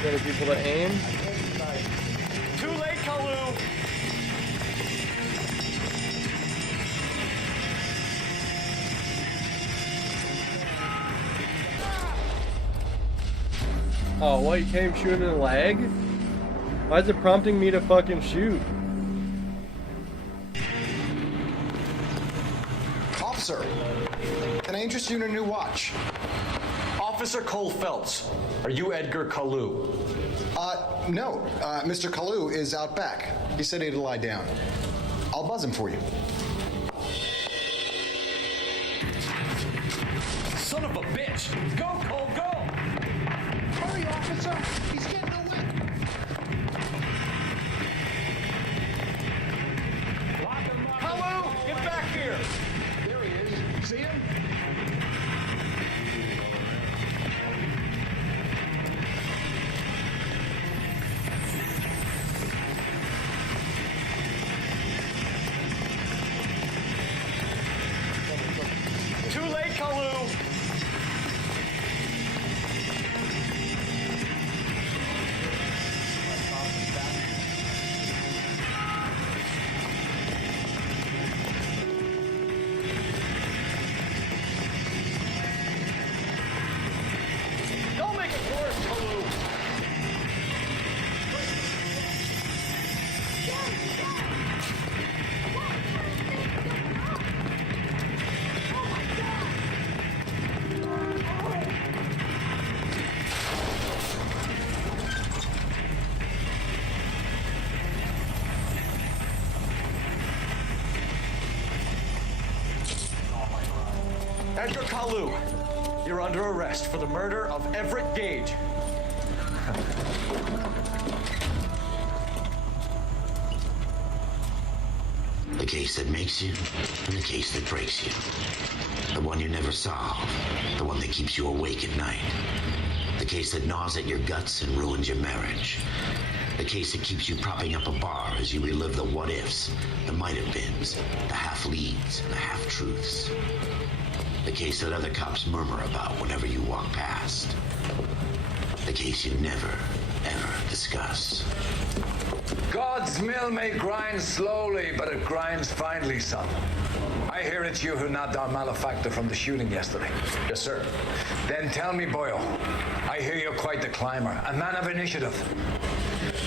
Getting people to aim. Too late, Kalu! Oh, what? You can't even shoot him in the leg? Why is it prompting me to fucking shoot? Officer, can I interest you in a new watch? Officer Cole Phelps, are you Edgar Kalu? No. Mr. Kalu is out back. He said he'd lie down. I'll buzz him for you. Son of a bitch! Go, Cole, go! Hurry, officer! He's getting away! Hello! Get back here! There he is. See him? Too late, Kalu! Don't make it worse, Kalu! Edgar Kalu, you're under arrest for the murder of Everett Gage. The case that makes you and the case that breaks you. The one you never solve. The one that keeps you awake at night. The case that gnaws at your guts and ruins your marriage. The case that keeps you propping up a bar as you relive the what-ifs, the might-have-beens, the half-leads, the half-truths. The case that other cops murmur about whenever you walk past. The case you never, ever discuss. God's mill may grind slowly, but it grinds finely, son. I hear it's you who knocked our malefactor from the shooting yesterday. Yes, sir. Then tell me, Boyle, I hear you're quite the climber, a man of initiative.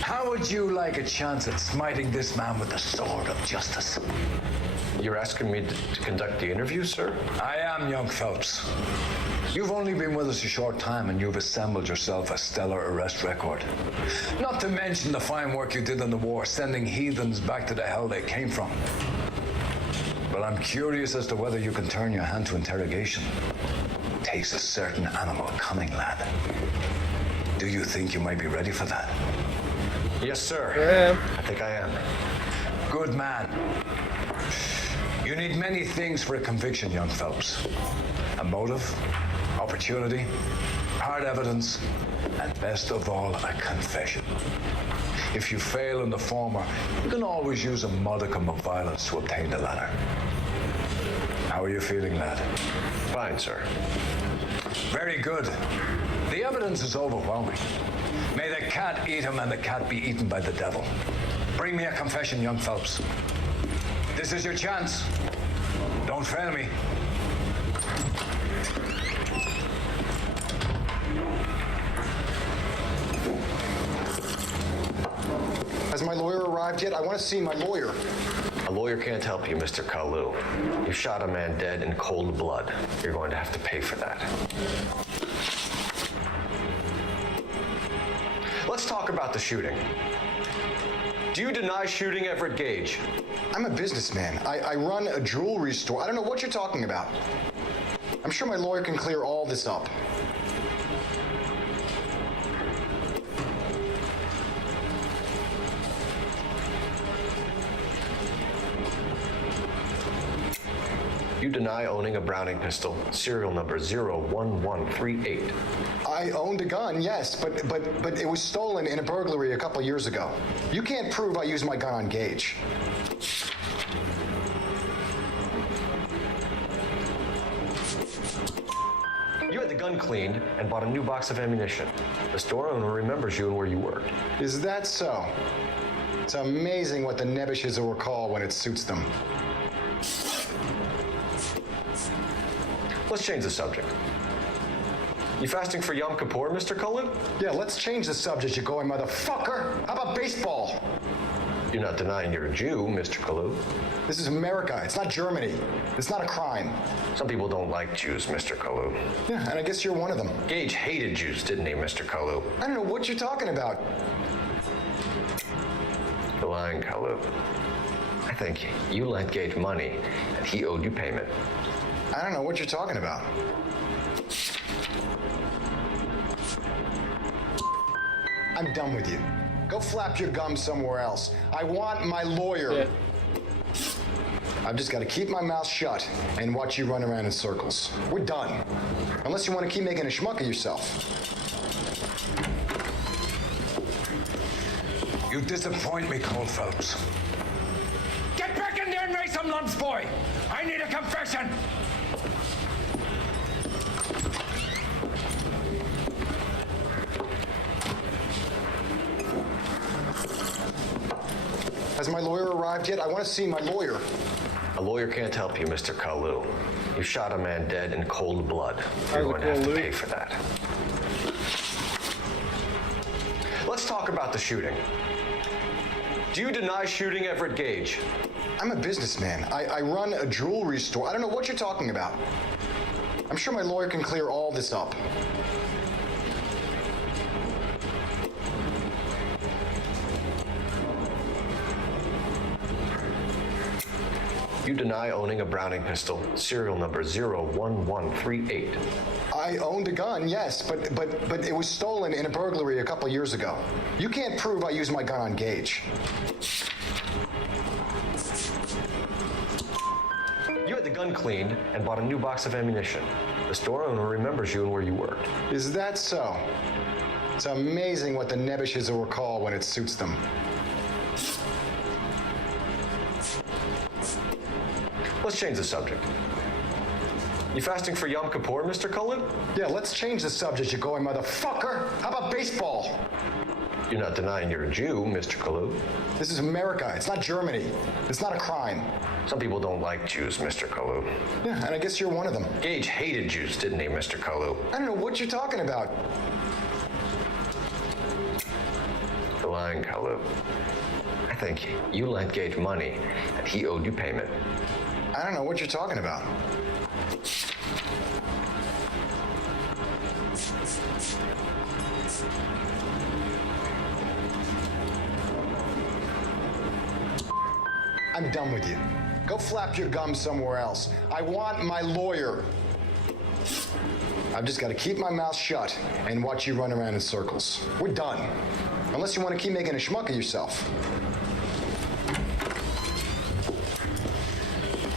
How would you like a chance at smiting this man with the sword of justice? You're asking me to conduct the interview, sir? I am, young Phelps. You've only been with us a short time and you've assembled yourself a stellar arrest record. Not to mention the fine work you did in the war, sending heathens back to the hell they came from. But I'm curious as to whether you can turn your hand to interrogation. It takes a certain animal cunning, lad. Do you think you might be ready for that? Yes, sir. I am. I think I am. Good man. You need many things for a conviction, young Phelps. A motive, opportunity, hard evidence, and best of all, a confession. If you fail in the former, you can always use a modicum of violence to obtain the latter. How are you feeling, lad? Fine, sir. Very good. The evidence is overwhelming. May the cat eat him and the cat be eaten by the devil. Bring me a confession, young Phelps. This is your chance. Don't fail me. Has my lawyer arrived yet? I want to see my lawyer. A lawyer can't help you, Mr. Kalu. You shot a man dead in cold blood. You're going to have to pay for that. Let's talk about the shooting. Do you deny shooting Everett Gage? I'm a businessman. I run a jewelry store. I don't know what you're talking about. I'm sure my lawyer can clear all this up. You deny owning a Browning pistol, serial number 01138. I owned a gun, yes, but it was stolen in a burglary a couple years ago. You can't prove I used my gun on Gage. You had the gun cleaned and bought a new box of ammunition. The store owner remembers you and where you worked. Is that so? It's amazing what the nebbishes will recall when it suits them. Let's change the subject. You fasting for Yom Kippur, Mr. Cullen? Yeah, let's change the subject, you going motherfucker. How about baseball? You're not denying you're a Jew, Mr. Kalu. This is America. It's not Germany. It's not a crime. Some people don't like Jews, Mr. Kalu. Yeah, and I guess you're one of them. Gage hated Jews, didn't he, Mr. Kalu? I don't know what you're talking about. You're lying, Kalu. I think you lent Gage money, and he owed you payment. I don't know what you're talking about. I'm done with you. Go flap your gums somewhere else. I want my lawyer. Yeah. I've just got to keep my mouth shut and watch you run around in circles. We're done. Unless you want to keep making a schmuck of yourself. You disappoint me, Cole Phelps. Get back in there and raise some lumps, boy! I need a confession! Has my lawyer arrived yet? I want to see my lawyer. A lawyer can't help you, Mr. Kalu. You shot a man dead in cold blood. You're going to have to pay for that. Let's talk about the shooting. Do you deny shooting Everett Gage? I'm a businessman. I run a jewelry store. I don't know what you're talking about. I'm sure my lawyer can clear all this up. You deny owning a Browning pistol, serial number 01138. I owned a gun, yes, but it was stolen in a burglary a couple years ago. You can't prove I used my gun on Gage. You had the gun cleaned and bought a new box of ammunition. The store owner remembers you and where you worked. Is that so? It's amazing what the Nebbishes will recall when it suits them. Let's change the subject. You fasting for Yom Kippur, Mr. Cullen? Yeah, let's change the subject, you going motherfucker. How about baseball? You're not denying you're a Jew, Mr. Kalu. This is America. It's not Germany. It's not a crime. Some people don't like Jews, Mr. Kalu. Yeah, and I guess you're one of them. Gage hated Jews, didn't he, Mr. Kalu? I don't know what you're talking about. You're lying, Kalu. I think you lent Gage money, and he owed you payment. I don't know what you're talking about. I'm done with you. Go flap your gums somewhere else. I want my lawyer. I've just got to keep my mouth shut and watch you run around in circles. We're done. Unless you want to keep making a schmuck of yourself.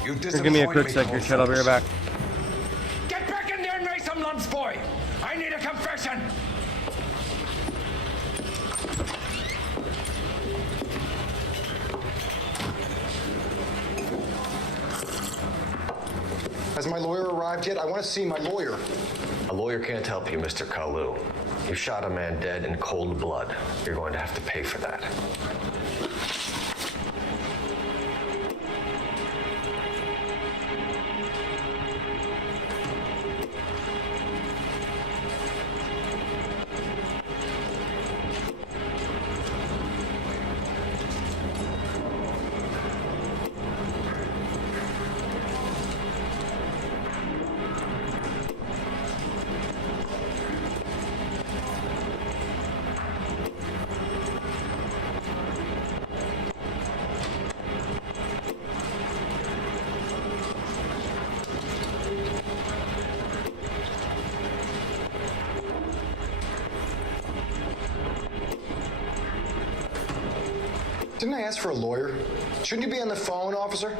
You Just give me a quick sec, your shit. I'll be right back. Get back in there and raise some lumps, boy! I need a confession! Has my lawyer arrived yet? I want to see my lawyer. A lawyer can't help you, Mr. Kalu. You shot a man dead in cold blood. You're going to have to pay for that. Didn't I ask for a lawyer? Shouldn't you be on the phone, officer?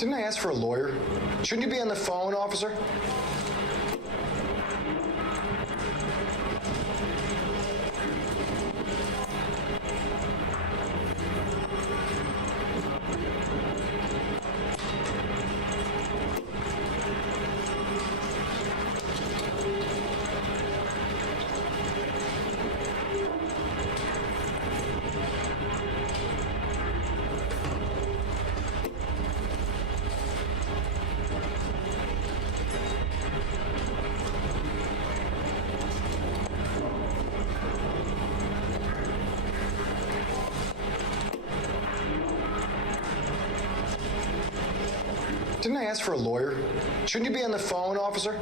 Didn't I ask for a lawyer? Shouldn't you be on the phone, officer? Didn't I ask for a lawyer? Shouldn't you be on the phone, officer?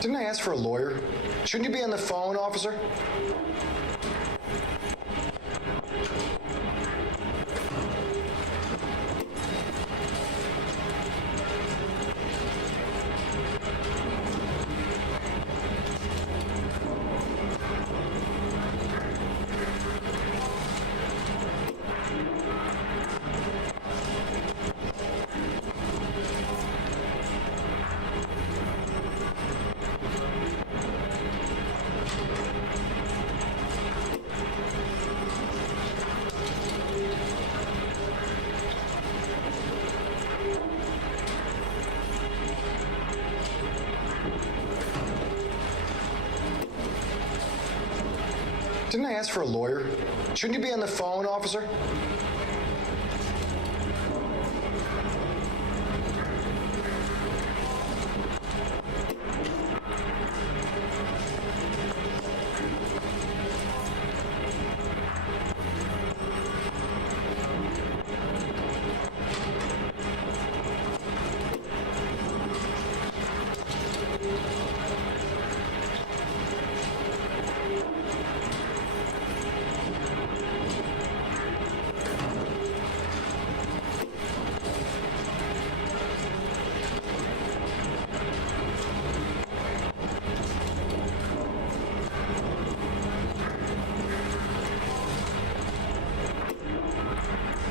Didn't I ask for a lawyer? Shouldn't you be on the phone, officer? Didn't I ask for a lawyer? Shouldn't you be on the phone, officer?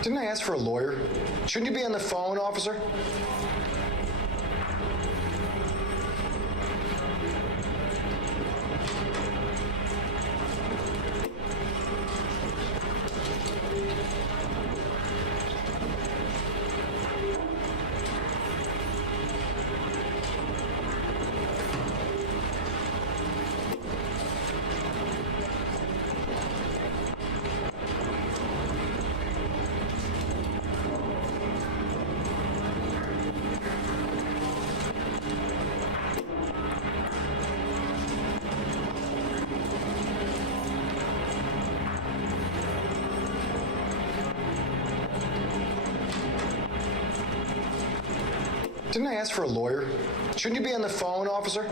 Didn't I ask for a lawyer? Shouldn't you be on the phone, officer? Didn't I ask for a lawyer? Shouldn't you be on the phone, officer?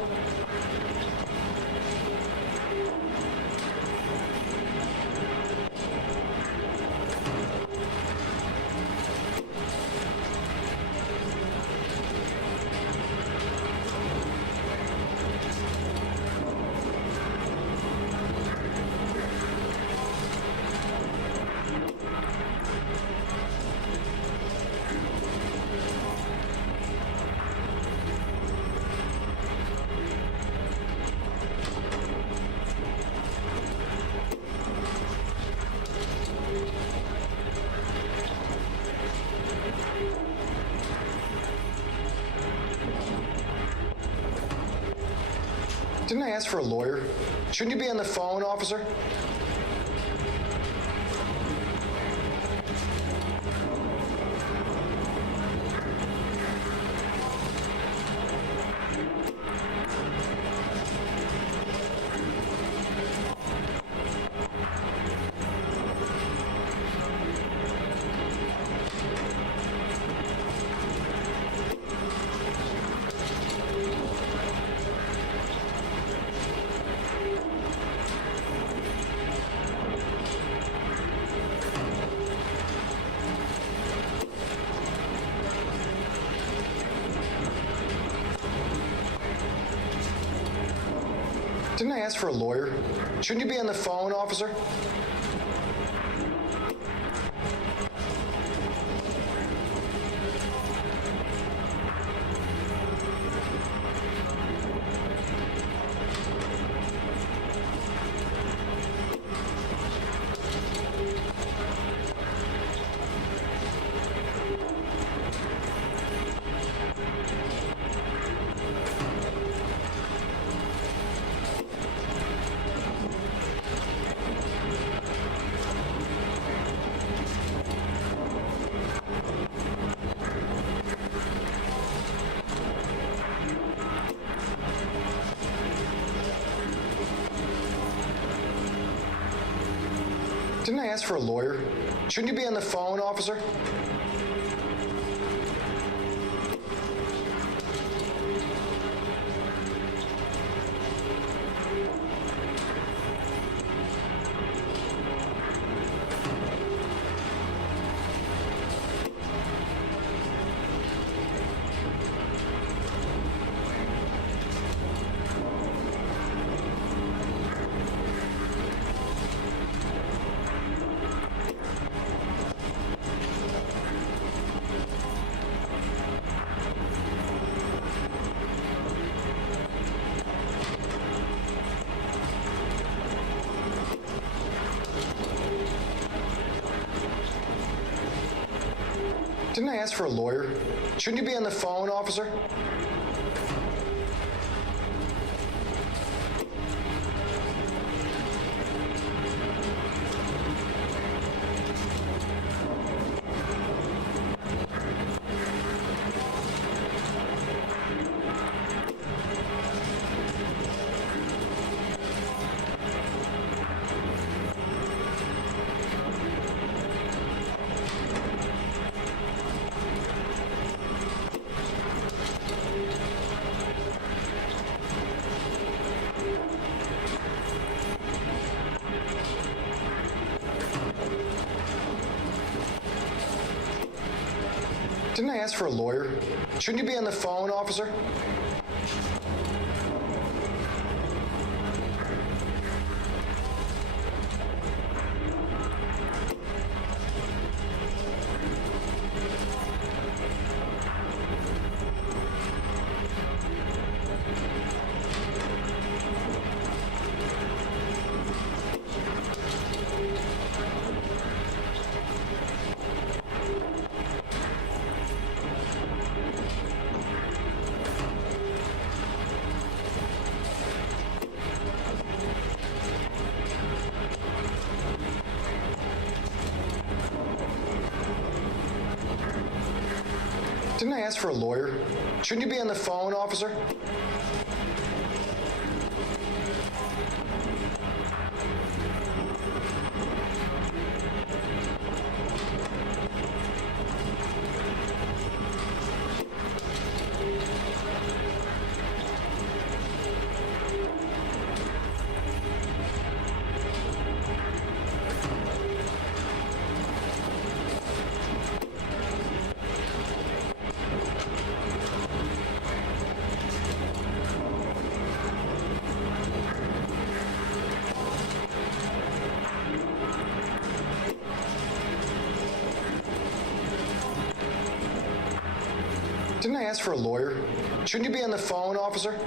Didn't I ask for a lawyer? Shouldn't you be on the phone, officer? Didn't I ask for a lawyer? Shouldn't you be on the phone, officer? Didn't I ask for a lawyer? Shouldn't you be on the phone, officer? Didn't I ask for a lawyer? Shouldn't you be on the phone, officer? Didn't I ask for a lawyer? Shouldn't you be on the phone, officer? Didn't I ask for a lawyer? Shouldn't you be on the phone, officer? Didn't I ask for a lawyer? Shouldn't you be on the phone, officer?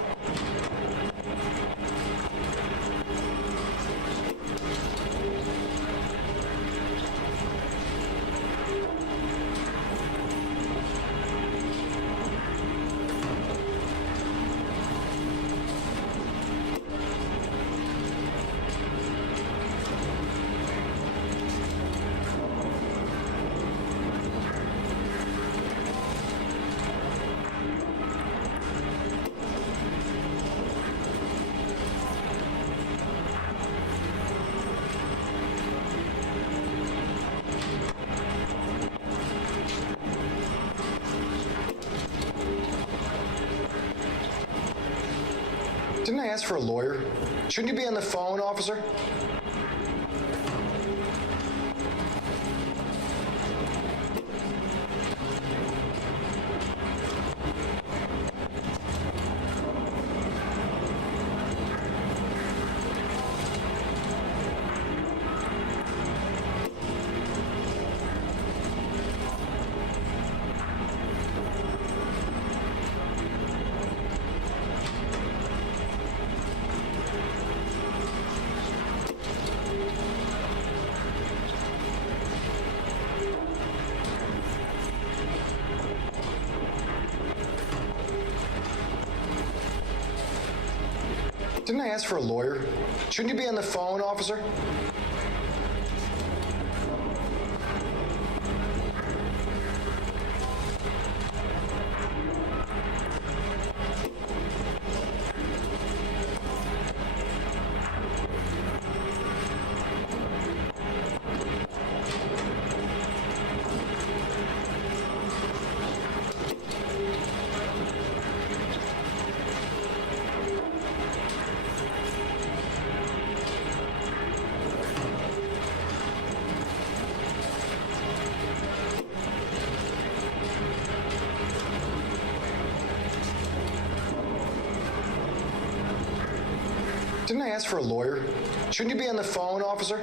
Didn't I ask for a lawyer? Shouldn't you be on the phone, officer? Didn't I ask for a lawyer? Shouldn't you be on the phone, officer? Didn't I ask for a lawyer? Shouldn't you be on the phone, officer?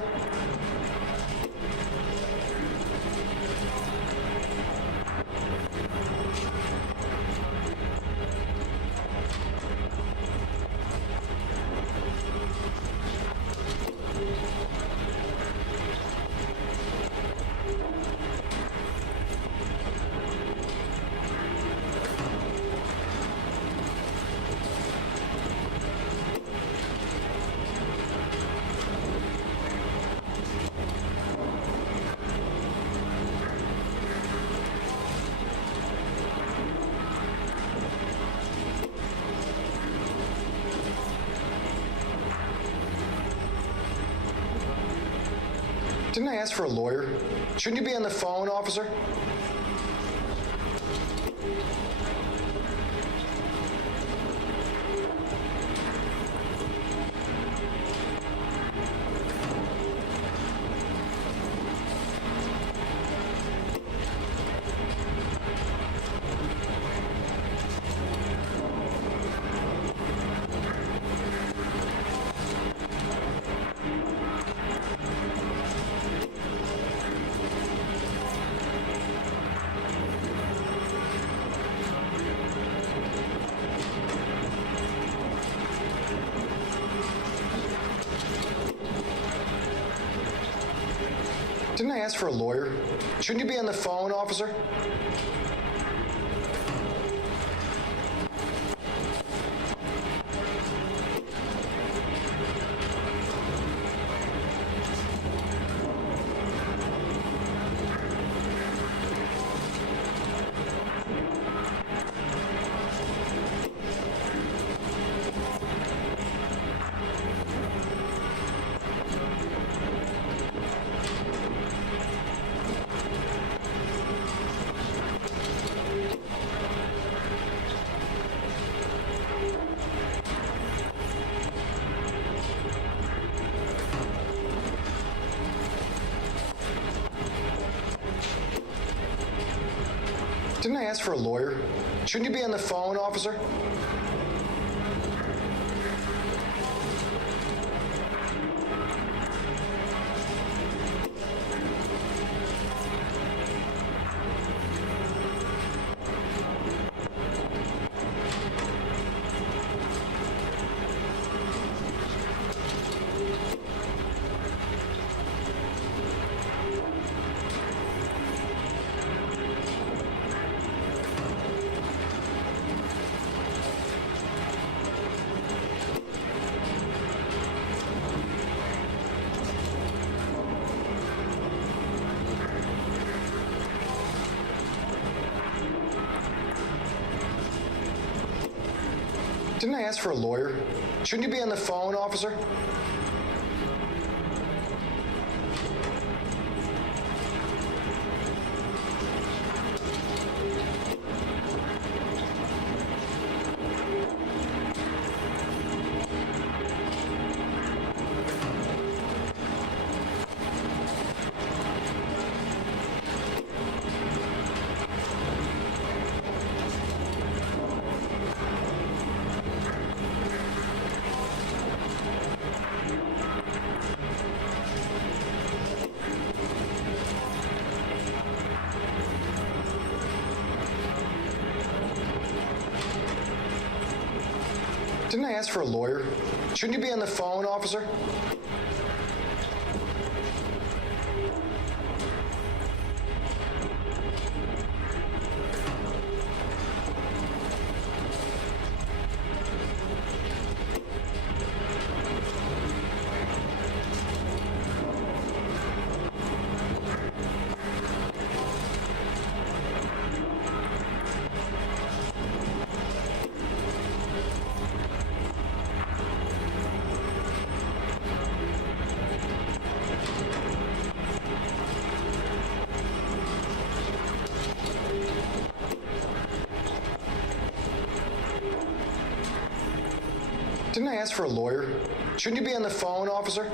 Didn't I ask for a lawyer? Shouldn't you be on the phone, officer? Didn't I ask for a lawyer? Shouldn't you be on the phone, officer? Didn't I ask for a lawyer? Shouldn't you be on the phone, officer? Didn't I ask for a lawyer? Shouldn't you be on the phone, officer? Didn't I ask for a lawyer? Shouldn't you be on the phone, officer? Didn't I ask for a lawyer? Shouldn't you be on the phone, officer?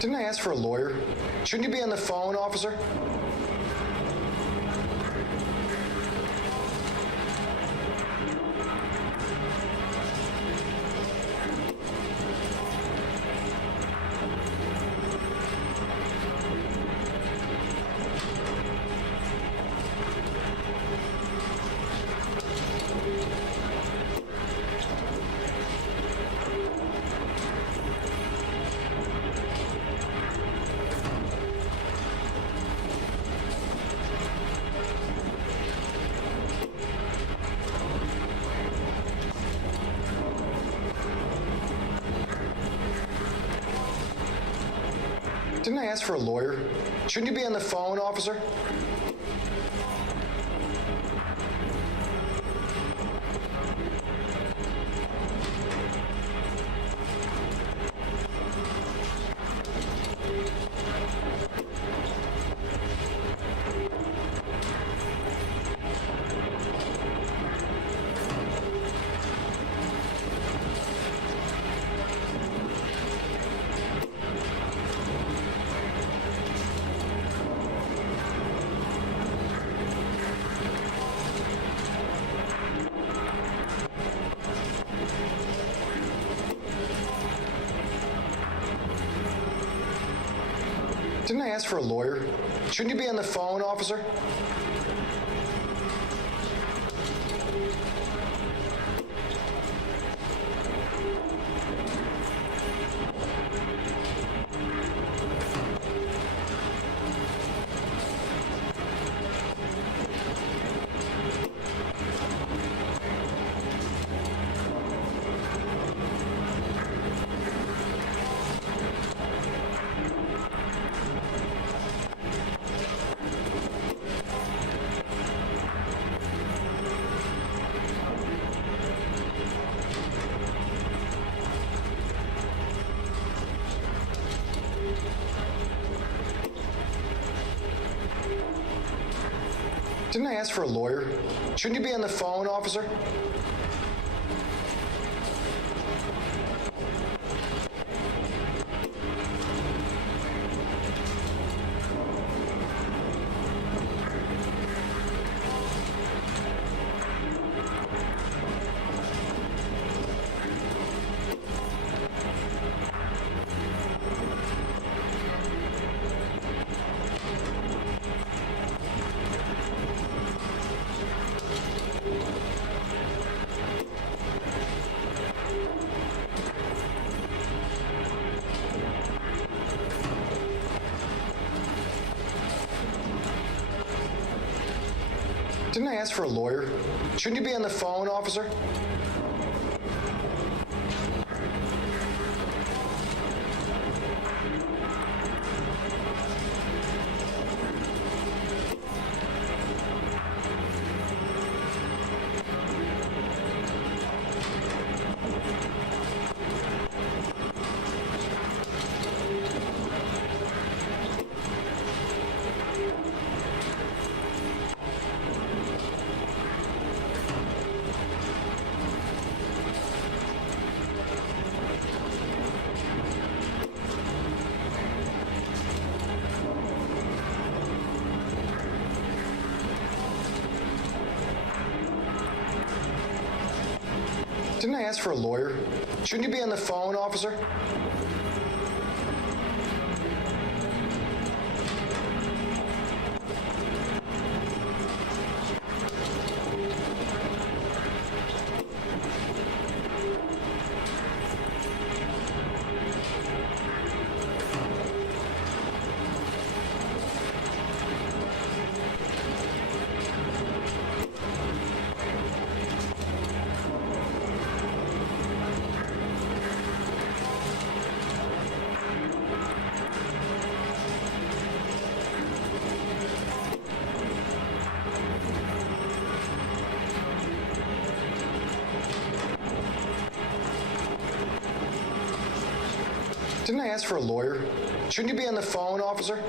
Didn't I ask for a lawyer? Shouldn't you be on the phone, officer? Didn't I ask for a lawyer? Shouldn't you be on the phone, officer? Didn't I ask for a lawyer? Shouldn't you be on the phone, officer? Didn't I ask for a lawyer? Shouldn't you be on the phone, officer? Didn't I ask for a lawyer? Shouldn't you be on the phone, officer? Didn't I ask for a lawyer? Shouldn't you be on the phone, officer? Didn't I ask for a lawyer? Shouldn't you be on the phone, officer?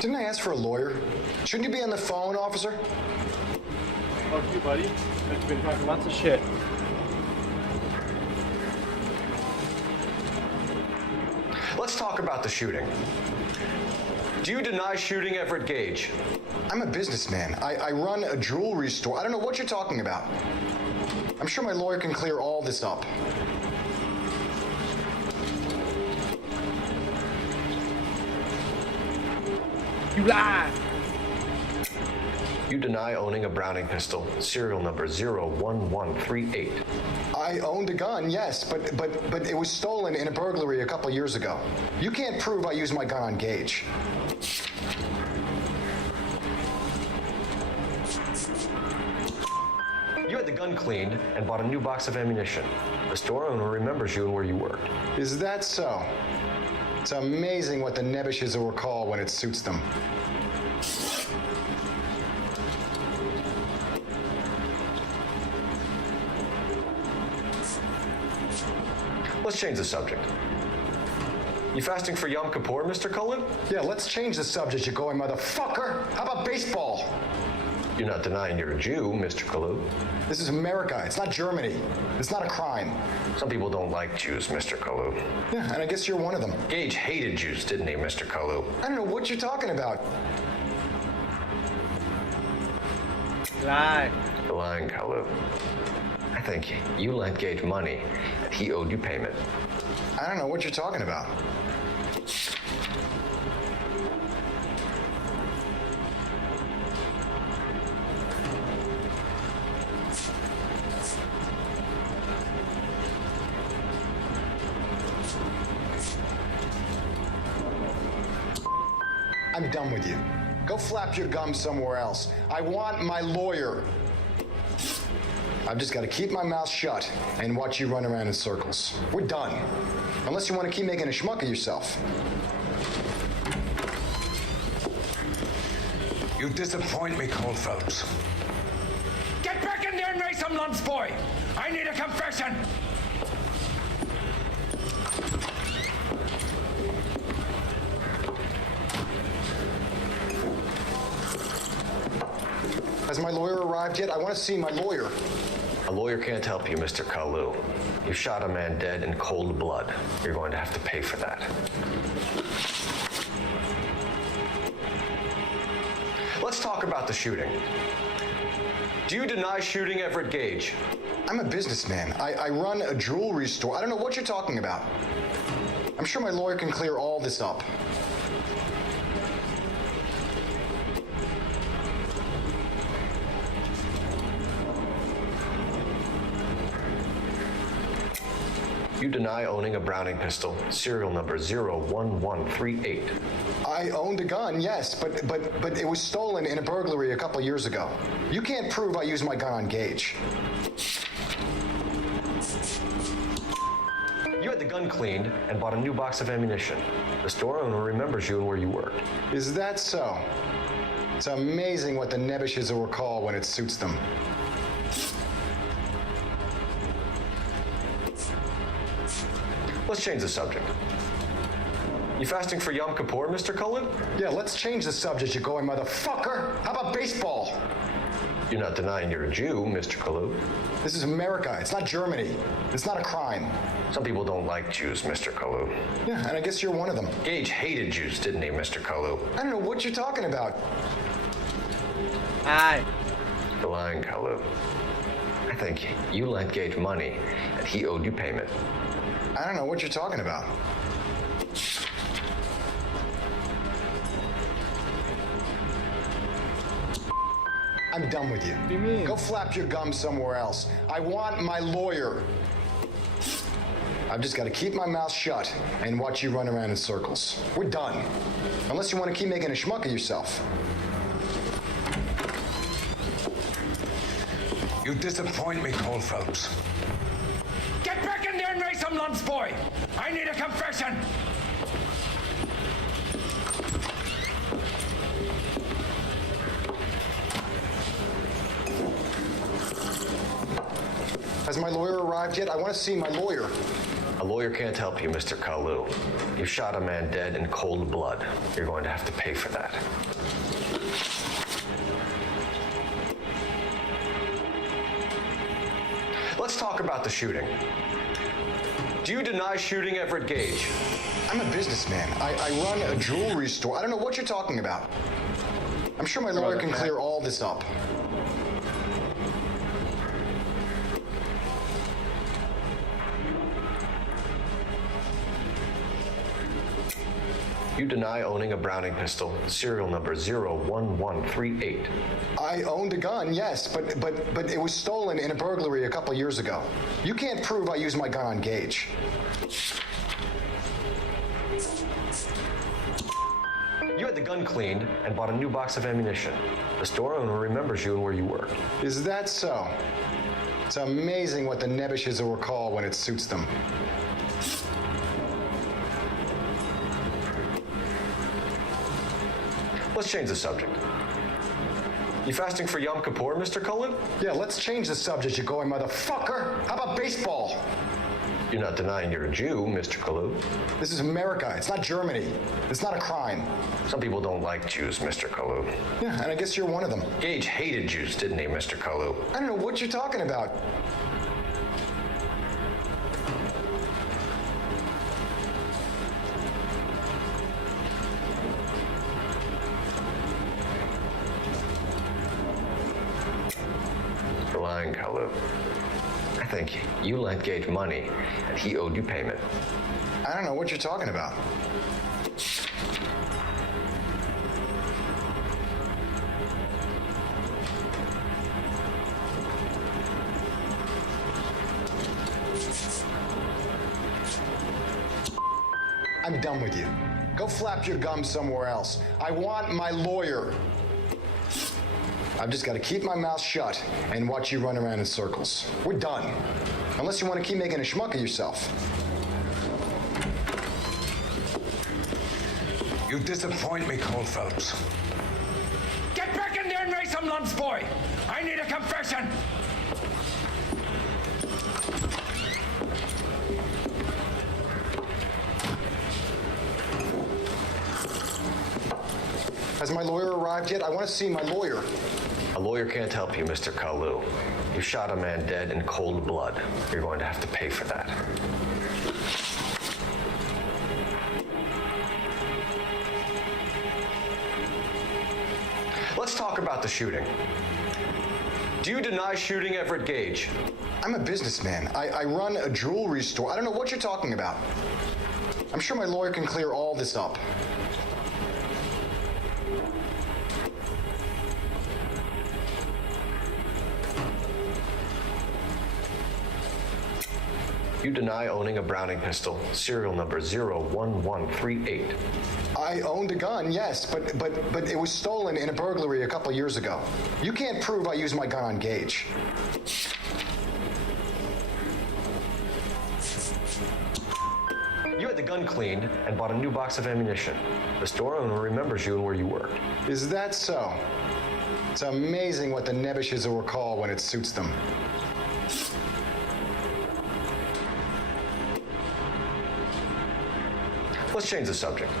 Didn't I ask for a lawyer? Shouldn't you be on the phone, officer? Fuck you, buddy. You've been talking lots of shit. Let's talk about the shooting. Do you deny shooting Everett Gage? I'm a businessman. I run a jewelry store. I don't know what you're talking about. I'm sure my lawyer can clear all this up. You lie! You deny owning a Browning pistol, serial number 01138. I owned a gun, yes, but it was stolen in a burglary a couple years ago. You can't prove I used my gun on Gage. You had the gun cleaned and bought a new box of ammunition. The store owner remembers you and where you worked. Is that so? It's amazing what the Nebbishes will recall when it suits them. Let's change the subject. You fasting for Yom Kippur, Mr. Cullen? Yeah, let's change the subject, you going motherfucker. How about baseball? You're not denying you're a Jew, Mr. Kalu. This is America. It's not Germany. It's not a crime. Some people don't like Jews, Mr. Kalu. Yeah, and I guess you're one of them. Gage hated Jews, didn't he, Mr. Kalu? I don't know what you're talking about. Lie. You're lying, Kalu. I think you lent Gage money and he owed you payment. I don't know what you're talking about. I'm done with you. Go flap your gums somewhere else. I want my lawyer. I've just got to keep my mouth shut and watch you run around in circles. We're done. Unless you want to keep making a schmuck of yourself. You disappoint me, Cole Phelps. Get back in there and raise some lumps, boy! I need a confession! Has my lawyer arrived yet? I want to see my lawyer. A lawyer can't help you, Mr. Kalu. You shot a man dead in cold blood. You're going to have to pay for that. Let's talk about the shooting. Do you deny shooting Everett Gage? I'm a businessman. I run a jewelry store. I don't know what you're talking about. I'm sure my lawyer can clear all this up. You deny owning a Browning pistol, serial number 01138. I owned a gun, yes, but it was stolen in a burglary a couple years ago. You can't prove I used my gun on Gage. You had the gun cleaned and bought a new box of ammunition. The store owner remembers you and where you worked. Is that so? It's amazing what the Nebbishes will recall when it suits them. Let's change the subject. You fasting for Yom Kippur, Mr. Cullen? Yeah, let's change the subject, you going motherfucker. How about baseball? You're not denying you're a Jew, Mr. Kalu. This is America. It's not Germany. It's not a crime. Some people don't like Jews, Mr. Kalu. Yeah, and I guess you're one of them. Gage hated Jews, didn't he, Mr. Kalu? I don't know what you're talking about. Aye. You're lying, Kalu. I I think you lent Gage money, and he owed you payment. I don't know what you're talking about. I'm done with you. What do you mean? Go flap your gums somewhere else. I want my lawyer. I've just got to keep my mouth shut and watch you run around in circles. We're done. Unless you want to keep making a schmuck of yourself. You disappoint me, Cole Phelps. Get back in there and raise some lumps, boy! I need a confession! Has my lawyer arrived yet? I want to see my lawyer. A lawyer can't help you, Mr. Kalu. You shot a man dead in cold blood. You're going to have to pay for that. Let's talk about the shooting. Do you deny shooting Everett Gage? I'm a businessman. I run a jewelry store. I don't know what you're talking about. I'm sure my lawyer can clear all this up. You deny owning a Browning pistol, serial number 01138. I owned a gun, yes, but it was stolen in a burglary a couple years ago. You can't prove I used my gun on Gage. You had the gun cleaned and bought a new box of ammunition. The store owner remembers you and where you work. Is that so? It's amazing what the nebbishes will recall when it suits them. Let's change the subject. You fasting for Yom Kippur, Mr. Cullen? Yeah, let's change the subject, you going motherfucker. How about baseball? You're not denying you're a Jew, Mr. Kalu. This is America. It's not Germany. It's not a crime. Some people don't like Jews, Mr. Kalu. Yeah, and I guess you're one of them. Gage hated Jews, didn't he, Mr. Kalu? I don't know what you're talking about. You're lying, Kalu. I think you lent Gage money, and he owed you payment. I don't know what you're talking about. I'm done with you. Go flap your gums somewhere else. I want my lawyer. I've just got to keep my mouth shut and watch you run around in circles. We're done. Unless you want to keep making a schmuck of yourself. You disappoint me, Cole Phelps. Get back in there and raise some lumps, boy! I need a confession! Has my lawyer arrived yet? I want to see my lawyer. A lawyer can't help you, Mr. Kalu. You shot a man dead in cold blood. You're going to have to pay for that. Let's talk about the shooting. Do you deny shooting Everett Gage? I'm a businessman. I run a jewelry store. I don't know what you're talking about. I'm sure my lawyer can clear all this up. You deny owning a Browning pistol, serial number 01138. I owned a gun, yes, but it was stolen in a burglary a couple years ago. You can't prove I used my gun on Gage. You had the gun cleaned and bought a new box of ammunition. The store owner remembers you and where you work. Is that so? It's amazing what the nebbishes will recall when it suits them. Let's change the subject.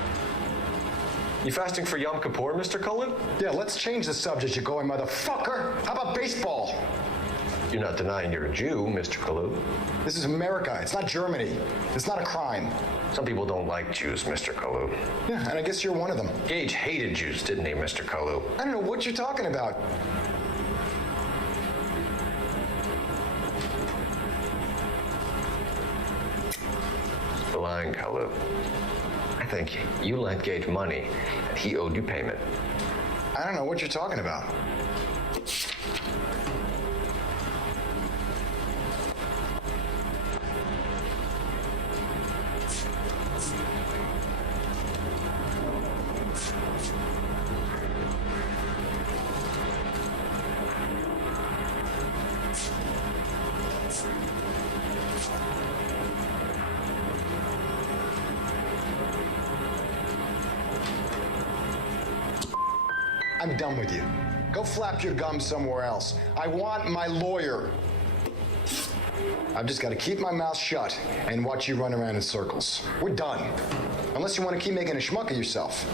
You fasting for Yom Kippur, Mr. Cullen? Yeah, let's change the subject, you going motherfucker. How about baseball? You're not denying you're a Jew, Mr. Kalu. This is America. It's not Germany. It's not a crime. Some people don't like Jews, Mr. Kalu. Yeah, and I guess you're one of them. Gage hated Jews, didn't he, Mr. Kalu? I don't know what you're talking about. lying, Kalu. I think you lent Gage money, and he owed you payment. I don't know what you're talking about. I'm done with you. Go flap your gums somewhere else. I want my lawyer. I've just got to keep my mouth shut and watch you run around in circles. We're done. Unless you want to keep making a schmuck of yourself.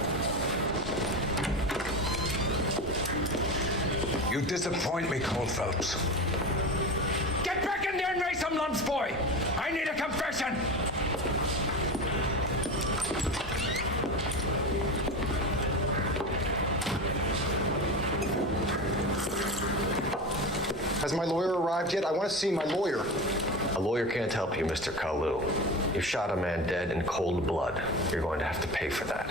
You disappoint me, Cole Phelps. Get back in there and raise some lumps, boy! I need a confession! Has my lawyer arrived yet? I want to see my lawyer. A lawyer can't help you, Mr. Kalu. You shot a man dead in cold blood. You're going to have to pay for that.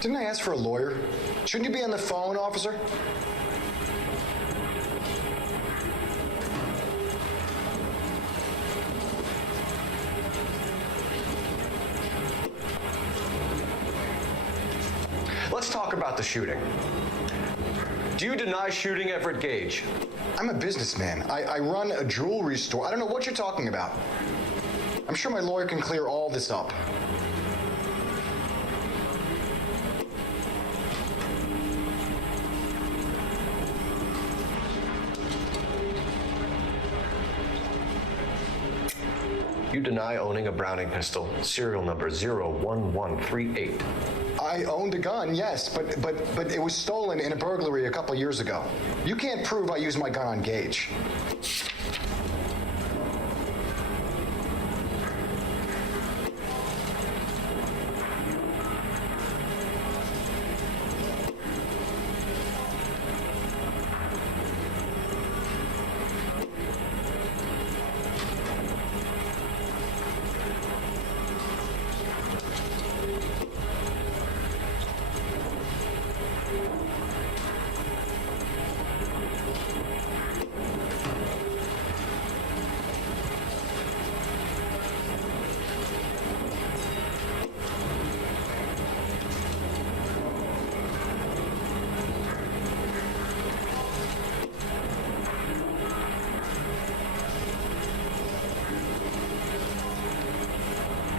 Didn't I ask for a lawyer? Shouldn't you be on the phone, officer? Let's talk about the shooting. Do you deny shooting Everett Gage? I'm a businessman. I run a jewelry store. I don't know what you're talking about. I'm sure my lawyer can clear all this up. You deny owning a Browning pistol, serial number 01138. I owned a gun, yes, but it was stolen in a burglary a couple years ago. You can't prove I used my gun on Gage.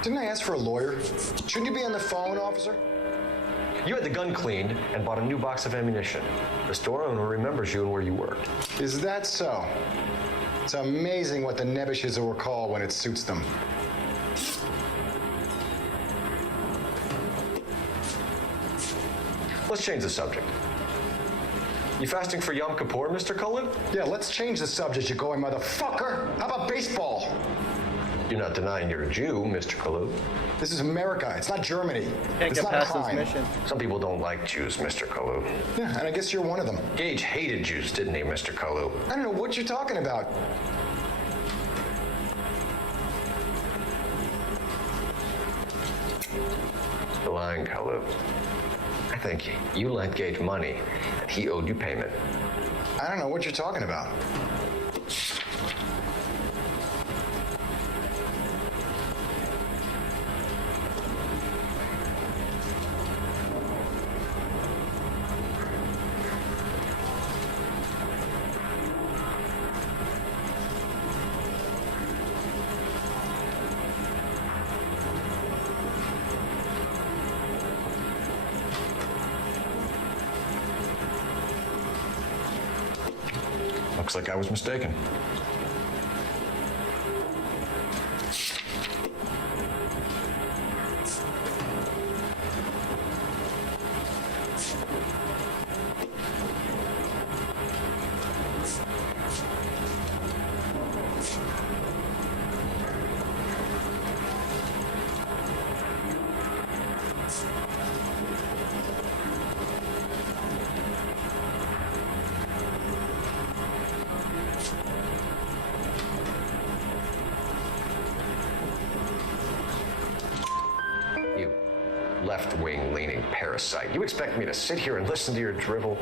Didn't I ask for a lawyer? Shouldn't you be on the phone, officer? You had the gun cleaned and bought a new box of ammunition. The store owner remembers you and where you worked. Is that so? It's amazing what the nebbishes will recall when it suits them. Let's change the subject. You fasting for Yom Kippur, Mr. Cullen? Yeah, let's change the subject, you going motherfucker. How about baseball? You're not denying you're a Jew, Mr. Kalu. This is America. It's not Germany. Can't it's get not past a crime. this mission. Some people don't like Jews, Mr. Kalu. Yeah, and I guess you're one of them. Gage hated Jews, didn't he, Mr. Kalu? I don't know what you're talking about. You're lying, Kalu. I think you lent Gage money, and he owed you payment. I don't know what you're talking about. Looks like I was mistaken. You left-wing leaning parasite. You expect me to sit here and listen to your drivel?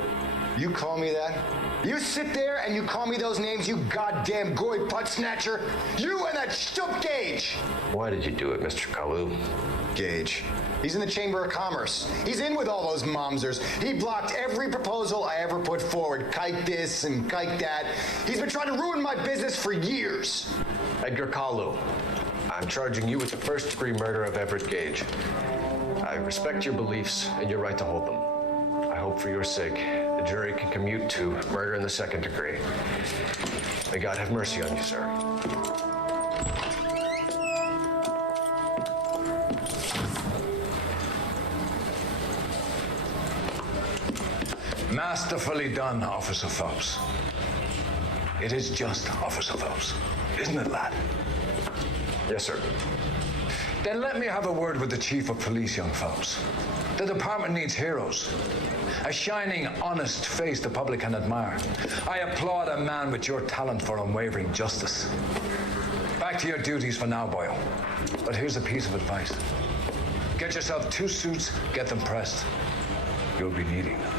You call me that? You sit there and you call me those names, you goddamn goy putt snatcher? You and that shtup Gage! Why did you do it, Mr. Kalu? Gage. He's in the Chamber of Commerce. He's in with all those momsers. He blocked every proposal I ever put forward. Kike this and kike that. He's been trying to ruin my business for years. Edgar Kalu, I'm charging you with the first-degree murder of Everett Gage. I respect your beliefs and your right to hold them. I hope for your sake the jury can commute to murder in the second degree. May God have mercy on you, sir. Masterfully done, Officer Phelps. It is just Officer Phelps, isn't it, lad? Yes, sir. Then let me have a word with the Chief of Police, young Phelps. The department needs heroes. A shining, honest face the public can admire. I applaud a man with your talent for unwavering justice. Back to your duties for now, Boyle. But here's a piece of advice. Get yourself 2 suits, get them pressed. You'll be needing them.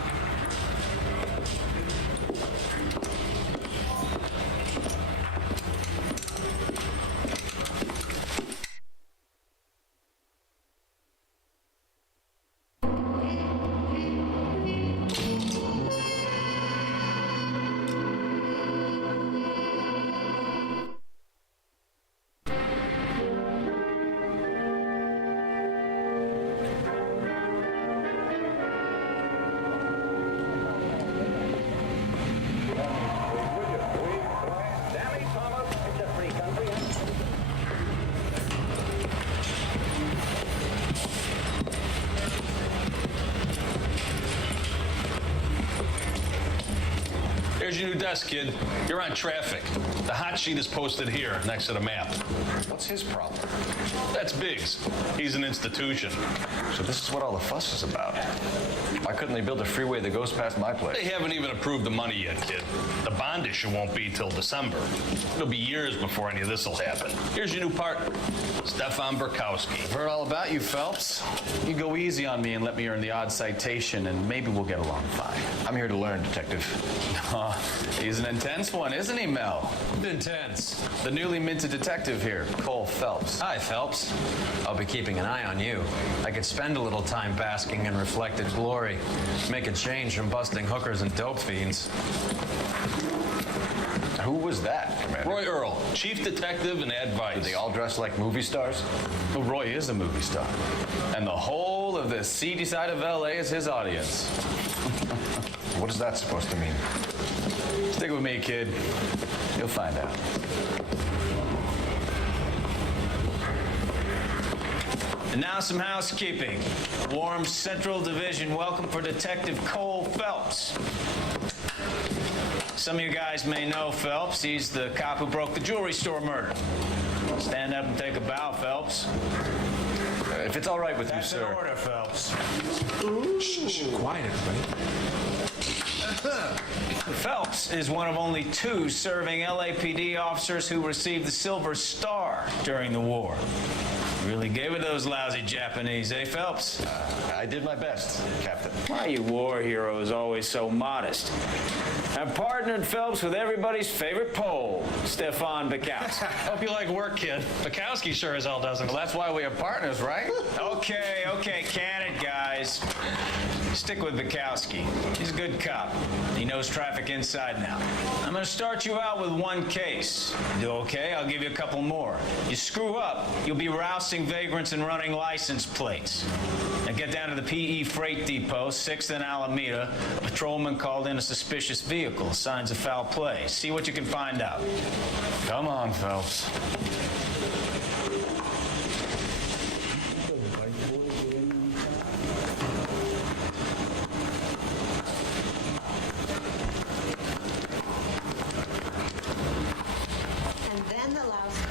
Here's your new desk, kid. You're on traffic. The hot sheet is posted here, next to the map. What's his problem? That's Biggs. He's an institution. So this is what all the fuss is about. Why couldn't they build a freeway that goes past my place? They haven't even approved the money yet, kid. The bond issue won't be till December. It'll be years before any of this will happen. Here's your new partner, Stefan Burkowski. I've heard all about you, Phelps. You go easy on me and let me earn the odd citation, and maybe we'll get along fine. I'm here to learn, Detective. He's an intense one, isn't he, Mel? Intense. The newly minted detective here, Cole Phelps. Hi, Phelps. I'll be keeping an eye on you. I could spend a little time basking in reflected glory. Make a change from busting hookers and dope fiends. Who was that, Commander? Roy Earl, chief detective and advice. Do they all dress like movie stars? Well, Roy is a movie star. And the whole of the seedy side of L.A. is his audience. What is that supposed to mean? Stick with me, kid. You'll find out. And now some housekeeping. Warm Central Division welcome for Detective Cole Phelps. Some of you guys may know Phelps. He's the cop who broke the jewelry store murder. Stand up and take a bow, Phelps. If it's all right with That's you, sir. in order, Phelps. Shh, quiet, everybody. Phelps is one of only 2 serving LAPD officers who received the Silver Star during the war. Really gave it those lousy Japanese, eh, Phelps? I did my best, Captain. Why are you war heroes always so modest? I've partnered Phelps with everybody's favorite Pole, Stefan Bukowski. Hope you like work, kid. Bukowski sure as hell doesn't. Well, that's why we are partners, right? Okay, can it, guys. Stick with Bukowski. He's a good cop. He knows traffic inside and out. I'm going to start you out with 1 case. You do okay? I'll give you a couple more. You screw up, you'll be roused accosting vagrants and running license plates. Now get down to the PE Freight Depot, 6th and Alameda. A patrolman called in a suspicious vehicle, signs of foul play. See what you can find out. Come on, Phelps.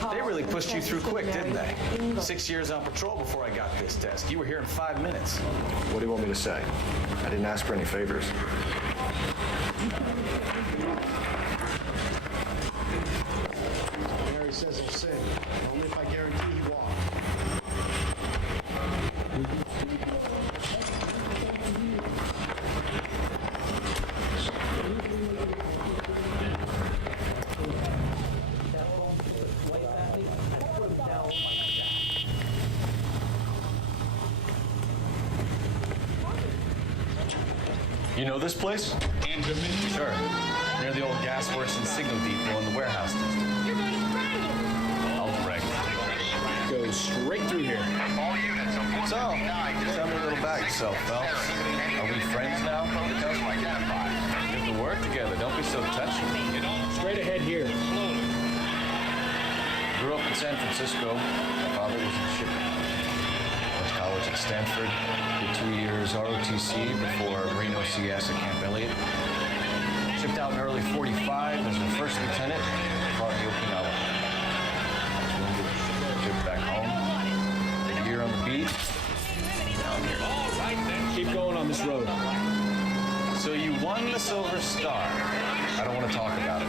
They really pushed you through quick, didn't they? 6 years on patrol before I got this desk. You were here in 5 minutes. What do you want me to say? I didn't ask for any favors. Mary says he'll sing. Only if I guarantee he walks. You know this place? Sure. Near the old gas works and signal depot in the warehouse district. I'll direct. Go straight through here. So, tell me a little about yourself, Phelps. Are we friends now? We have to work together. Don't be so touchy. Straight ahead here. Grew up in San Francisco. My father was in shipping. Went to college at Stanford. Did 2 years ROTC before Reno CS at Camp Elliott. Shipped out in early 45 as a first lieutenant. Fought in Okinawa. Shipped back home. Did a year on the beat. Now I'm here. Keep going on this road. So you won the Silver Star. I don't want to talk about it.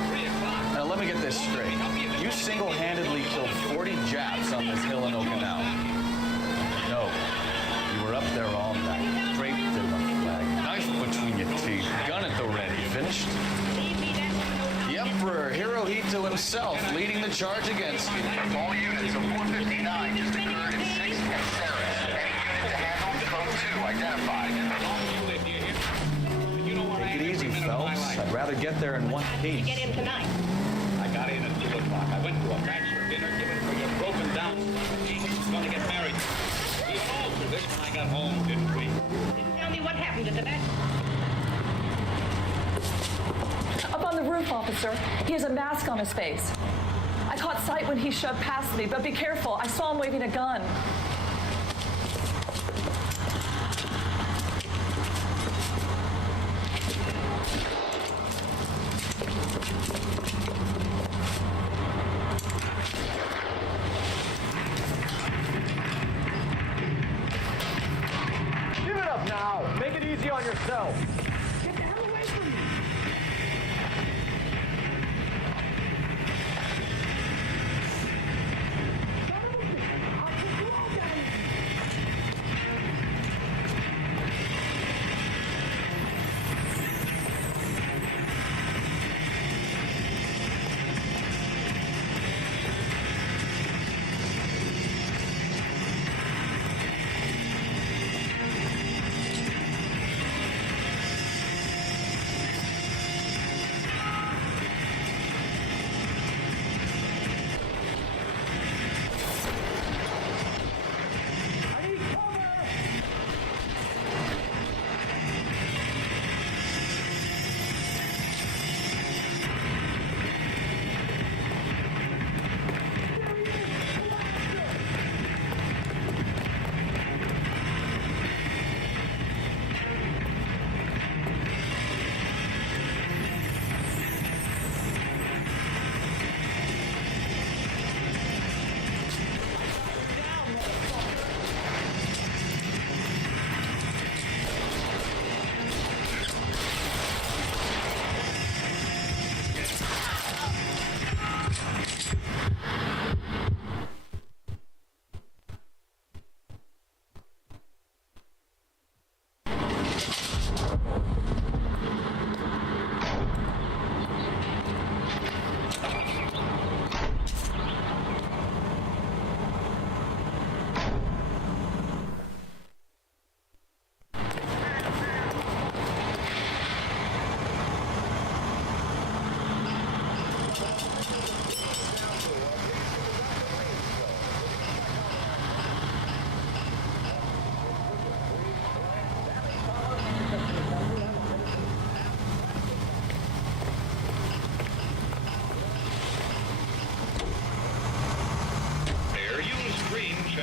Now let me get this straight. You single-handedly killed 40 Japs on this hill in Okinawa. No, you were up there all night, draped in the flag, knife between your teeth, gun at the ready. Finished? The Emperor Hirohito himself leading the charge against you. All units of 459 just occurred in 6th and Sarah. Any unit to handle, code 2 identified. Take it easy, Phelps. I'd rather get there in one piece. Get in tonight. I got in at 2 o'clock. I went to a bachelor dinner given for your broken down. He's going to get married. We all through this when I got home, didn't we? Tell me what happened to the back. Up on the roof, officer. He has a mask on his face. I caught sight when he shoved past me, but be careful. I saw him waving a gun. Give it up now. Make it easy on yourself. Get the hell away from me.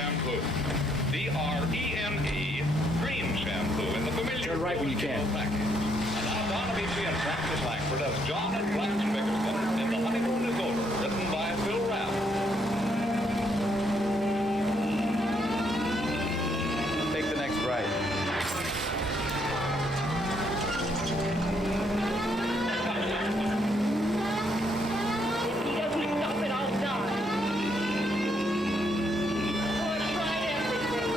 Shampoo. D-R-E-M-E, Dream Shampoo, in the familiar Turn right when you can. package. And now Barnaby and Francis Langford as John and Blanche Bickerson in The Honeymoon is Over, written by Phil Rapp. Take the next right. If he doesn't stop it, I'll die. Oh, I tried everything.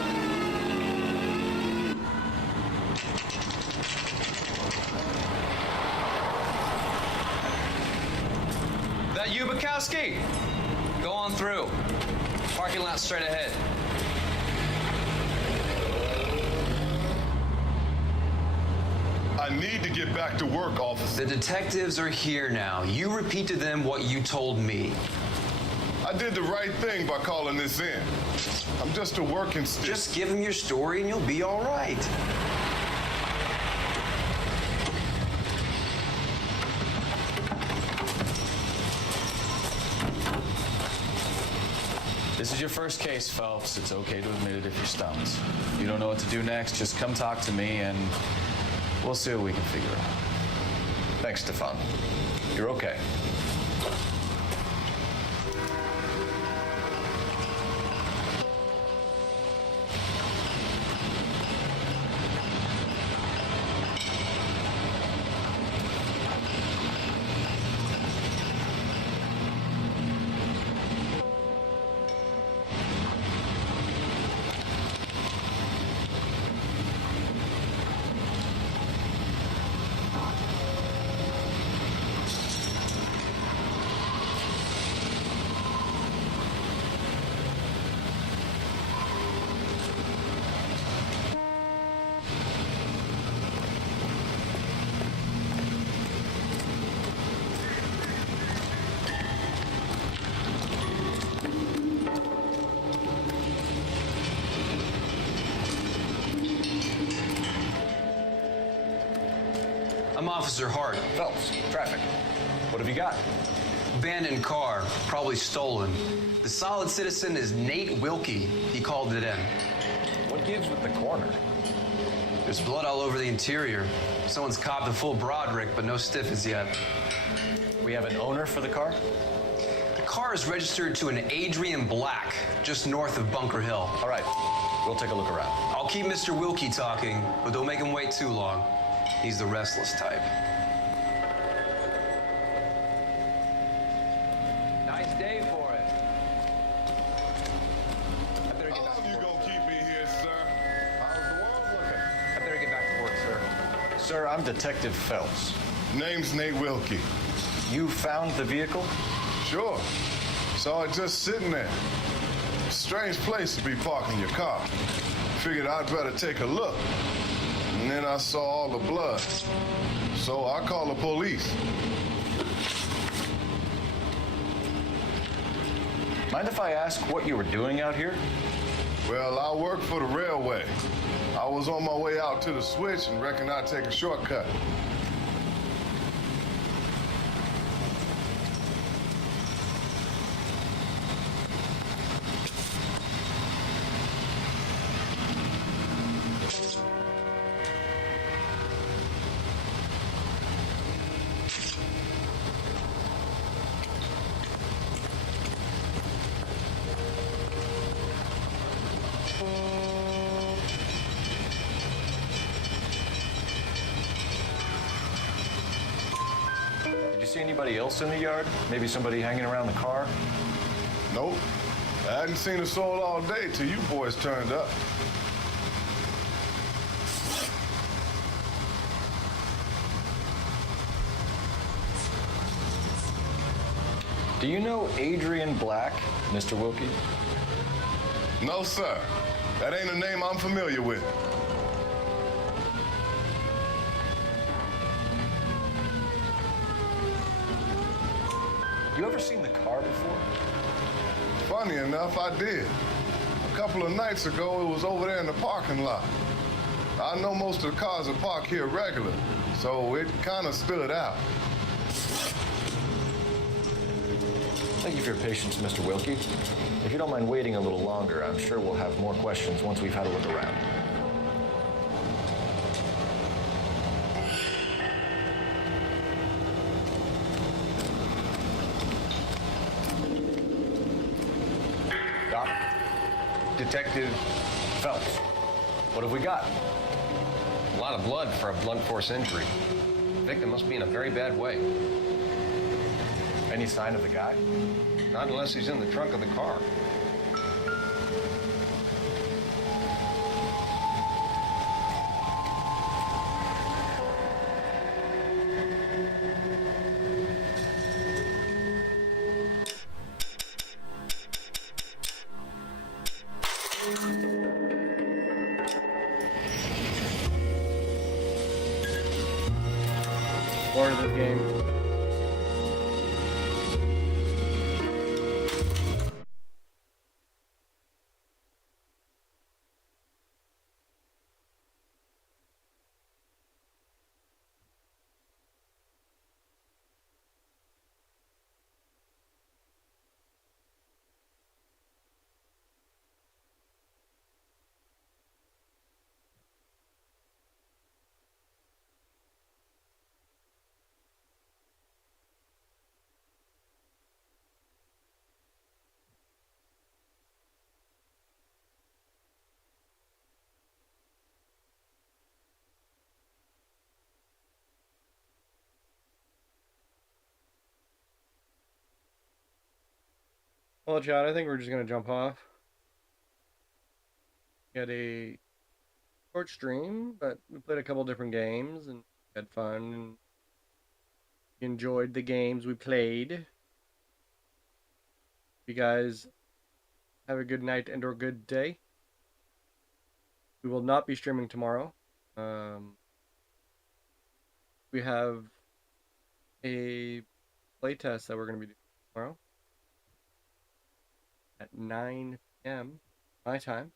That you, Bukowski? Go on through. Parking lot straight ahead. I need to get back to work, officer. The detectives are here now. You repeat to them what you told me. I did the right thing by calling this in. I'm just a working stick. Just give them your story and you'll be all right. This is your first case, Phelps. It's okay to admit it if you're stumped. If you don't know what to do next, just come talk to me and we'll see what we can figure out. Thanks, Stefan. You're okay. I'm Officer Hart. Phelps, traffic. What have you got? Abandoned car, probably stolen. The solid citizen is Nate Wilkie. He called it in. What gives with the corner? There's blood all over the interior. Someone's copped a full Broderick, but no stiff as yet. We have an owner for the car? The car is registered to an Adrian Black, just north of Bunker Hill. All right, we'll take a look around. I'll keep Mr. Wilkie talking, but don't make him wait too long. He's the restless type. Nice day for it. How long you gonna keep me here, sir? How's the world looking? I better get back to work, sir. Sir, I'm Detective Phelps. Name's Nate Wilkie. You found the vehicle? Sure. Saw it just sitting there. Strange place to be parking your car. Figured I'd better take a look. And then I saw all the blood. So I called the police. Mind if I ask what you were doing out here? Well, I work for the railway. I was on my way out to the switch and reckoned I'd take a shortcut. Did you see anybody else in the yard? Maybe somebody hanging around the car? Nope. I hadn't seen a soul all day till you boys turned up. Do you know Adrian Black, Mr. Wilkie? No, sir. That ain't a name I'm familiar with. You ever seen the car before? Funny enough, I did. A couple of nights ago, it was over there in the parking lot. I know most of the cars are parked here regular, so it kind of stood out. Thank you for your patience, Mr. Wilkie. If you don't mind waiting a little longer, I'm sure we'll have more questions once we've had a look around. Doc, Detective Phelps, what have we got? A lot of blood for a blunt force injury. The victim must be in a very bad way. Any sign of the guy? Not unless he's in the trunk of the car. More of this game. Well, Chad, I think we're just gonna jump off. Get a short stream, but we played a couple different games and had fun and enjoyed the games we played. You guys have a good night and or good day. We will not be streaming tomorrow. We have a playtest that we're going to be doing tomorrow at 9 p.m. my time.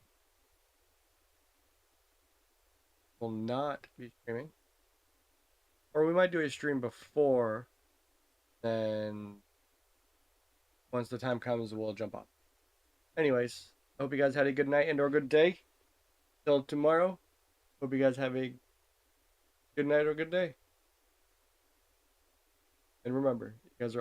Will not be streaming. Or we might do a stream before, then once the time comes, we'll jump off. Anyways, I hope you guys had a good night and or good day. Till tomorrow, hope you guys have a good night or good day. And remember, you guys are all